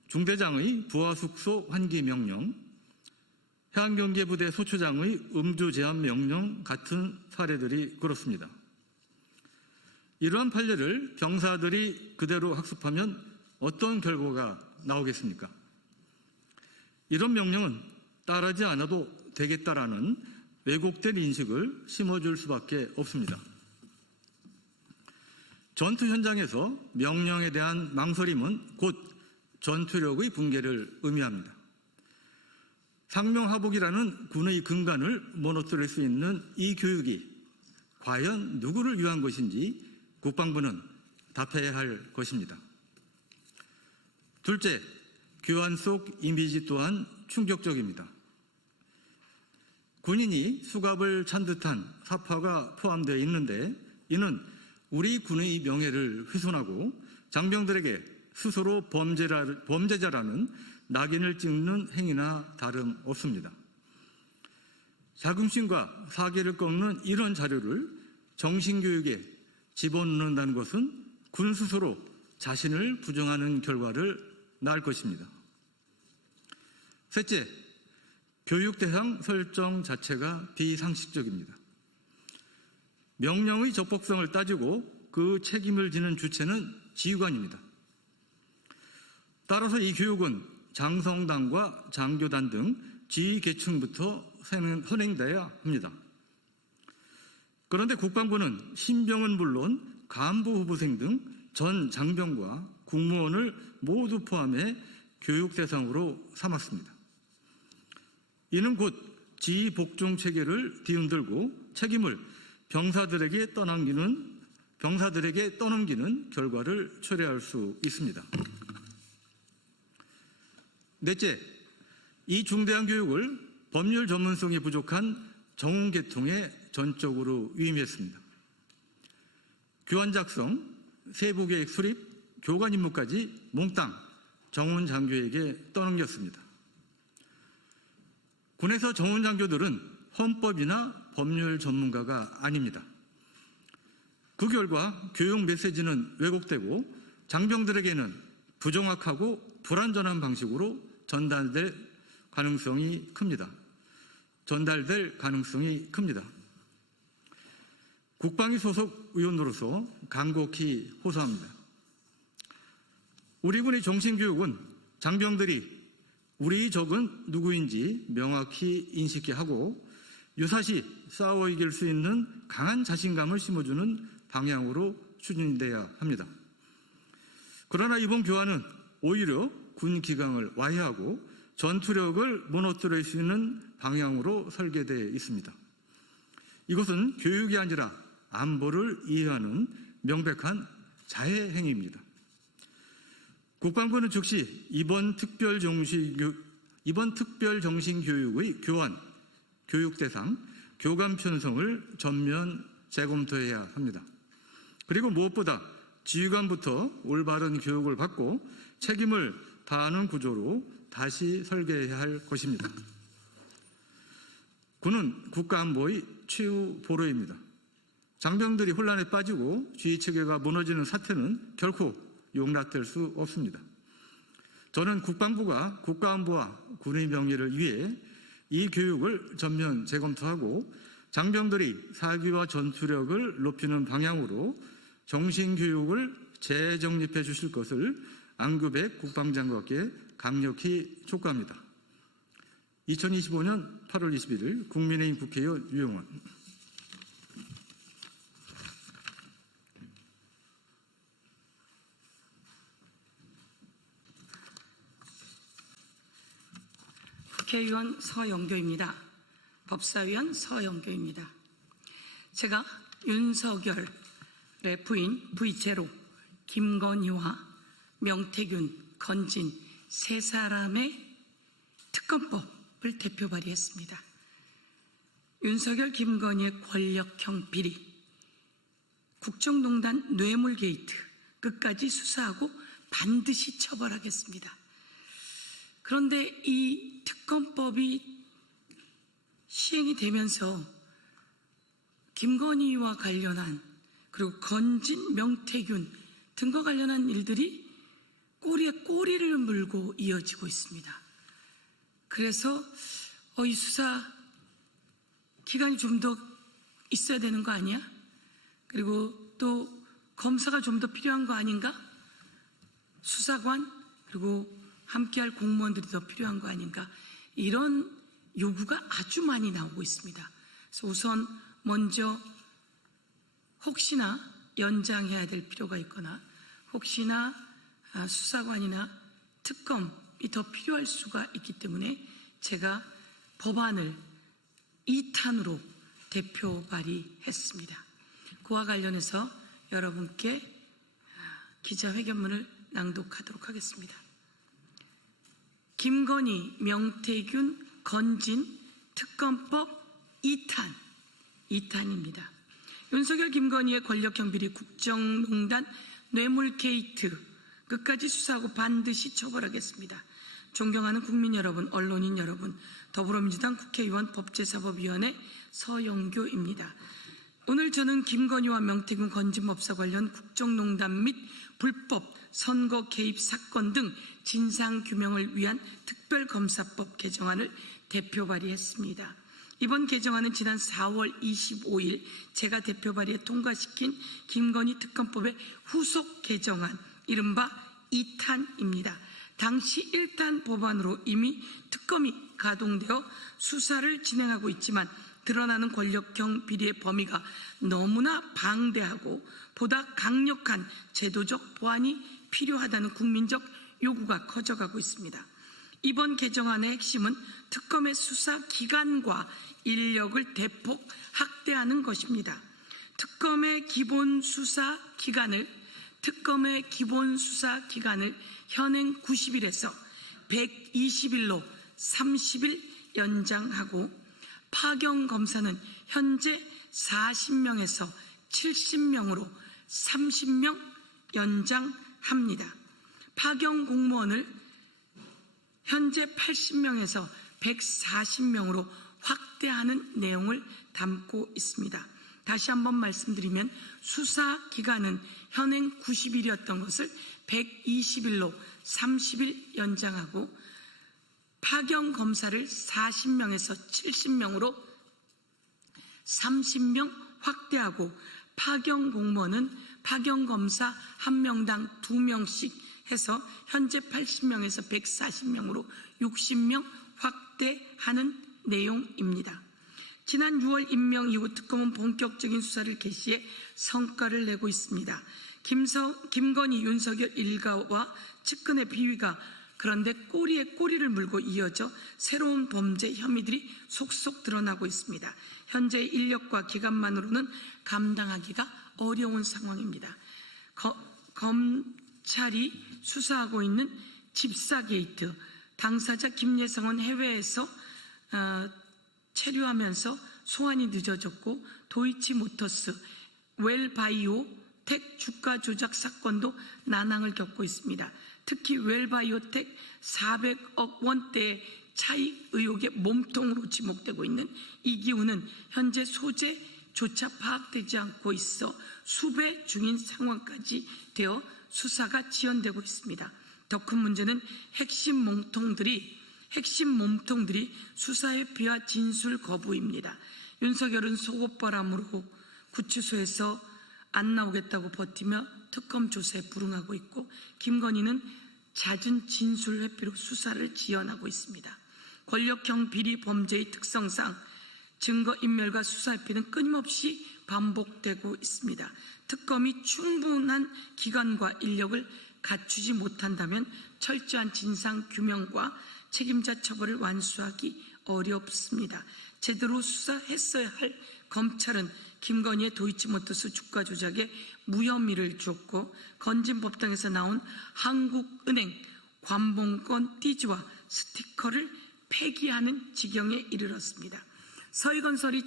중대장의 부하숙소 환기 명령, 해안경계부대 소초장의 음주 제한 명령 같은 사례들이 그렇습니다. 이러한 판례를 병사들이 그대로 학습하면 어떤 결과가 나오겠습니까? 이런 명령은 따르지 않아도 되겠다라는 왜곡된 인식을 심어줄 수밖에 없습니다. 전투 현장에서 명령에 대한 망설임은 곧 전투력의 붕괴를 의미합니다. 상명하복이라는 군의 근간을 무너뜨릴 수 있는 이 교육이 과연 누구를 위한 것인지 국방부는 답해야 할 것입니다. 둘째, 교환 속 이미지 또한 충격적입니다. 군인이 수갑을 찬 듯한 사파가 포함되어 있는데 이는 우리 군의 명예를 훼손하고 장병들에게 스스로 범죄자라는 낙인을 찍는 행위나 다름없습니다. 자긍심과 사기를 꺾는 이런 자료를 정신교육에 집어넣는다는 것은 군 스스로 자신을 부정하는 결과를 낳을 것입니다. 셋째, 교육 대상 설정 자체가 비상식적입니다. 명령의 적법성을 따지고 그 책임을 지는 주체는 지휘관입니다. 따라서 이 교육은 장성단과 장교단 등 지휘 계층부터 선행돼야 합니다. 그런데 국방부는 신병은 물론 간부 후보생 등 전 장병과 국무원을 모두 포함해 교육 대상으로 삼았습니다. 이는 곧 지휘 복종 체계를 뒤흔들고 책임을 병사들에게 떠넘기는 결과를 초래할 수 있습니다. 넷째, 이 중대한 교육을 법률 전문성이 부족한 정훈계통에 전적으로 위임했습니다. 교환 작성, 세부계획 수립, 교관 임무까지 몽땅 정훈 장교에게 떠넘겼습니다. 군에서 정훈 장교들은 헌법이나 법률 전문가가 아닙니다. 그 결과 교육 메시지는 왜곡되고 장병들에게는 부정확하고 불완전한 방식으로 전달될 가능성이 큽니다. 국방위 소속 의원으로서 간곡히 호소합니다. 우리 군의 정신교육은 장병들이 우리 적은 누구인지 명확히 인식하고 유사시 싸워 이길 수 있는 강한 자신감을 심어주는 방향으로 추진돼야 합니다. 그러나 이번 교환은 오히려 군 기강을 와해하고 전투력을 무너뜨릴 수 있는 방향으로 설계되어 있습니다. 이것은 교육이 아니라 안보를 이해하는 명백한 자해 행위입니다. 국방부는 즉시 이번 특별정신교육의 교환, 교육 대상, 교관 편성을 전면 재검토해야 합니다. 그리고 무엇보다 지휘관부터 올바른 교육을 받고 책임을 다하는 구조로 다시 설계해야 할 것입니다. 군은 국가안보의 최후 보루입니다. 장병들이 혼란에 빠지고 지휘체계가 무너지는 사태는 결코 용납될 수 없습니다. 저는 국방부가 국가안보와 군의 명예를 위해 이 교육을 전면 재검토하고 장병들이 사기와 전투력을 높이는 방향으로 정신교육을 재정립해 주실 것을 안규백 국방장관께 강력히 촉구합니다. 2025년 8월 21일 국민의힘 국회의원 유영원. 국회의원 서영교입니다. 법사위원 서영교입니다. 제가 윤석열의 부인 V0 김건희와 명태균, 건진 세 사람의 특검법을 대표 발의했습니다. 윤석열, 김건희의 권력형 비리, 국정농단 뇌물 게이트 끝까지 수사하고 반드시 처벌하겠습니다. 그런데 이 특검법이 시행이 되면서 김건희와 관련한 그리고 건진, 명태균 등과 관련한 일들이 꼬리에 꼬리를 물고 이어지고 있습니다. 그래서 이 수사 기간이 좀 더 있어야 되는 거 아니야? 그리고 또 검사가 좀 더 필요한 거 아닌가? 수사관 그리고 함께할 공무원들이 더 필요한 거 아닌가? 이런 요구가 아주 많이 나오고 있습니다. 그래서 우선 먼저 혹시나 연장해야 될 필요가 있거나 혹시나 수사관이나 특검이 더 필요할 수가 있기 때문에 제가 법안을 2탄으로 대표 발의했습니다. 그와 관련해서 여러분께 기자회견문을 낭독하도록 하겠습니다. 김건희, 명태균, 건진 특검법 2탄입니다. 윤석열, 김건희의 권력형 비리, 국정농단, 뇌물 게이트 끝까지 수사하고 반드시 처벌하겠습니다. 존경하는 국민 여러분, 언론인 여러분, 더불어민주당 국회의원 법제사법위원회 서영교입니다. 오늘 저는 김건희와 명태균, 건진 법사 관련 국정농단 및 불법 선거 개입 사건 등 진상규명을 위한 특별검사법 개정안을 대표 발의했습니다. 이번 개정안은 지난 4월 25일 제가 대표 발의에 통과시킨 김건희 특검법의 후속 개정안, 이른바 2탄입니다. 당시 1탄 법안으로 이미 특검이 가동되어 수사를 진행하고 있지만 드러나는 권력형 비리의 범위가 너무나 방대하고 보다 강력한 제도적 보완이 필요하다는 국민적 요구가 커져가고 있습니다. 이번 개정안의 핵심은 특검의 수사 기간과 인력을 대폭 확대하는 것입니다. 특검의 기본 수사 기간을 현행 90일에서 120일로 30일 연장하고 파견 검사는 현재 40명에서 70명으로 30명 연장합니다. 파견 공무원을 현재 80명에서 140명으로 확대하는 내용을 담고 있습니다. 다시 한번 말씀드리면 수사 기간은 현행 90일이었던 것을 120일로 30일 연장하고 파견 검사를 40명에서 70명으로 30명 확대하고 파견 공무원은 파견 검사 1명당 2명씩 해서 현재 80명에서 140명으로 60명 확대하는 내용입니다. 지난 6월 임명 이후 특검은 본격적인 수사를 개시해 성과를 내고 있습니다. 김건희, 윤석열 일가와 측근의 비위가 그런데 꼬리에 꼬리를 물고 이어져 새로운 범죄 혐의들이 속속 드러나고 있습니다. 현재 인력과 기간만으로는 감당하기가 어려운 상황입니다. 검찰이 수사하고 있는 집사 게이트, 당사자 김예성은 해외에서 체류하면서 소환이 늦어졌고 도이치모터스, 웰바이오텍 주가 조작 사건도 난항을 겪고 있습니다. 특히 웰바이오텍 400억 원대의 차익 의혹의 몸통으로 지목되고 있는 이기훈은 현재 소재조차 파악되지 않고 있어 수배 중인 상황까지 되어 수사가 지연되고 있습니다. 더 큰 문제는 핵심 몸통들이 수사의 피와 진술 거부입니다. 윤석열은 속옷바람으로 구치소에서 안 나오겠다고 버티며 특검 조사에 불응하고 있고, 김건희는 잦은 진술 회피로 수사를 지연하고 있습니다. 권력형 비리 범죄의 특성상 증거인멸과 수사 회피는 끊임없이 반복되고 있습니다. 특검이 충분한 기간과 인력을 갖추지 못한다면 철저한 진상규명과 책임자 처벌을 완수하기 어렵습니다. 제대로 수사했어야 할 검찰은 김건희의 도이치모터스 주가 조작에 무혐의를 줬고, 건진법당에서 나온 한국은행 관봉권 띠지와 스티커를 폐기하는 지경에 이르렀습니다. 서희건설이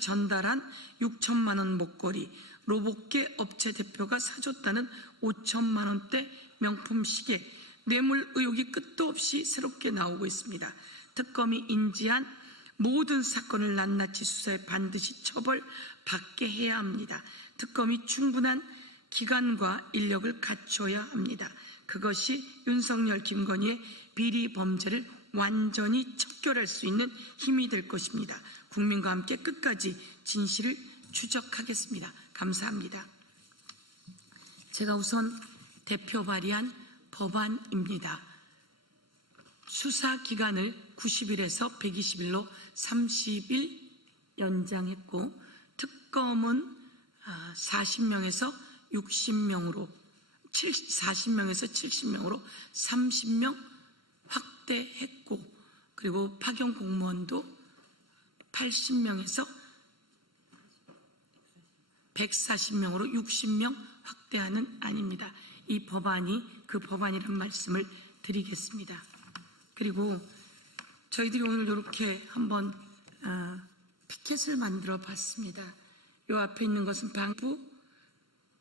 전달한 6천만 원 목걸이, 로봇계 업체 대표가 사줬다는 5천만 원대 명품 시계, 뇌물 의혹이 끝도 없이 새롭게 나오고 있습니다. 특검이 인지한 모든 사건을 낱낱이 수사해 반드시 처벌받게 해야 합니다. 특검이 충분한 기간과 인력을 갖춰야 합니다. 그것이 윤석열, 김건희의 비리 범죄를 완전히 척결할 수 있는 힘이 될 것입니다. 국민과 함께 끝까지 진실을 추적하겠습니다. 감사합니다. 제가 우선 대표 발의한 법안입니다. 수사 기간을 90일에서 120일로 30일 연장했고, 특검은 40명에서 70명으로 30명 확대했고, 그리고 파견 공무원도 80명에서 140명으로 60명 확대하는 안입니다. 이 법안이 그 법안이라는 말씀을 드리겠습니다. 그리고 저희들이 오늘 이렇게 한번 피켓을 만들어 봤습니다. 이 앞에 있는 것은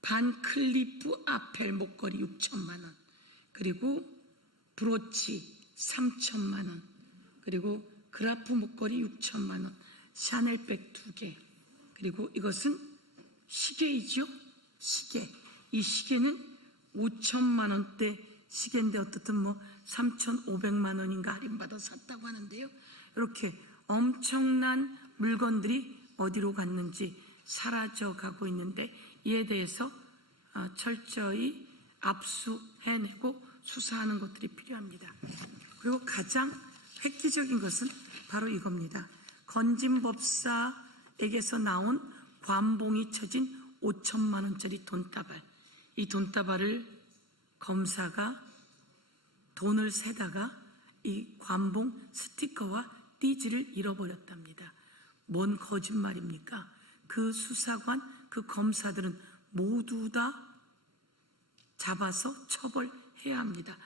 반클리프 아펠 목걸이 6천만 원, 그리고 브로치 3천만 원, 그리고 그라프 목걸이 6천만 원, 샤넬백 2개, 그리고 이것은 시계이죠. 시계. 이 시계는 5천만 원대 시계인데 어떻든 3,500만 원인가 할인받아서 샀다고 하는데요. 이렇게 엄청난 물건들이 어디로 갔는지 사라져가고 있는데, 이에 대해서 철저히 압수해내고 수사하는 것들이 필요합니다. 그리고 가장 획기적인 것은 바로 이겁니다. 건진법사에게서 나온 관봉이 쳐진 5천만 원짜리 돈다발. 이 돈다발을 검사가 돈을 세다가 이 관봉 스티커와 띠지를 잃어버렸답니다. 뭔 거짓말입니까? 그 수사관, 그 검사들은 모두 다 잡아서 처벌해야 합니다.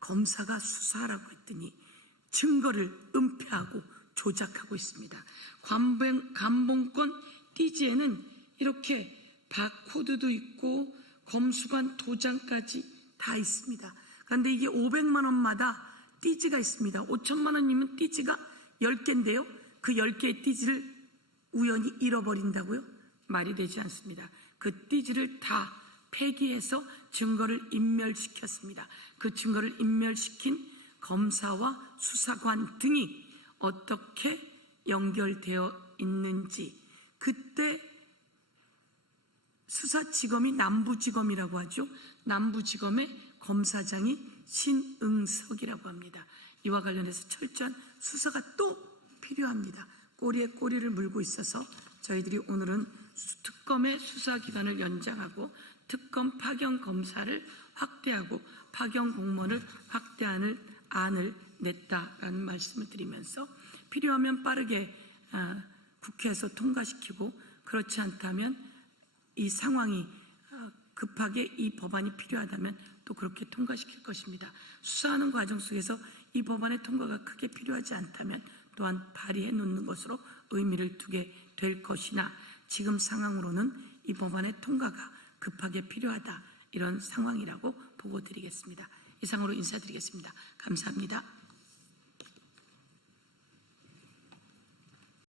검사가 수사하라고 했더니 증거를 은폐하고 조작하고 있습니다. 관봉권 띠지에는 이렇게 바코드도 있고 검수관 도장까지 다 있습니다. 그런데 이게 500만 원마다 띠지가 있습니다. 5천만 원이면 띠지가 10개인데요. 그 10개의 띠지를 우연히 잃어버린다고요? 말이 되지 않습니다. 그 띠지를 다 폐기해서 증거를 인멸시켰습니다. 그 증거를 인멸시킨 검사와 수사관 등이 어떻게 연결되어 있는지, 그때 수사지검이 남부지검이라고 하죠. 남부지검의 검사장이 신응석이라고 합니다. 이와 관련해서 철저한 수사가 또 필요합니다. 꼬리에 꼬리를 물고 있어서 저희들이 오늘은 특검의 수사기간을 연장하고 특검 파견 검사를 확대하고 파견 공무원을 확대하는 안을 냈다라는 말씀을 드리면서, 필요하면 빠르게 국회에서 통과시키고, 그렇지 않다면 이 상황이 급하게 이 법안이 필요하다면 또 그렇게 통과시킬 것입니다. 수사하는 과정 속에서 이 법안의 통과가 크게 필요하지 않다면 또한 발의해 놓는 것으로 의미를 두게 될 것이나, 지금 상황으로는 이 법안의 통과가 급하게 필요하다, 이런 상황이라고 보고 드리겠습니다. 이상으로 인사드리겠습니다. 감사합니다.